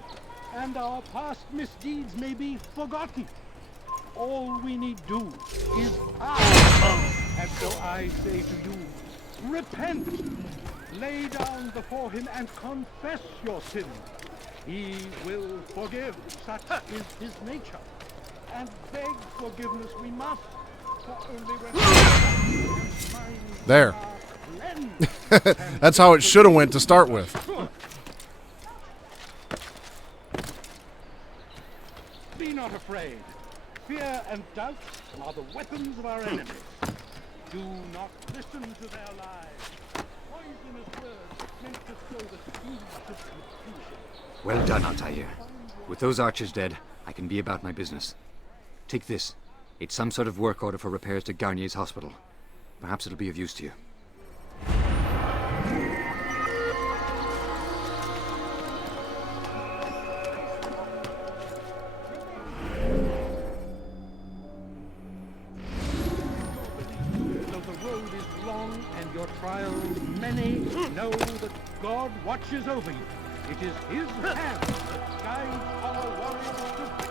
and our past misdeeds may be forgotten. All we need do is ask. And so I say to you, repent. Lay down before him and confess your sin. He will forgive. Such is his nature. And beg forgiveness we must. For only when There. That's how it should have went to start with. Be not afraid. Fear and doubt are the weapons of our enemies. Do not listen to their lies. Poisonous words meant to sow the seeds of confusion. Well done, Altair. With those archers dead, I can be about my business. Take this. It's some sort of work order for repairs to Garnier's hospital. Perhaps it'll be of use to you. Though the road is long and your trials many, know that God watches over you. It is his hand that guides our warriors to victory.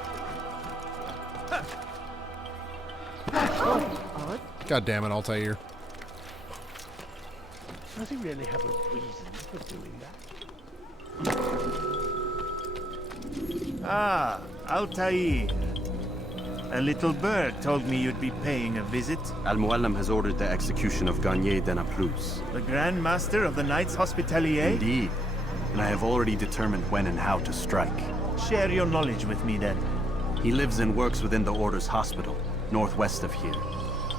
God damn it, Altair. Does he really have a reason for doing that? Ah, Altair. A little bird told me you'd be paying a visit. Al-Muallim has ordered the execution of Garnier de Naplouse. The Grand Master of the Knights Hospitalier? Indeed. And I have already determined when and how to strike. Share your knowledge with me, then. He lives and works within the Order's hospital, northwest of here.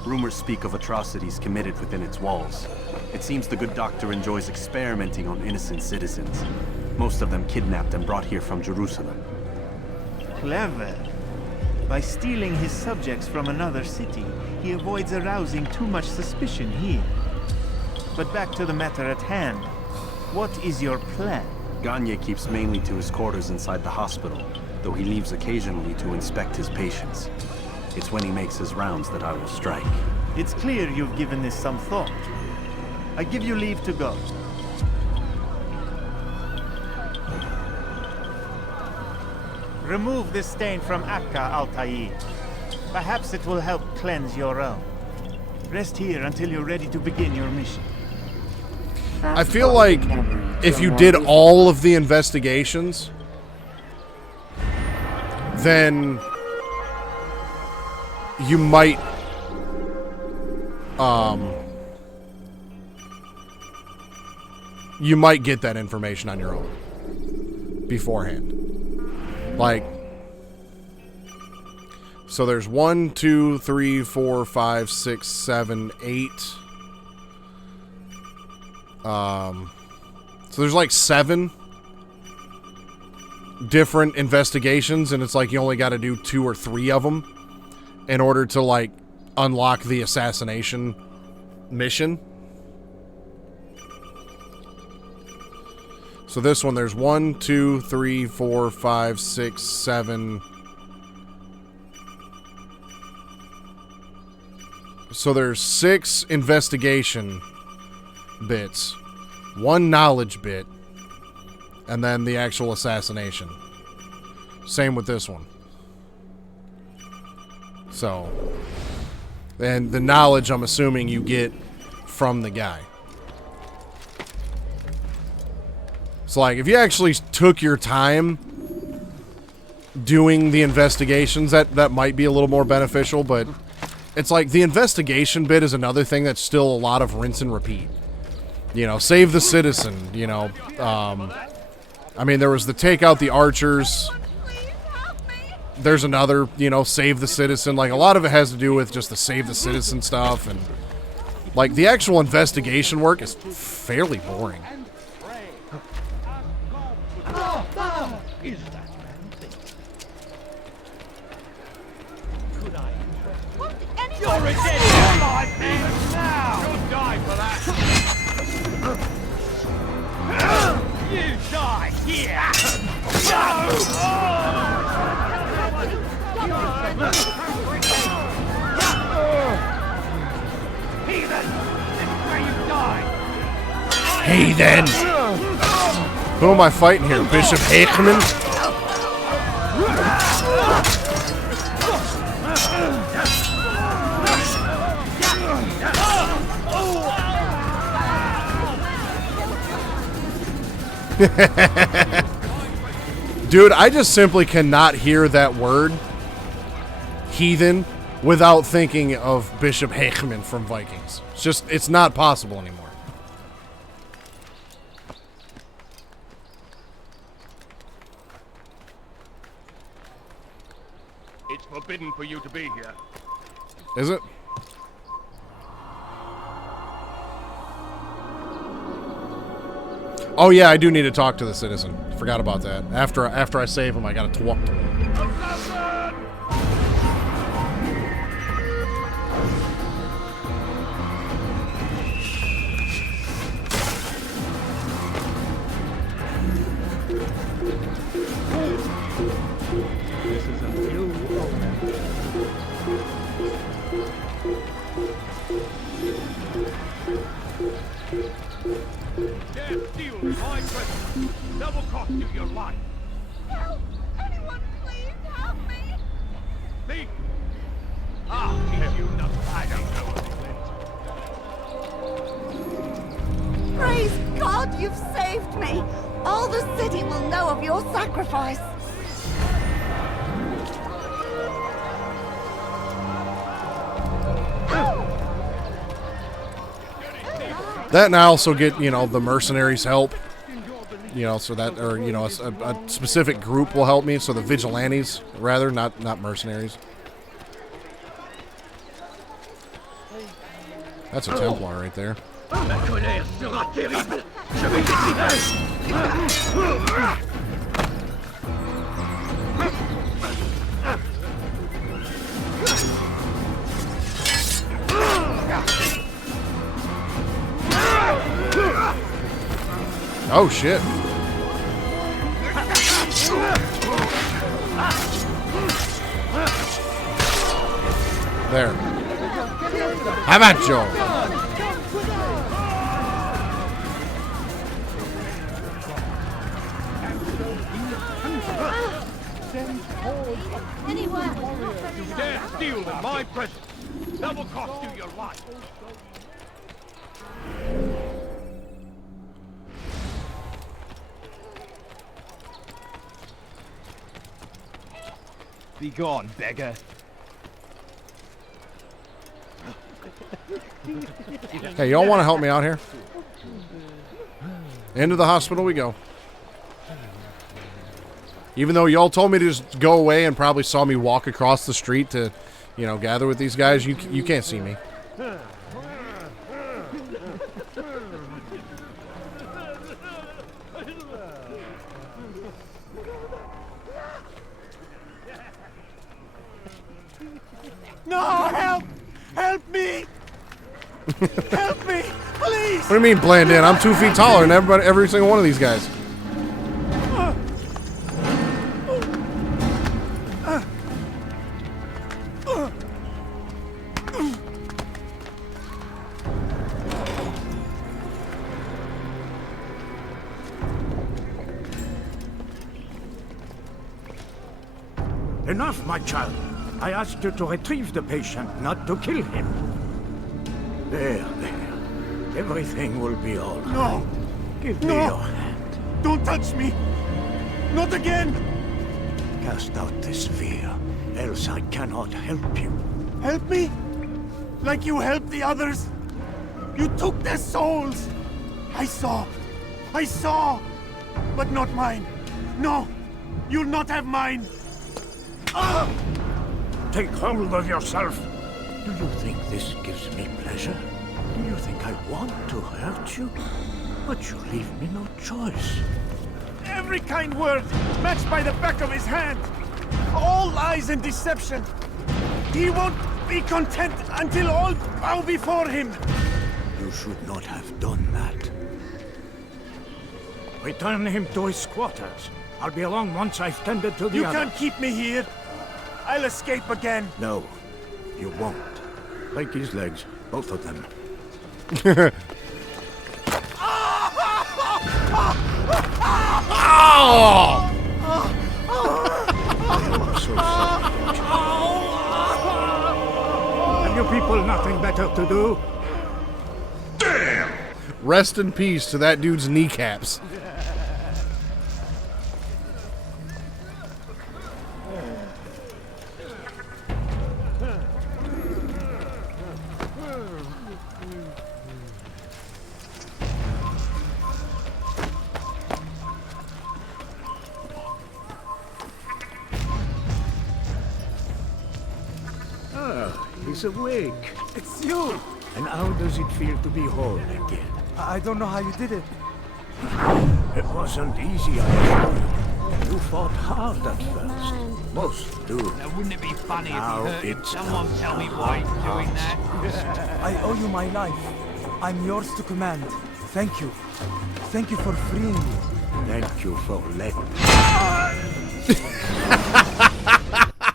Rumors speak of atrocities committed within its walls. It seems the good doctor enjoys experimenting on innocent citizens. Most of them kidnapped and brought here from Jerusalem. Clever. By stealing his subjects from another city, he avoids arousing too much suspicion here. But back to the matter at hand. What is your plan? Garnier keeps mainly to his quarters inside the hospital, though he leaves occasionally to inspect his patients. It's when he makes his rounds that I will strike. It's clear you've given this some thought. I give you leave to go. Remove this stain from Akka, Altair. Perhaps it will help cleanse your own. Rest here until you're ready to begin your mission. I feel like if you did all of the investigations, then you might get that information on your own beforehand. Like, so there's 1, 2, 3, 4, 5, 6, 7, 8. So there's like 7 different investigations, and it's like you only got to do 2 or 3 of them in order to like unlock the assassination mission. So this one, there's 1, 2, 3, 4, 5, 6, 7. So there's 6 investigation bits, 1 knowledge bit, and then the actual assassination. Same with this one. So, and the knowledge, I'm assuming you get from the guy. So, like, if you actually took your time doing the investigations, that might be a little more beneficial, but it's like the investigation bit is another thing that's still a lot of rinse and repeat. You know, save the citizen, you know. I mean, there was the take out the archers. There's another, you know, save the citizen. Like, a lot of it has to do with just the save the citizen stuff. And, like, the actual investigation work is fairly boring. Is that man thinking? Could I? You're a dead alive man now! You'll die for that! You die here! Heathen! This is where you die! Heathen! Who am I fighting here? Bishop Hakeman? Dude, I just simply cannot hear that word, heathen, without thinking of Bishop Hageman from Vikings. It's not possible anymore. It's forbidden for you to be here. Is it? Oh yeah, I do need to talk to the citizen. Forgot about that. After I save him, I gotta talk to him. This is a new omen. Dare steal my present. Double cost you your life. Help! Anyone, please help me! Thief! I'll teach you nothing. I don't know. Praise God, you've saved me! All the city will know of your sacrifice! That, and I also get, the mercenaries help. So that, or, a specific group will help me. So the vigilantes, rather, not mercenaries. That's a Templar right there. La colère sera terrible. Je vais décider. Oh shit. There. How about Joe? You dare steal my present. Double cost you your life. Be gone, beggar. Hey, y'all want to help me out here? Into the hospital we go. Even though y'all told me to just go away and probably saw me walk across the street to, gather with these guys, you can't see me. No, help! Help me! Help me! Please! What do you mean blend in? I'm 2 feet taller than every single one of these guys. Enough, my child. I asked you to retrieve the patient, not to kill him. There. Everything will be all right. No! Give me your hand. Don't touch me! Not again! Cast out this fear, else I cannot help you. Help me? Like you helped the others? You took their souls! I saw! But not mine! No! You'll not have mine! Ah! Take hold of yourself. Do you think this gives me pleasure? Do you think I want to hurt you? But you leave me no choice. Every kind word matched by the back of his hand. All lies and deception. He won't be content until all bow before him. You should not have done that. Return him to his quarters. I'll be along once I've tended to the You other. can't keep me here. I'll escape again. No, you won't. Break his legs, both of them. Oh! I'm so sorry. Have you people nothing better to do? Rest in peace to that dude's kneecaps. He's awake. It's you! And how does it feel to be whole again? I don't know how you did it. It wasn't easy, I assure you. You fought hard at first. Most do. Now, wouldn't it be funny Now if he hurt him? it's Someone done. tell me why he's doing that. I owe you my life. I'm yours to command. Thank you. Thank you for freeing me. Thank you for letting me.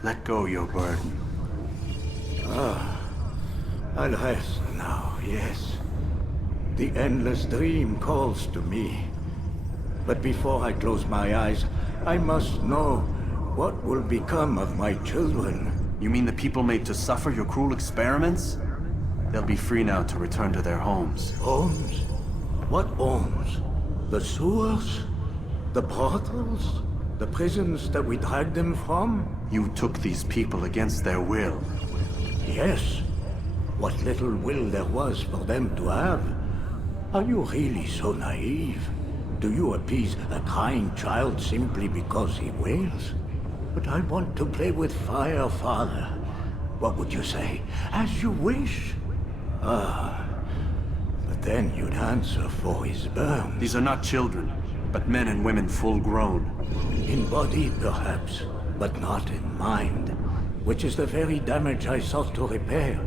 Let go your burden. I'll rest now, yes. The endless dream calls to me. But before I close my eyes, I must know what will become of my children. You mean the people made to suffer your cruel experiments? They'll be free now to return to their homes. Homes? What homes? The sewers? The brothels? The prisons that we dragged them from? You took these people against their will. Yes. What little will there was for them to have. Are you really so naive? Do you appease a crying child simply because he wails? But I want to play with fire, Father. What would you say? As you wish. But then you'd answer for his burn. These are not children, but men and women full grown. In body, perhaps, but not in mind. Which is the very damage I sought to repair.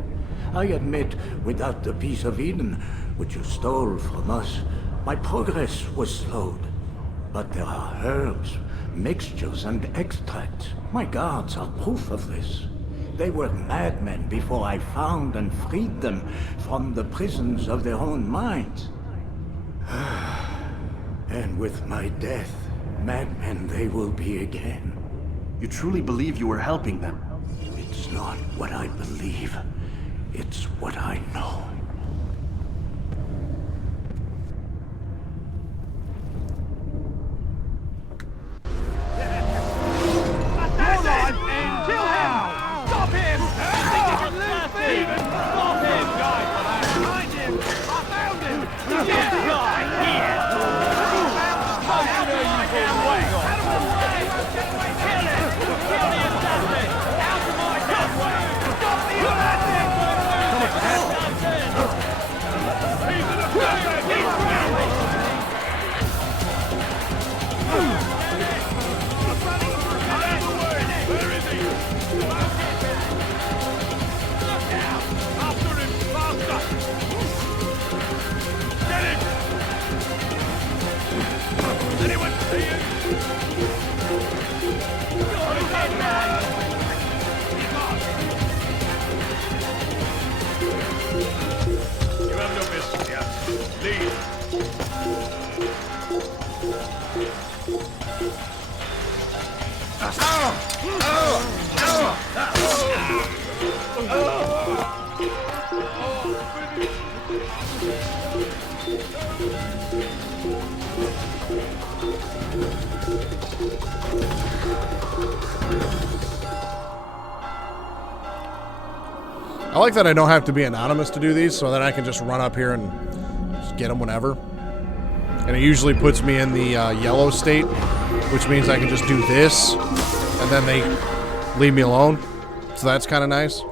I admit, without the piece of Eden, which you stole from us, my progress was slowed. But there are herbs, mixtures, and extracts. My guards are proof of this. They were madmen before I found and freed them from the prisons of their own minds. And with my death, madmen they will be again. You truly believe you were helping them? It's not what I believe. It's what I know. I like that I don't have to be anonymous to do these, so that I can just run up here and just get them whenever. And it usually puts me in the yellow state, which means I can just do this, and then they leave me alone. So that's kind of nice.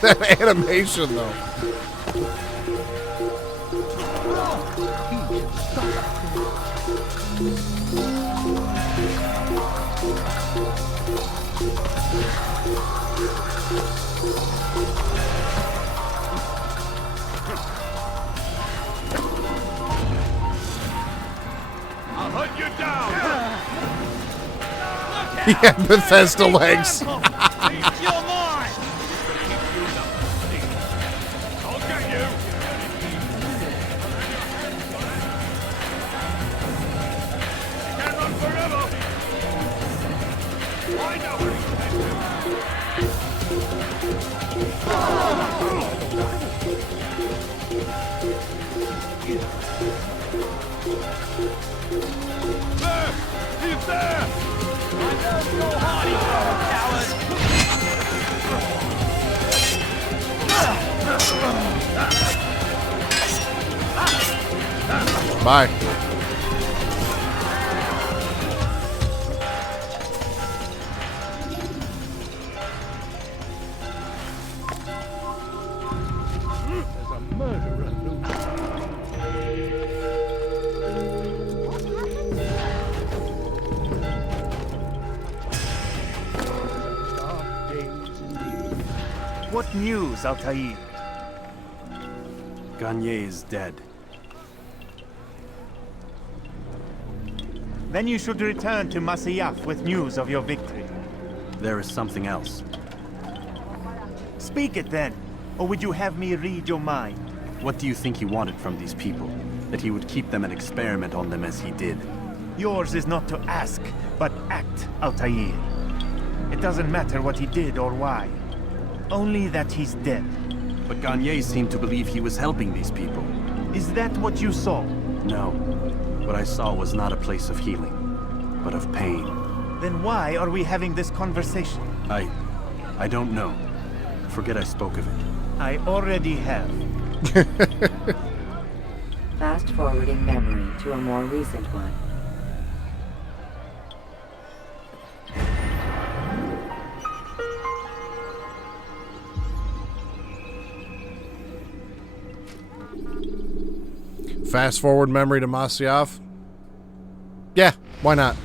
That animation, though. I'll hunt you down. Yeah, Bethesda legs. You're mine. I'll get you. You can't run forever. I know where he's headed. There! He's there! Bye. There's a murderer loose. Dark days indeed. What news, Altair? Garnier is dead. Then you should return to Masyaf with news of your victory. There is something else. Speak it then, or would you have me read your mind? What do you think he wanted from these people? That he would keep them and experiment on them as he did? Yours is not to ask, but act, Altair. It doesn't matter what he did or why. Only that he's dead. But Garnier seemed to believe he was helping these people. Is that what you saw? No. What I saw was not a place of healing, but of pain. Then why are we having this conversation? I don't know. Forget I spoke of it. I already have. Fast-forwarding memory to a more recent one. Fast forward memory to Masyaf. Yeah, why not?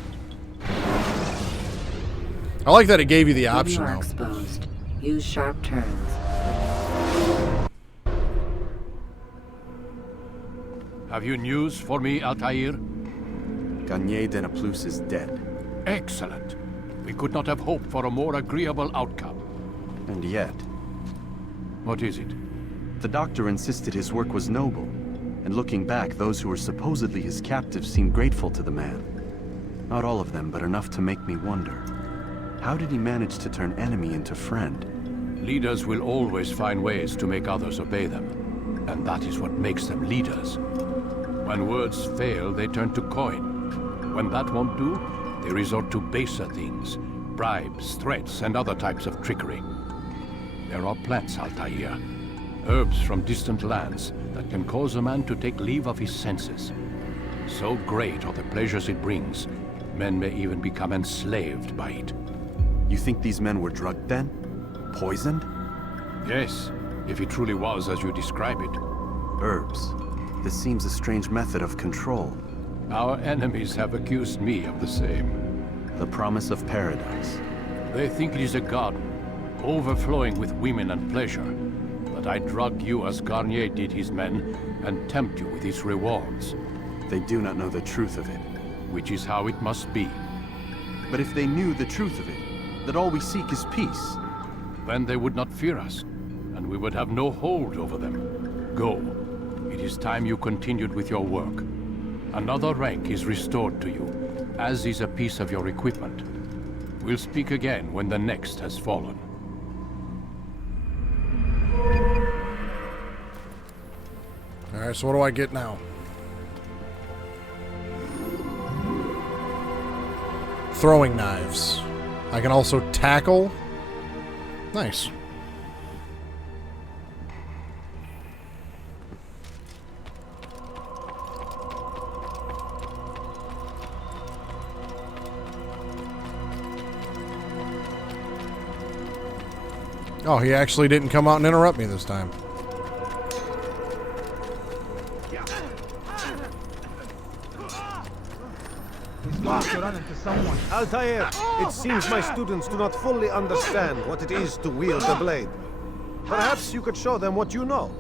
I like that it gave you the option, You are though. exposed. Use sharp turns. Have you news for me, Altair? Garnier de Naplouse is dead. Excellent. We could not have hoped for a more agreeable outcome. And yet... What is it? The doctor insisted his work was noble. And looking back, those who were supposedly his captives seemed grateful to the man. Not all of them, but enough to make me wonder. How did he manage to turn enemy into friend? Leaders will always find ways to make others obey them. And that is what makes them leaders. When words fail, they turn to coin. When that won't do, they resort to baser things. Bribes, threats, and other types of trickery. There are plants, Altair. Herbs from distant lands that can cause a man to take leave of his senses. So great are the pleasures it brings, men may even become enslaved by it. You think these men were drugged then? Poisoned? Yes, if it truly was as you describe it. Herbs. This seems a strange method of control. Our enemies have accused me of the same. The promise of paradise. They think it is a garden, overflowing with women and pleasure. But I drug you as Garnier did his men, and tempt you with its rewards. They do not know the truth of it. Which is how it must be. But if they knew the truth of it, that all we seek is peace, then they would not fear us, and we would have no hold over them. Go. It is time you continued with your work. Another rank is restored to you, as is a piece of your equipment. We'll speak again when the next has fallen. Alright, so what do I get now? Throwing knives. I can also tackle. Nice. Oh, he actually didn't come out and interrupt me this time. Altair, it seems my students do not fully understand what it is to wield the blade. Perhaps you could show them what you know.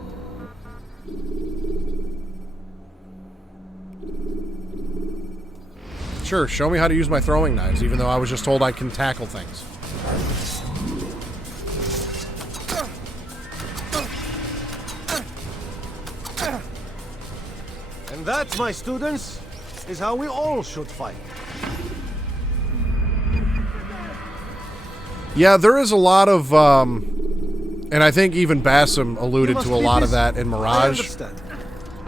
Sure, show me how to use my throwing knives, even though I was just told I can tackle things. And that, my students, is how we all should fight. Yeah, there is a lot of, and I think even Bassam alluded to a lot of that in Mirage.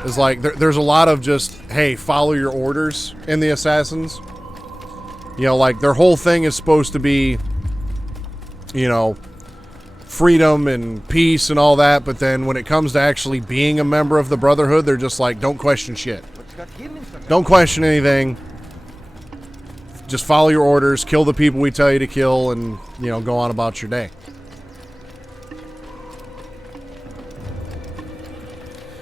It's like, there's a lot of just, hey, follow your orders in the Assassins. You know, like, their whole thing is supposed to be, you know, freedom and peace and all that, but then when it comes to actually being a member of the Brotherhood, they're just like, don't question shit. Don't question anything. Just follow your orders, kill the people we tell you to kill, and, you know, go on about your day.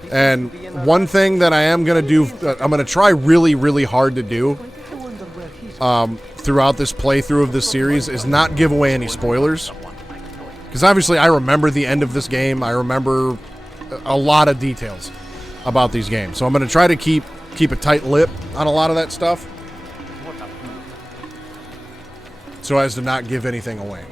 And one thing that I am going to do, I'm going to try really, really hard to do throughout this playthrough of this series is not give away any spoilers. Because obviously I remember the end of this game. I remember a lot of details about these games. So I'm going to try to keep a tight lip on a lot of that stuff, so as to not give anything away.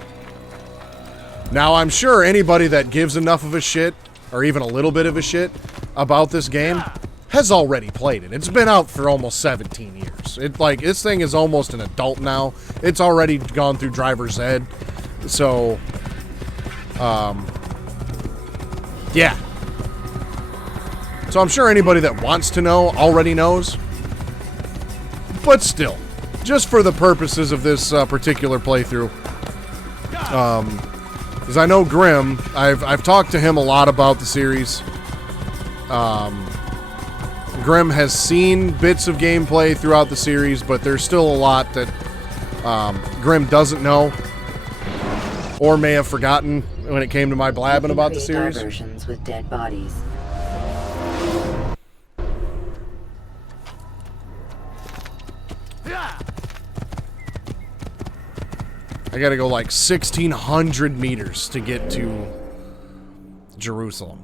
Now, I'm sure anybody that gives enough of a shit, or even a little bit of a shit, about this game has already played it. It's been out for almost 17 years. This thing is almost an adult now. It's already gone through driver's ed. So, yeah. So I'm sure anybody that wants to know already knows. But still, just for the purposes of this particular playthrough, because I know Grim, I've talked to him a lot about the series. Grim has seen bits of gameplay throughout the series, but there's still a lot that Grim doesn't know or may have forgotten when it came to my blabbing about the series. Diversions with dead bodies. I gotta go like 1,600 meters to get to Jerusalem.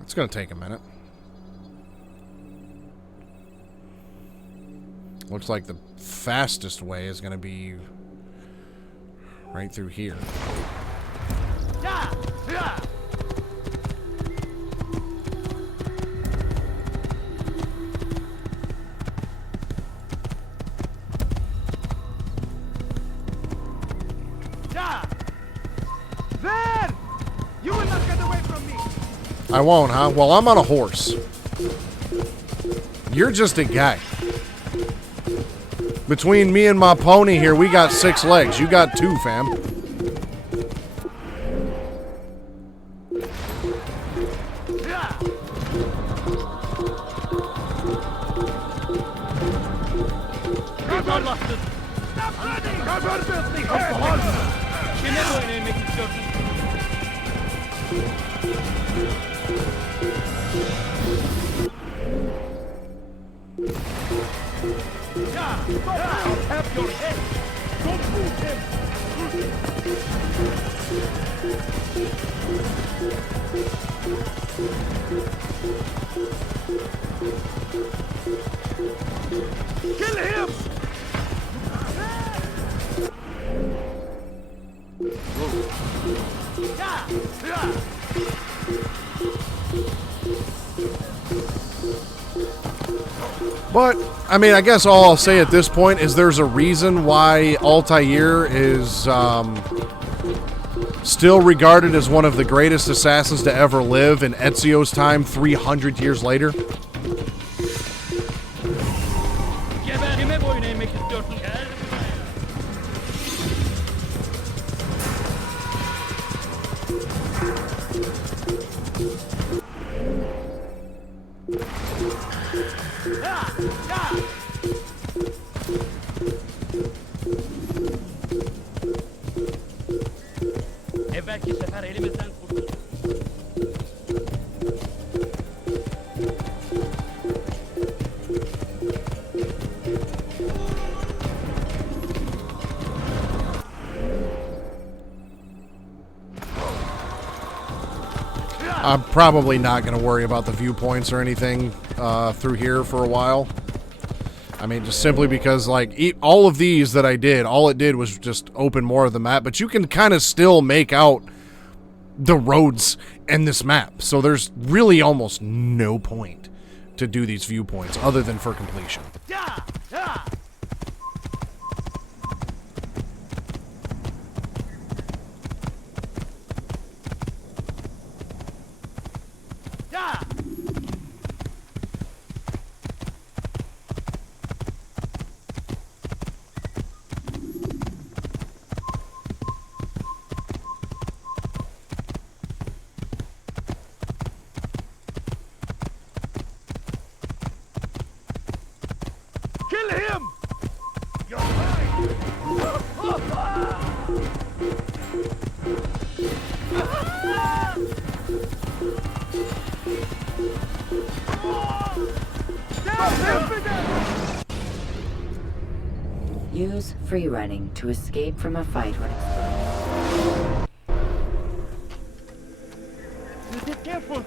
It's gonna take a minute. Looks like the fastest way is gonna be right through here. There! You will not get away from me! I won't, huh? Well, I'm on a horse. You're just a guy. Between me and my pony here, we got 6 legs. You got 2, fam. Kill him! But, I mean, I guess all I'll say at this point is there's a reason why Altair is still regarded as one of the greatest assassins to ever live in Ezio's time 300 years later. Evvelki sefer elimizden kurtulduk. I'm probably not going to worry about the viewpoints or anything through here for a while. I mean, just simply because, like, all of these that I did, all it did was just open more of the map. But you can kind of still make out the roads in this map. So there's really almost no point to do these viewpoints other than for completion. Use free running to escape from a fight when exposed. Be careful!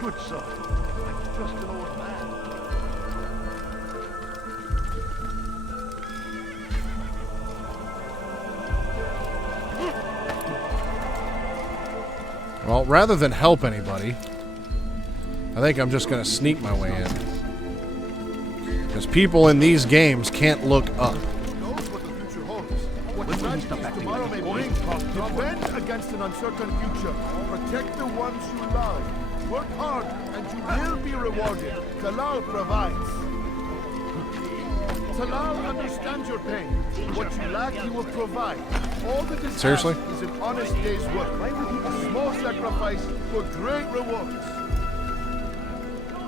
Good soul. I'm just an old man. Well, rather than help anybody, I think I'm just going to sneak my way in. Because people in these games can't look up. Tomorrow may bring. Defend against an uncertain future. Protect the ones you love. Work hard, and you will be rewarded. Talal provides. Talal understands your pain. What you lack, he will provide. All that is Seriously? asked is an honest day's work. A small sacrifice for great rewards.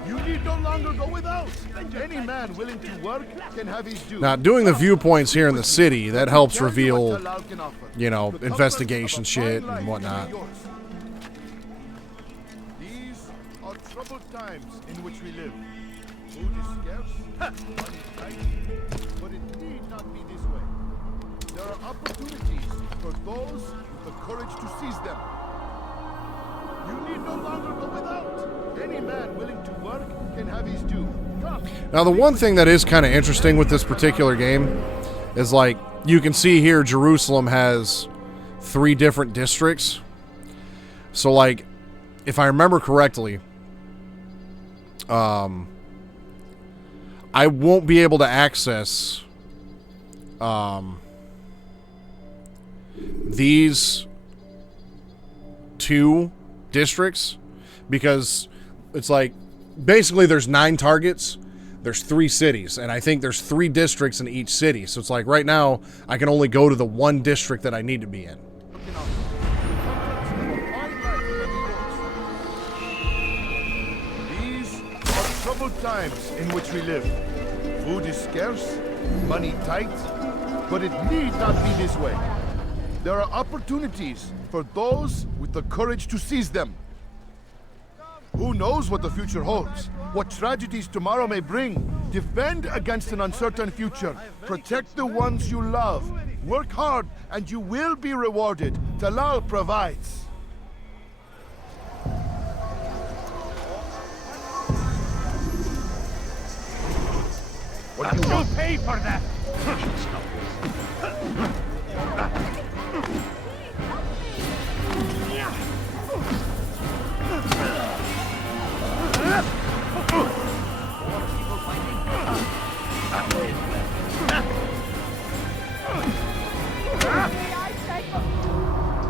You need no longer go without. Any man willing to work can have his due. Now, doing the viewpoints here in the city, that helps reveal, you know, investigation shit and whatnot. These are troubled times in which we live. Food is scarce, money tight, but it need not be this way. There are opportunities for those with the courage to seize them. You need no longer go without. Any man willing to work can have his due. Now, the one thing that is kind of interesting with this particular game is, like, you can see here Jerusalem has 3 different districts. So, like, if I remember correctly, I won't be able to access these 2 districts because it's like basically there's 9 targets, there's 3 cities, and I think there's 3 districts in each city. So it's like right now I can only go to the one district that I need to be in. These are troubled times in which we live. Food is scarce, money tight, but it need not be this way. There are opportunities for those with the courage to seize them. Who knows what the future holds? What tragedies tomorrow may bring? Defend against an uncertain future. Protect the ones you love. Work hard, and you will be rewarded. Talal provides. What do you pay for that?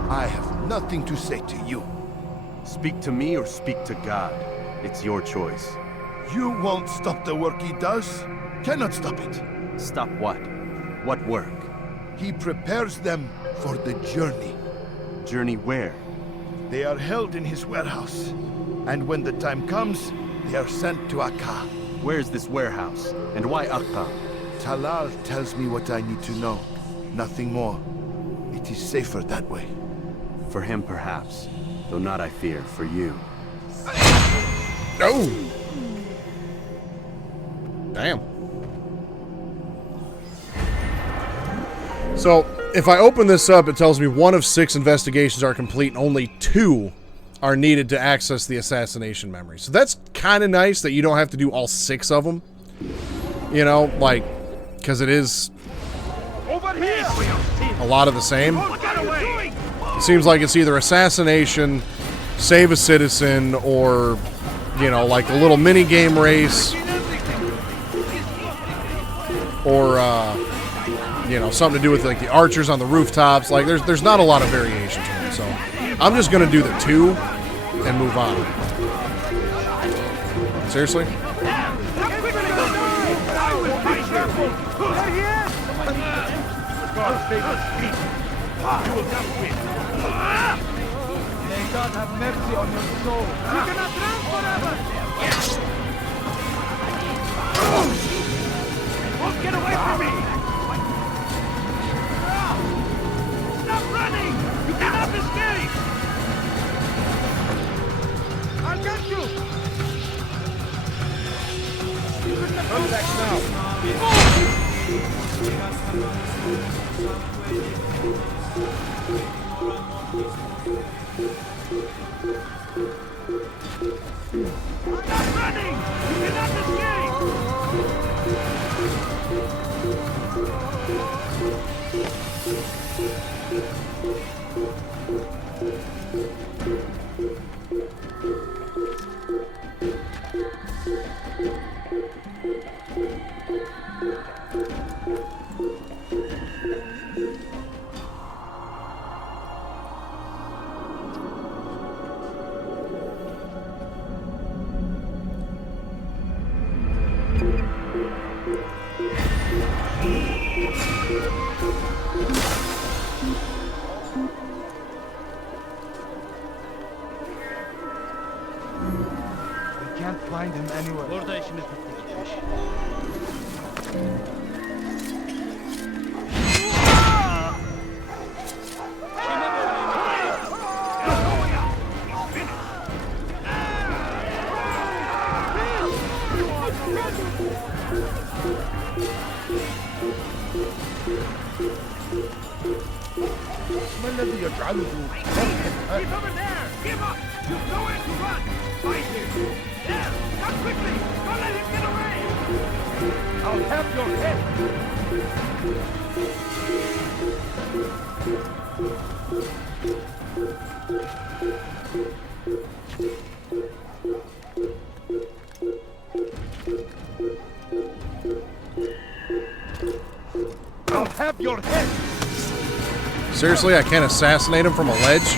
I have nothing to say to you. Speak to me or speak to God. It's your choice. You won't stop the work he does. Cannot stop it. Stop what? What work? He prepares them for the journey. Journey where? They are held in his warehouse. And when the time comes, they are sent to Akka. Where's this warehouse? And why Akka? Talal tells me what I need to know. Nothing more. It is safer that way. For him, perhaps. Though not, I fear, for you. No! Damn. So, if I open this up, it tells me 1 of 6 investigations are complete and only 2 are needed to access the assassination memory. So that's kind of nice that you don't have to do all 6 of them. You know, like, because it is a lot of the same. It seems like it's either assassination, save a citizen, or, you know, like a little mini-game race, or, you know, something to do with like the archers on the rooftops. Like there's not a lot of variation to it. So I'm just gonna do the 2 and move on. Seriously? May God have mercy on your soul. You cannot drown forever! Won't get away from me! Stop running! You cannot escape! I'll get you! Come back now! Stop running! You cannot escape! Can't find him anywhere. Burada işimiz bitti gitmiş. ما الذي يجعله He's over there! Give up! You've nowhere to run! Fight him! There! Come quickly! Don't let him get away! I'll have your head! I'll have your head! Seriously, I can't assassinate him from a ledge?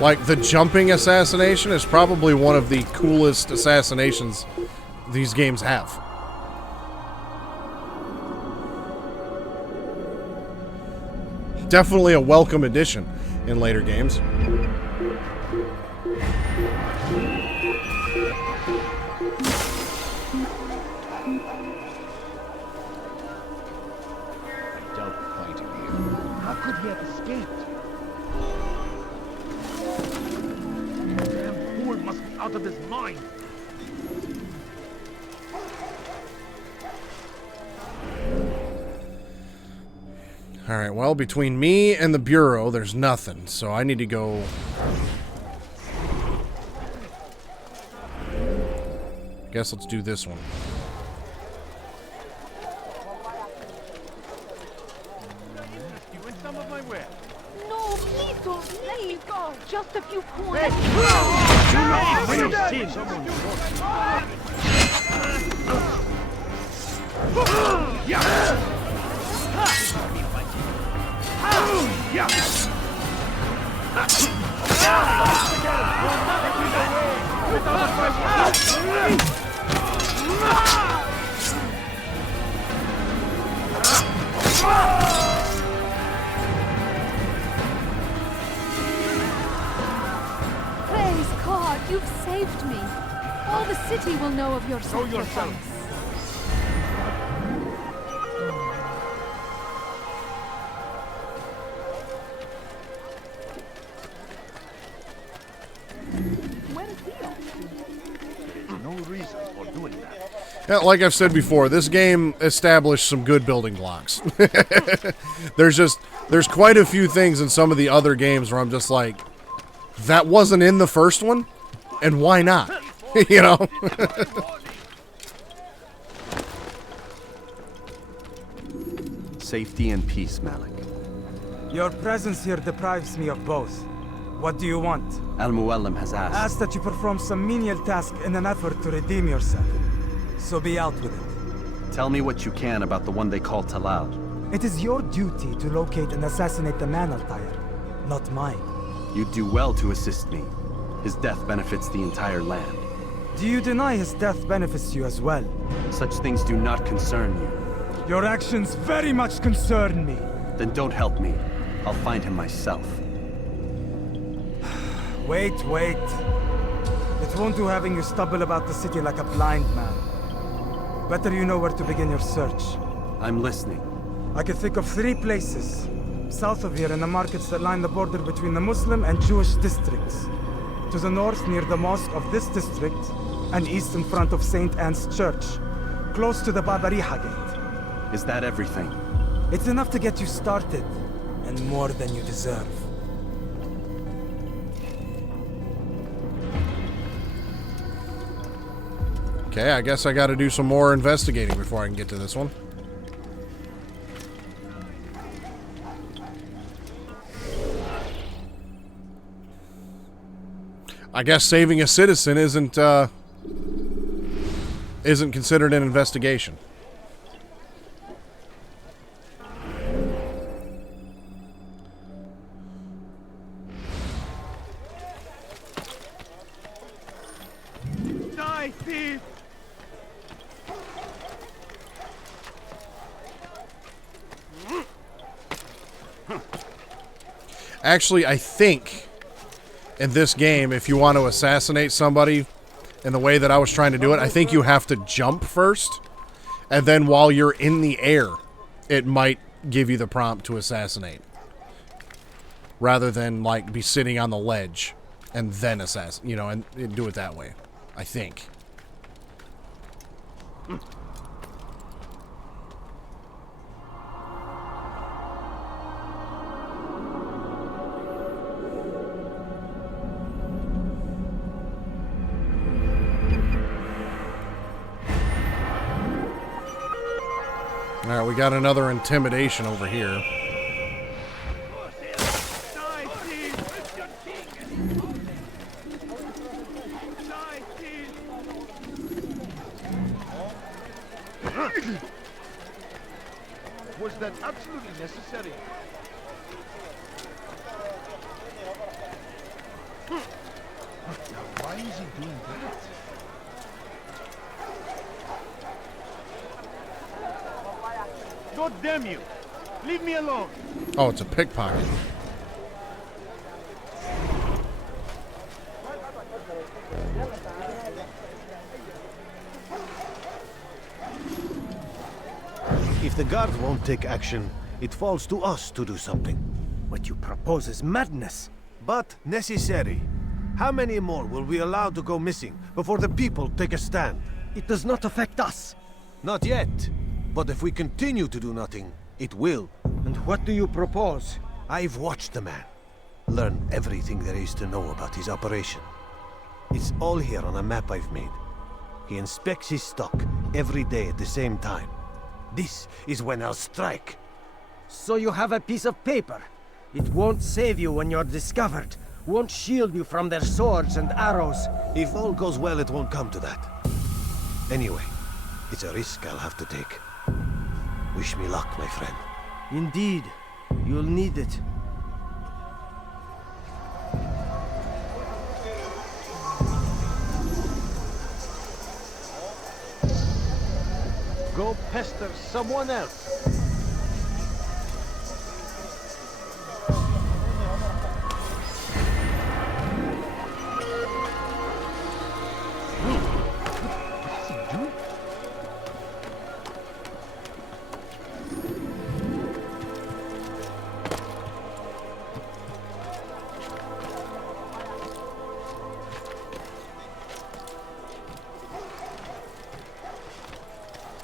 Like, the jumping assassination is probably one of the coolest assassinations these games have. Definitely a welcome addition in later games. How could he have escaped? The damn fool must be out of his mind. Alright, well, between me and the Bureau, there's nothing, so I need to go... Guess let's do this one. You win some of my wares. No, please don't leave. Go. Just a few coins. Praise God, you've saved me. All the city will know of your sacrifice. No reason for doing that. Yeah, like I've said before, this game established some good building blocks. There's quite a few things in some of the other games where I'm just like, that wasn't in the first one, and why not? You know? Safety and peace, Malik. Your presence here deprives me of both. What do you want? Al-Muallim has asked. Ask that you perform some menial task in an effort to redeem yourself. So be out with it. Tell me what you can about the one they call Talal. It is your duty to locate and assassinate the man, Altair, not mine. You'd do well to assist me. His death benefits the entire land. Do you deny his death benefits you as well? Such things do not concern you. Your actions very much concern me. Then don't help me. I'll find him myself. Wait. It won't do having you stumble about the city like a blind man. Better you know where to begin your search. I'm listening. I can think of 3 places. South of here in the markets that line the border between the Muslim and Jewish districts. To the north near the mosque of this district, and east in front of St. Anne's Church, close to the Babariha Gate. Is that everything? It's enough to get you started, and more than you deserve. Okay, I guess I gotta do some more investigating before I can get to this one. I guess saving a citizen isn't considered an investigation. Die, thief! Actually, I think in this game, if you want to assassinate somebody in the way that I was trying to do it, I think you have to jump first, and then while you're in the air, it might give you the prompt to assassinate, rather than like be sitting on the ledge and then assassinate, you know, and do it that way. I think. All right, we got another intimidation over here. Was that absolutely necessary? Now, why is he doing that? God damn you! Leave me alone! Oh, it's a pickpocket. If the guards won't take action, it falls to us to do something. What you propose is madness. But necessary. How many more will we allow to go missing before the people take a stand? It does not affect us. Not yet. But if we continue to do nothing, it will. And what do you propose? I've watched the man. Learn everything there is to know about his operation. It's all here on a map I've made. He inspects his stock every day at the same time. This is when I'll strike. So you have a piece of paper. It won't save you when you're discovered. Won't shield you from their swords and arrows. If all goes well, it won't come to that. Anyway, it's a risk I'll have to take. Wish me luck, my friend. Indeed. You'll need it. Go pester someone else.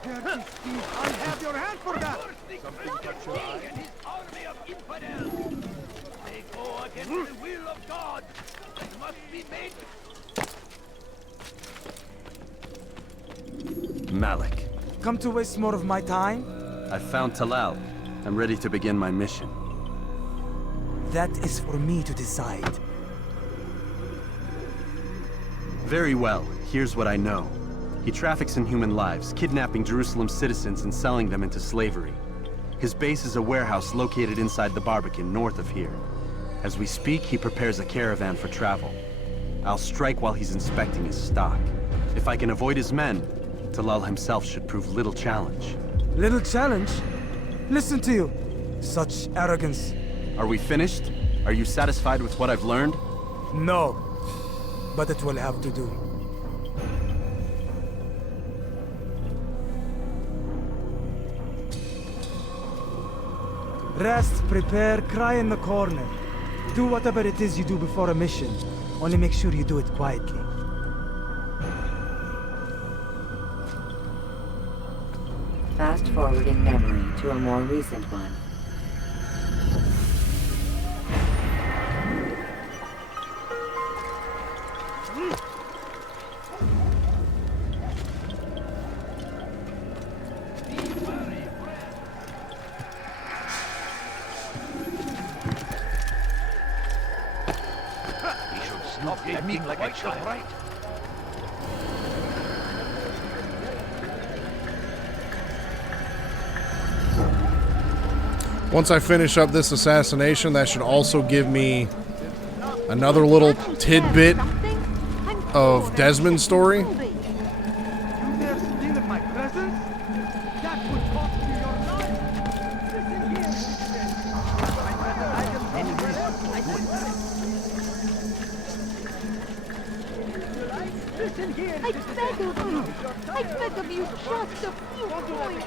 I'll have your hand for that! Something catch your eye? And his army of infidels. They go against the will of God and must be made. Malik. Come to waste more of my time? I've found Talal. I'm ready to begin my mission. That is for me to decide. Very well. Here's what I know. He traffics in human lives, kidnapping Jerusalem citizens and selling them into slavery. His base is a warehouse located inside the Barbican, north of here. As we speak, he prepares a caravan for travel. I'll strike while he's inspecting his stock. If I can avoid his men, Talal himself should prove little challenge. Little challenge? Listen to you. Such arrogance. Are we finished? Are you satisfied with what I've learned? No. But it will have to do. Rest, prepare, cry in the corner. Do whatever it is you do before a mission. Only make sure you do it quietly. Fast forwarding memory to a more recent one. Acting like a child. Right. Once I finish up this assassination, that should also give me another little tidbit of Desmond's story. I beg of you, just a few points.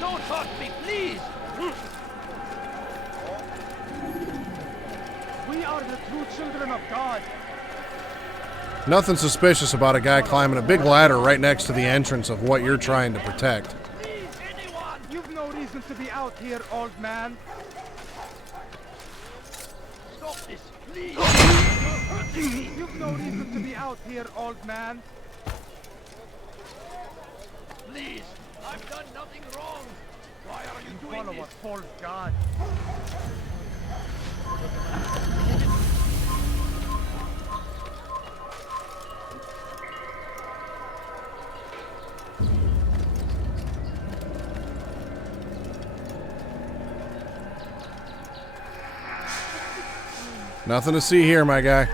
Don't hurt me, please! We are the true children of God. Nothing suspicious about a guy climbing a big ladder right next to the entrance of what you're trying to protect. You've no reason to be out here, old man. Stop this, please! You've no reason to be out here, old man. Please, I've done nothing wrong. Why are you doing Follow this? a false god. Nothing to see here, my guy.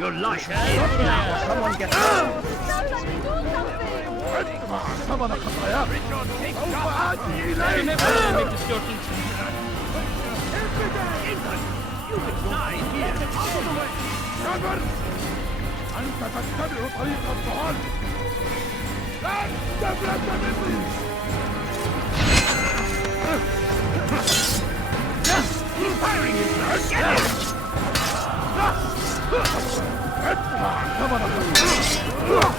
Your life. Someone get out. Someone You will die here. أنت تتبع طريق الضلال. لا تفلت مني. He's firing his gun.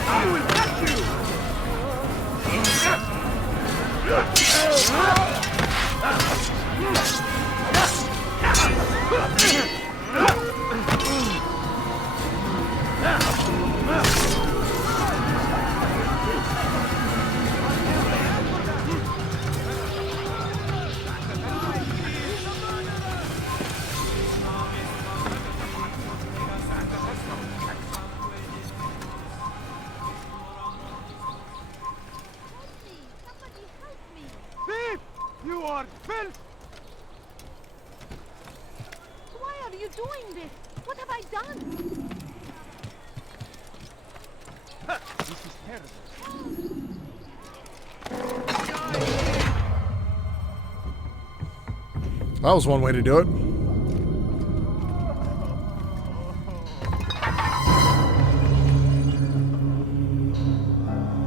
I will catch you. Thief! You are filth! Why are you doing this? What have I done? This is terrible. That was one way to do it.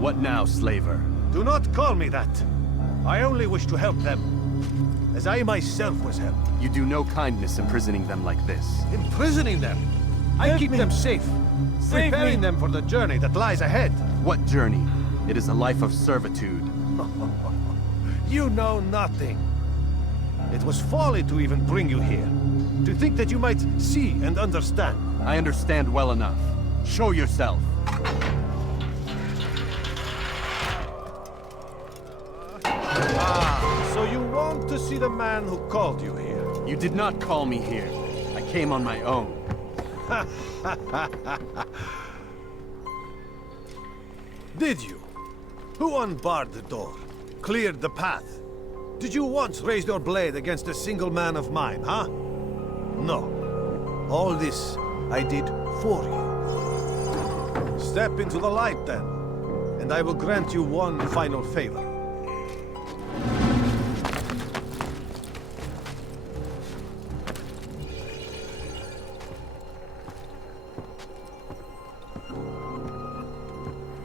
What now, slaver? Do not call me that. I only wish to help them, as I myself was helped. You do no kindness imprisoning them like this. Imprisoning them? I keep them safe, preparing them for the journey that lies ahead. What journey? It is a life of servitude. You know nothing. It was folly to even bring you here. To think that you might see and understand. I understand well enough. Show yourself. So you want to see the man who called you here? You did not call me here. I came on my own. Did you? Who unbarred the door? Cleared the path? Did you once raise your blade against a single man of mine, huh? No. All this I did for you. Step into the light then, and I will grant you one final favor.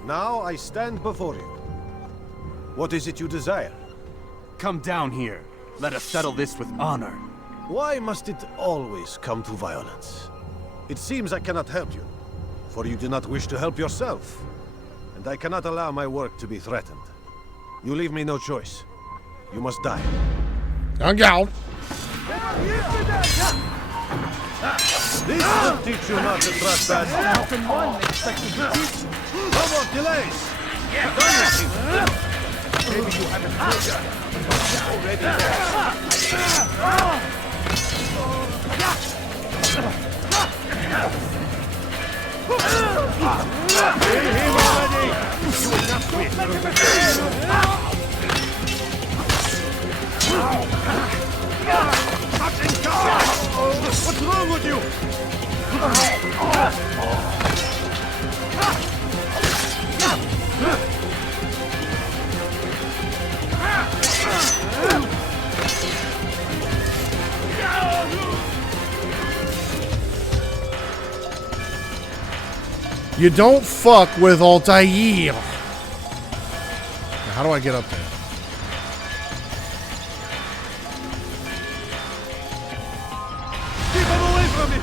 Now I stand before you. What is it you desire? Come down here. Let us settle this with honor. Why must it always come to violence? It seems I cannot help you, for you do not wish to help yourself. And I cannot allow my work to be threatened. You leave me no choice. You must die. I'm down. This will teach you not to trust bad. How can one expect to teach? No more delays! Done with you. Maybe you haven't heard yet. Already Kill him already! You will not win. Touching God! What's wrong with you? You don't fuck with Altair. Now, how do I get up there? Keep him away from me!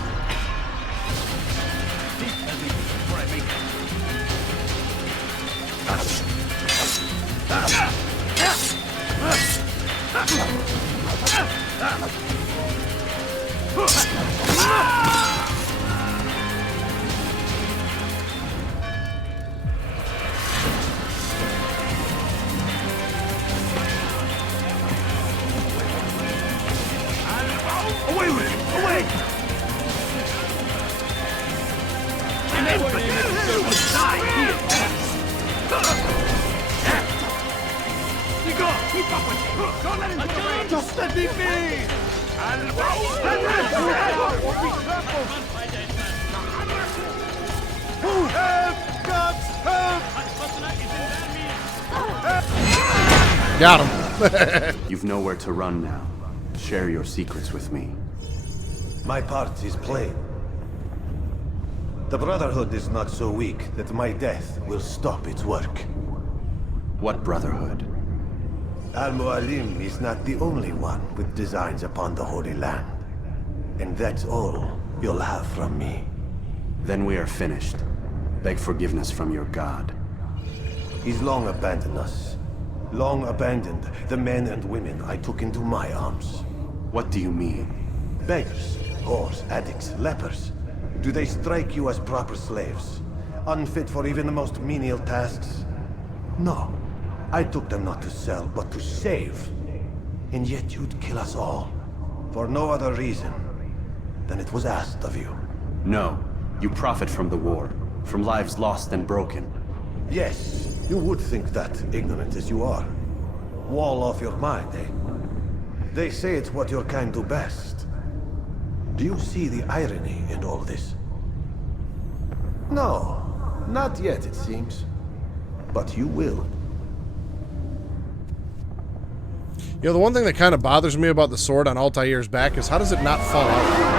Away with you! Away! Keep up with me! Don't let him get away! Just let me be! Who have God's help? Got him. You've nowhere to run now. Share your secrets with me. My part is plain. The Brotherhood is not so weak that my death will stop its work. What Brotherhood? Al-Mualim is not the only one with designs upon the Holy Land. And that's all you'll have from me. Then we are finished. Beg forgiveness from your god. He's long abandoned us. Long abandoned the men and women I took into my arms. What do you mean? Beggars, whores, addicts, lepers. Do they strike you as proper slaves? Unfit for even the most menial tasks? No. I took them not to sell, but to save. And yet you'd kill us all. For no other reason than it was asked of you. No. You profit from the war. From lives lost and broken. Yes, you would think that, ignorant as you are. Wall off your mind, eh? They say it's what your kind do best. Do you see the irony in all this? No, not yet, it seems. But you will. You know, the one thing that kind of bothers me about the sword on Altair's back is how does it not fall out?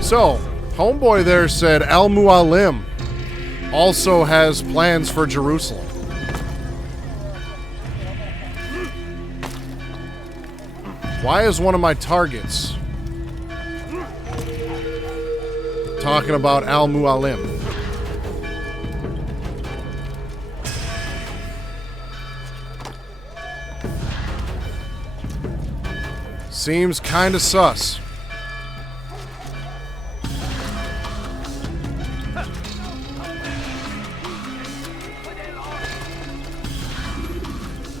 So, homeboy there said Al-Mualim. also has plans for Jerusalem. Why is one of my targets talking about Al-Mualim? Seems kinda sus.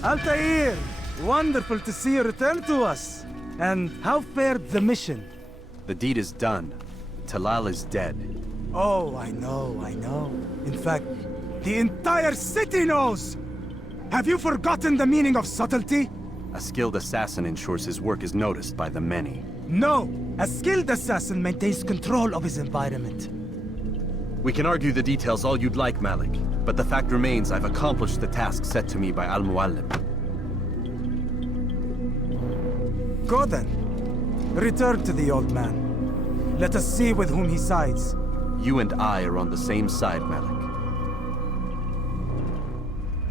Altair! Wonderful to see you return to us. And how fared the mission? The deed is done. Talal is dead. Oh, I know. In fact, the entire city knows! Have you forgotten the meaning of subtlety? A skilled assassin ensures his work is noticed by the many. No! A skilled assassin maintains control of his environment. We can argue the details all you'd like, Malik, but the fact remains I've accomplished the task set to me by Al-Mualim. Go then. Return to the old man. Let us see with whom he sides. You and I are on the same side, Malik.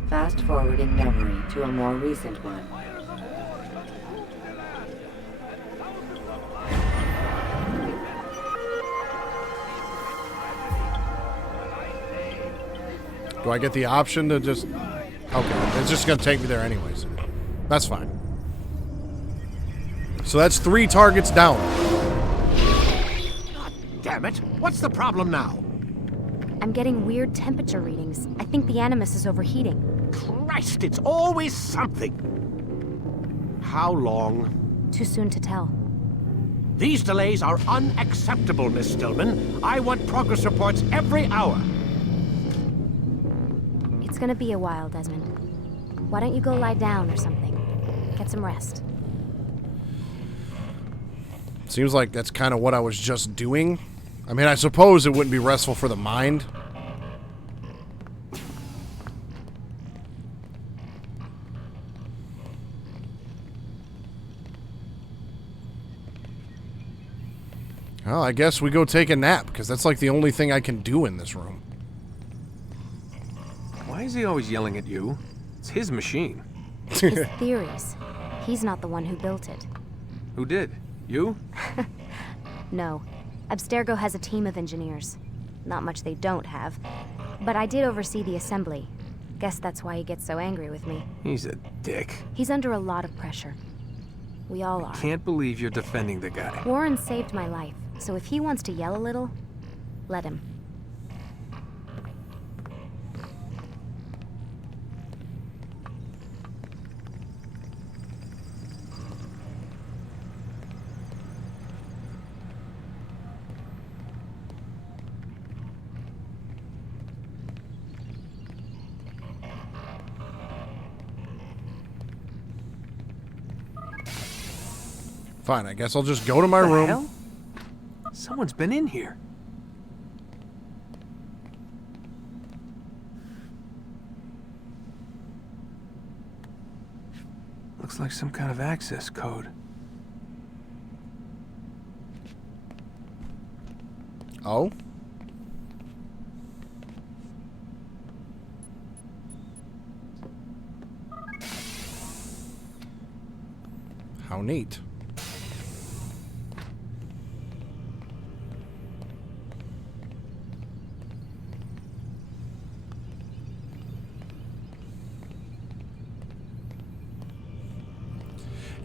Fast forwarding memory to a more recent one. Do I get the option to just... Okay, it's just going to take me there anyways. That's fine. So that's 3 targets down. Damn it! What's the problem now? I'm getting weird temperature readings. I think the Animus is overheating. Christ, it's always something! How long? Too soon to tell. These delays are unacceptable, Miss Stillman. I want progress reports every hour. It's gonna be a while, Desmond. Why don't you go lie down or something? Get some rest. Seems like that's kind of what I was just doing. I mean, I suppose it wouldn't be restful for the mind. Well, I guess we go take a nap, because that's like the only thing I can do in this room. Why is he always yelling at you? It's his machine. His theories. He's not the one who built it. Who did? You? No. Abstergo has a team of engineers. Not much they don't have. But I did oversee the assembly. Guess that's why he gets so angry with me. He's a dick. He's under a lot of pressure. We all are. Can't believe you're defending the guy. Warren saved my life, so if he wants to yell a little, let him. Fine, I guess I'll just go to my room. Hell? Someone's been in here. Looks like some kind of access code. Oh? How neat.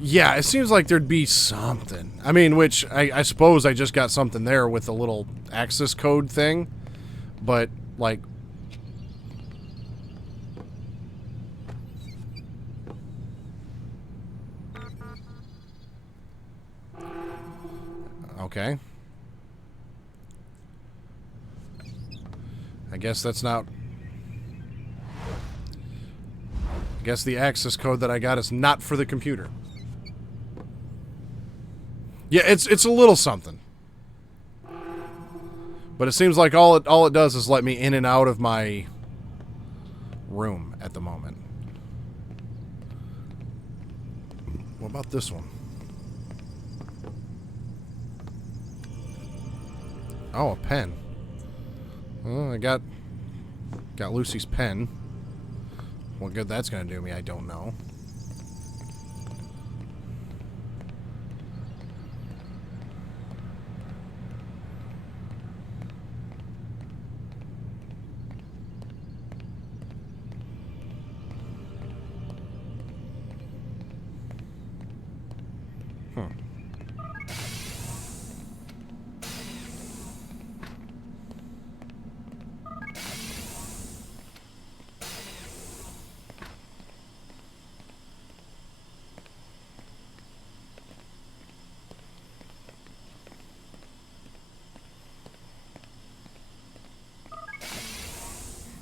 Yeah, it seems like there'd be something. I mean, which I suppose I just got something there with the little access code thing. But, like... Okay. I guess that's not... I guess the access code that I got is not for the computer. Yeah, it's a little something. But it seems like all it does is let me in and out of my room at the moment. What about this one? Oh, a pen. Well, I got Got Lucy's pen. What good that's going to do me, I don't know.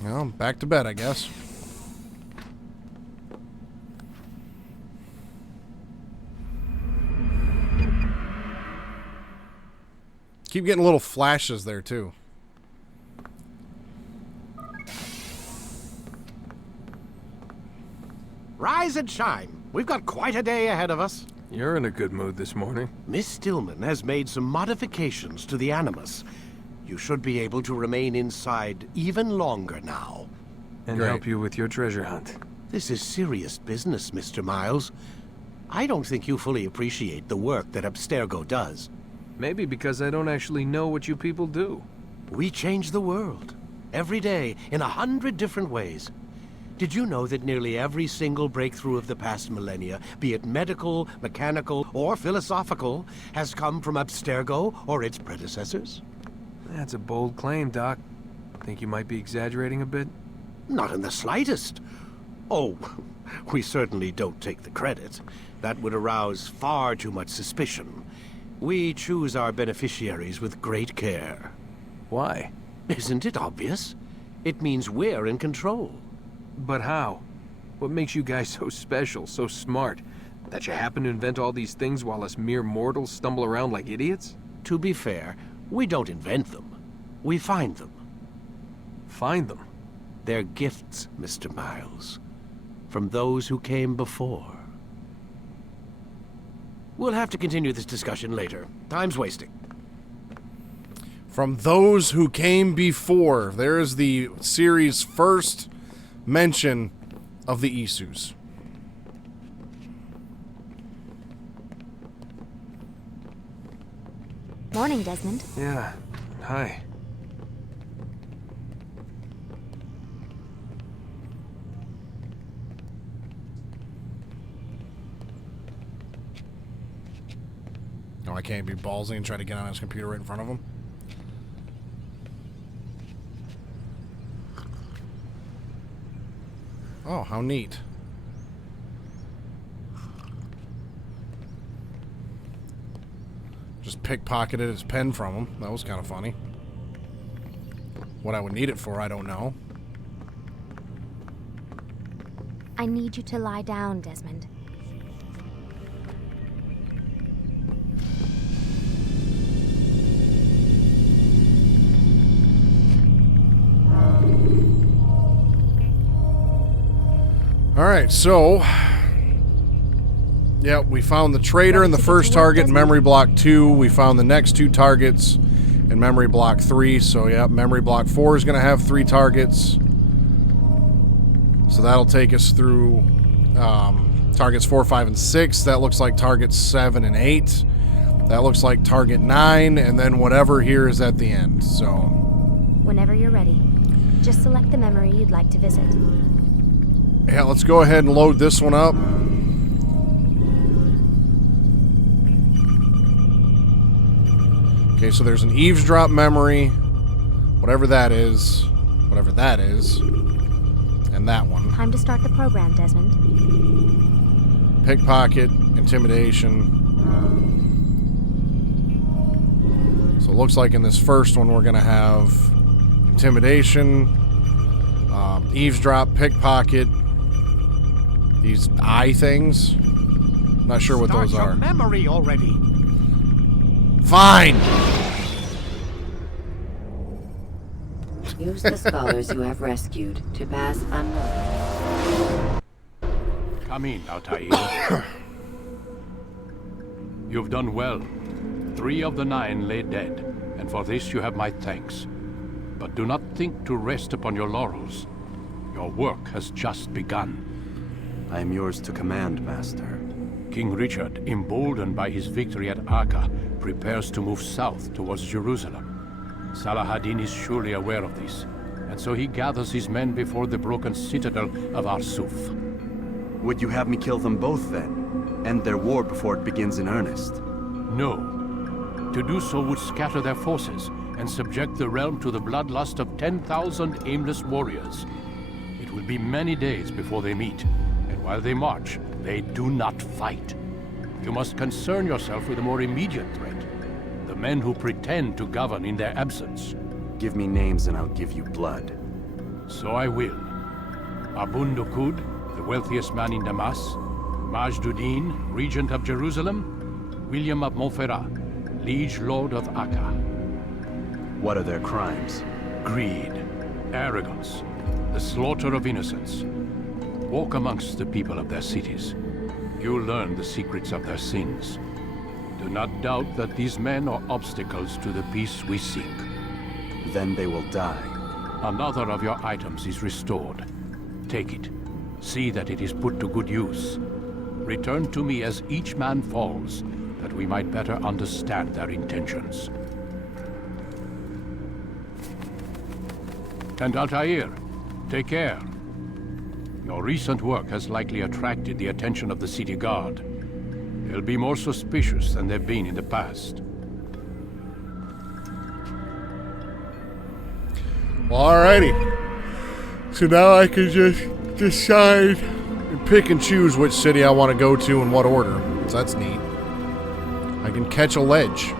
Well, back to bed, I guess. Keep getting little flashes there, too. Rise and shine. We've got quite a day ahead of us. You're in a good mood this morning. Miss Stillman has made some modifications to the Animus. You should be able to remain inside even longer now. And help you with your treasure hunt. This is serious business, Mr. Miles. I don't think you fully appreciate the work that Abstergo does. Maybe because I don't actually know what you people do. We change the world. Every day, in 100 different ways. Did you know that nearly every single breakthrough of the past millennia, be it medical, mechanical, or philosophical, has come from Abstergo or its predecessors? That's a bold claim, Doc. Think you might be exaggerating a bit? Not in the slightest. Oh, we certainly don't take the credit. That would arouse far too much suspicion. We choose our beneficiaries with great care. Why? Isn't it obvious? It means we're in control. But how? What makes you guys so special, so smart? That you happen to invent all these things while us mere mortals stumble around like idiots? To be fair, we don't invent them. We find them. Find them? They're gifts, Mr. Miles. From those who came before. We'll have to continue this discussion later. Time's wasting. From those who came before. There is the series' first mention of the Isus. Morning, Desmond. Yeah. Hi. No, I can't be ballsy and try to get on his computer right in front of him. Oh, how neat. Just pickpocketed his pen from him. That was kind of funny. What I would need it for, I don't know. I need you to lie down, Desmond. Alright, so... yeah, we found the traitor in the first target in Memory Block 2. We found the next 2 targets in Memory Block 3. So, yeah, Memory Block 4 is going to have 3 targets. So that'll take us through targets 4, 5, and 6. That looks like targets 7 and 8. That looks like target 9. And then whatever here is at the end, so... Whenever you're ready, just select the memory you'd like to visit. Yeah, let's go ahead and load this one up. Okay, so there's an eavesdrop memory, whatever that is, and that one. Time to start the program, Desmond. Pickpocket, intimidation. So it looks like in this first one we're going to have intimidation, eavesdrop, pickpocket, these eye things. Not sure what those are. Memory already. Fine. Use the scholars you have rescued to pass unnoticed. Come in, Altair. You've done well. 3 of the 9 lay dead, and for this you have my thanks. But do not think to rest upon your laurels. Your work has just begun. I am yours to command, Master. King Richard, emboldened by his victory at Acre, prepares to move south towards Jerusalem. Salah-ad-Din is surely aware of this, and so he gathers his men before the broken citadel of Arsuf. Would you have me kill them both then? End their war before it begins in earnest? No. To do so would scatter their forces and subject the realm to the bloodlust of 10,000 aimless warriors. It will be many days before they meet, and while they march, they do not fight. You must concern yourself with a more immediate threat. The men who pretend to govern in their absence. Give me names and I'll give you blood. So I will. Abun Dukud, the wealthiest man in Damas. Majduddin, regent of Jerusalem. William of Montferrat, liege lord of Acre. What are their crimes? Greed, arrogance, the slaughter of innocents. Walk amongst the people of their cities. You'll learn the secrets of their sins. Do not doubt that these men are obstacles to the peace we seek. Then they will die. Another of your items is restored. Take it. See that it is put to good use. Return to me as each man falls, that we might better understand their intentions. And Altair, take care. Your recent work has likely attracted the attention of the city guard. They'll be more suspicious than they've been in the past. Alrighty. So now I can just decide and pick and choose which city I want to go to in what order. So that's neat. I can catch a ledge.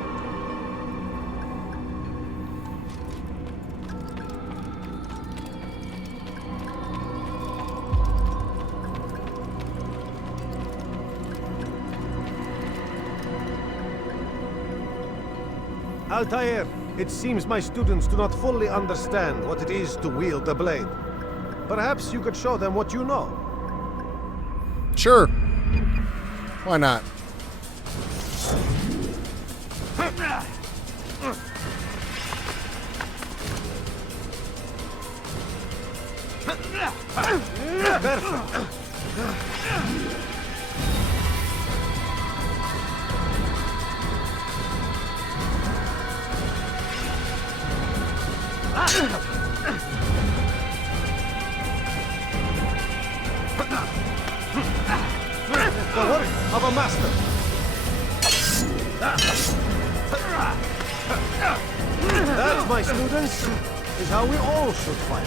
Altair, it seems my students do not fully understand what it is to wield the blade. Perhaps you could show them what you know. Sure. Why not? Perfect. The work of a master. That, my students, is how we all should fight.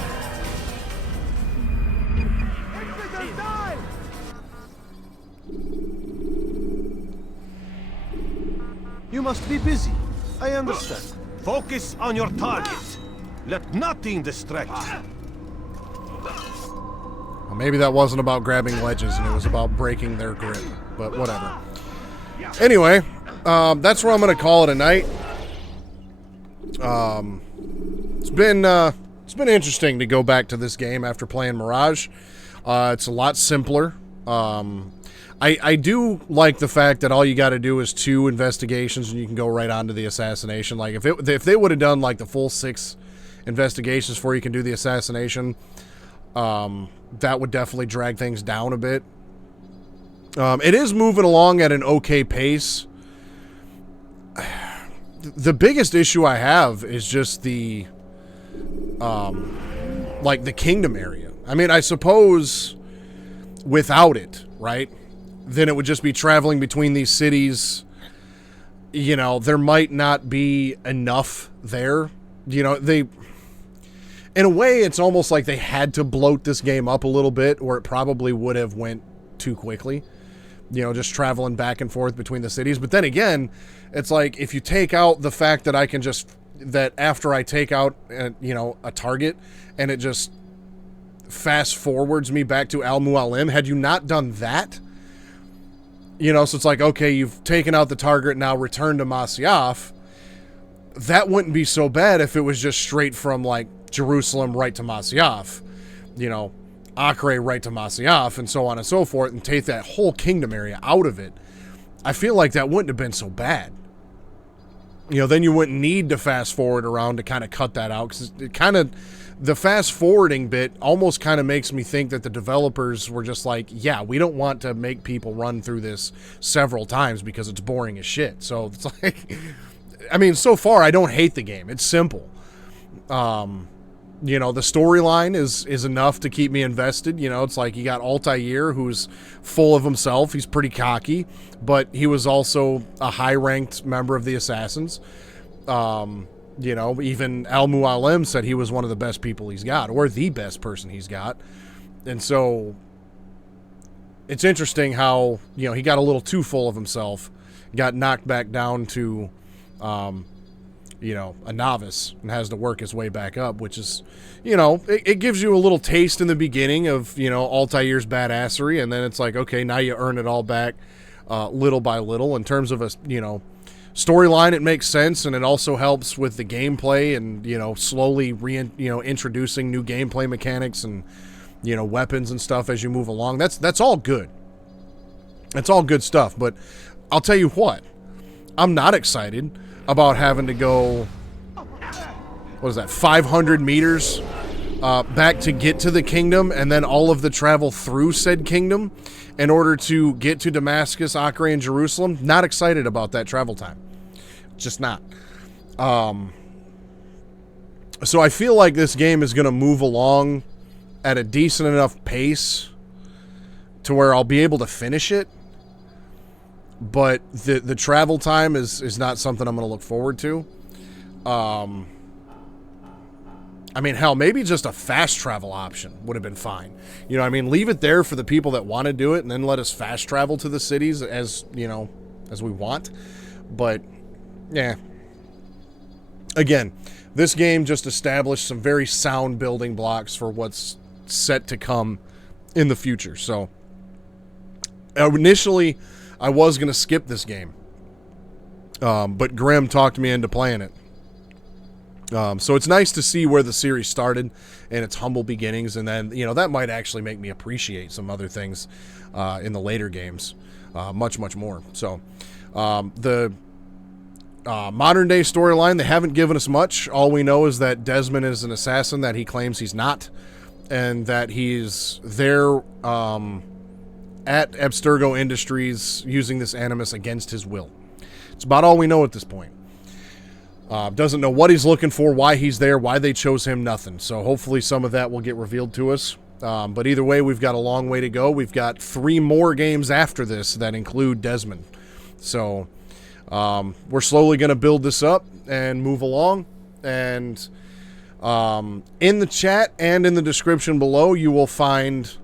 You must be busy. I understand. Focus on your target. Let nothing distract you. Well, maybe that wasn't about grabbing ledges and it was about breaking their grip, but whatever. Anyway, that's where I'm going to call it a night. It's been interesting to go back to this game after playing Mirage. It's a lot simpler. I do like the fact that all you got to do is 2 investigations and you can go right on to the assassination. Like if they would have done like the full 6 investigations before you can do the assassination, that would definitely drag things down a bit. It is moving along at an okay pace. The biggest issue I have is just the like the kingdom area. I mean, I suppose without it, right? Then it would just be traveling between these cities. You know, there might not be enough there. You know, in a way, it's almost like they had to bloat this game up a little bit, or it probably would have went too quickly. You know, just traveling back and forth between the cities. But then again, it's like if you take out the fact that I can just, that after I take out, you know, a target and it just fast forwards me back to Al-Mualim, had you not done that, you know, so it's like, okay, you've taken out the target, now return to Masyaf. That wouldn't be so bad if it was just straight from, like, Jerusalem right to Masyaf. You know, Acre right to Masyaf, and so on and so forth, and take that whole kingdom area out of it. I feel like that wouldn't have been so bad. then you wouldn't need to fast forward around to kind of cut that out, because it kind of, the fast forwarding bit almost kind of makes me think that the developers were just like, yeah, we don't want to make people run through this several times because it's boring as shit. So it's like, I mean, so far I don't hate the game. It's simple. The storyline is enough to keep me invested. It's like you got Altair, who's full of himself. He's pretty cocky, but he was also a high-ranked member of the Assassins. Even Al-Mualim said he was one of the best people he's got, or the best person he's got. And so it's interesting how, he got a little too full of himself, got knocked back down to, a novice, and has to work his way back up, which is, it gives you a little taste in the beginning of, Altair's badassery, and then it's like, okay, now you earn it all back little by little. In terms of a, storyline, it makes sense, and it also helps with the gameplay and, slowly introducing new gameplay mechanics and, weapons and stuff as you move along. That's all good. That's all good stuff, but I'll tell you what, I'm not excited about having to go, 500 meters back to get to the kingdom, and then all of the travel through said kingdom in order to get to Damascus, Acre, and Jerusalem. Not excited about that travel time. Just not. So I feel like this game is going to move along at a decent enough pace to where I'll be able to finish it. But the travel time is not something I'm going to look forward to. Hell, maybe just a fast travel option would have been fine. Leave it there for the people that want to do it, and then let us fast travel to the cities as we want. But, yeah. Again, this game just established some very sound building blocks for what's set to come in the future. So, initially, I was going to skip this game. But Grim talked me into playing it. So it's nice to see where the series started and its humble beginnings, and then, that might actually make me appreciate some other things in the later games much, much more. So the modern-day storyline, they haven't given us much. All we know is that Desmond is an assassin that he claims he's not, and that he's there at Abstergo Industries using this Animus against his will. It's about all we know at this point. Doesn't know what he's looking for, why he's there, why they chose him, nothing. So hopefully some of that will get revealed to us. But either way, we've got a long way to go. We've got 3 more games after this that include Desmond. So we're slowly going to build this up and move along. And in the chat and in the description below, you will find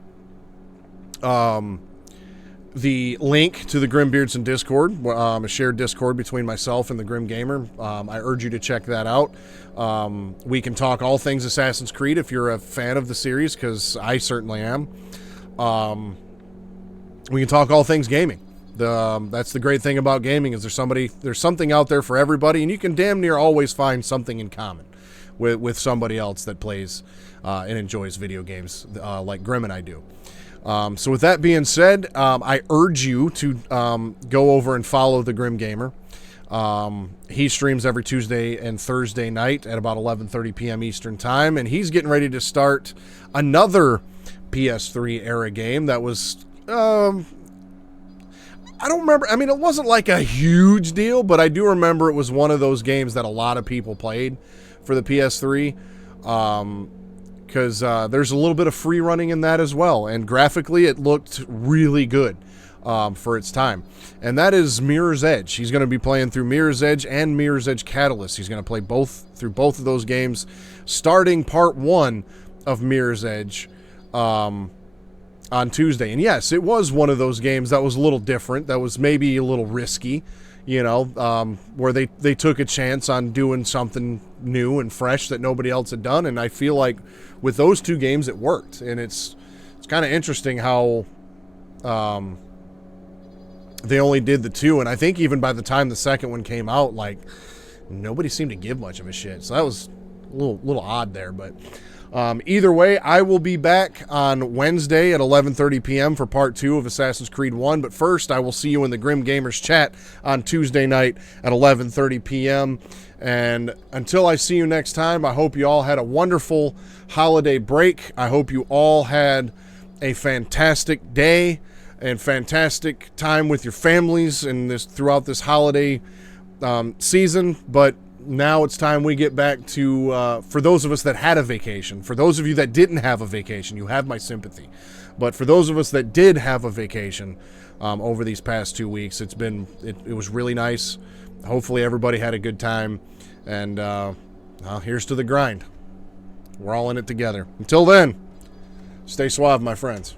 the link to the Grimbeardson Discord, a shared Discord between myself and the Grim Gamer. I urge you to check that out. We can talk all things Assassin's Creed if you're a fan of the series, because I certainly am. We can talk all things gaming. That's the great thing about gaming, is there's something out there for everybody, and you can damn near always find something in common with somebody else that plays and enjoys video games like Grim and I do. So with that being said, I urge you to go over and follow the Grim Gamer. He streams every Tuesday and Thursday night at about 11:30 p.m. Eastern Time, and he's getting ready to start another PS3 era game that was, I don't remember. It wasn't like a huge deal, but I do remember it was one of those games that a lot of people played for the PS3. Because there's a little bit of free running in that as well, and graphically it looked really good for its time. And that is Mirror's Edge. He's going to be playing through Mirror's Edge and Mirror's Edge Catalyst. He's going to play through both of those games, starting part 1 of Mirror's Edge on Tuesday. And yes, it was one of those games that was a little different, that was maybe a little risky, where they took a chance on doing something new and fresh that nobody else had done. And I feel like with those 2 games it worked. And it's kind of interesting how they only did the 2, and I think even by the time the second one came out, like, nobody seemed to give much of a shit. So that was a little odd there, but Either way, I will be back on Wednesday at 11:30 p.m. for part 2 of Assassin's Creed 1. But first, I will see you in the Grim Gamers chat on Tuesday night at 11:30 p.m. And until I see you next time, I hope you all had a wonderful holiday break. I hope you all had a fantastic day and fantastic time with your families in this throughout this holiday season. But now it's time we get back to, for those of us that had a vacation, for those of you that didn't have a vacation, you have my sympathy. But for those of us that did have a vacation over these past 2 weeks, it was really nice. Hopefully everybody had a good time. And here's to the grind. We're all in it together. Until then, stay suave, my friends.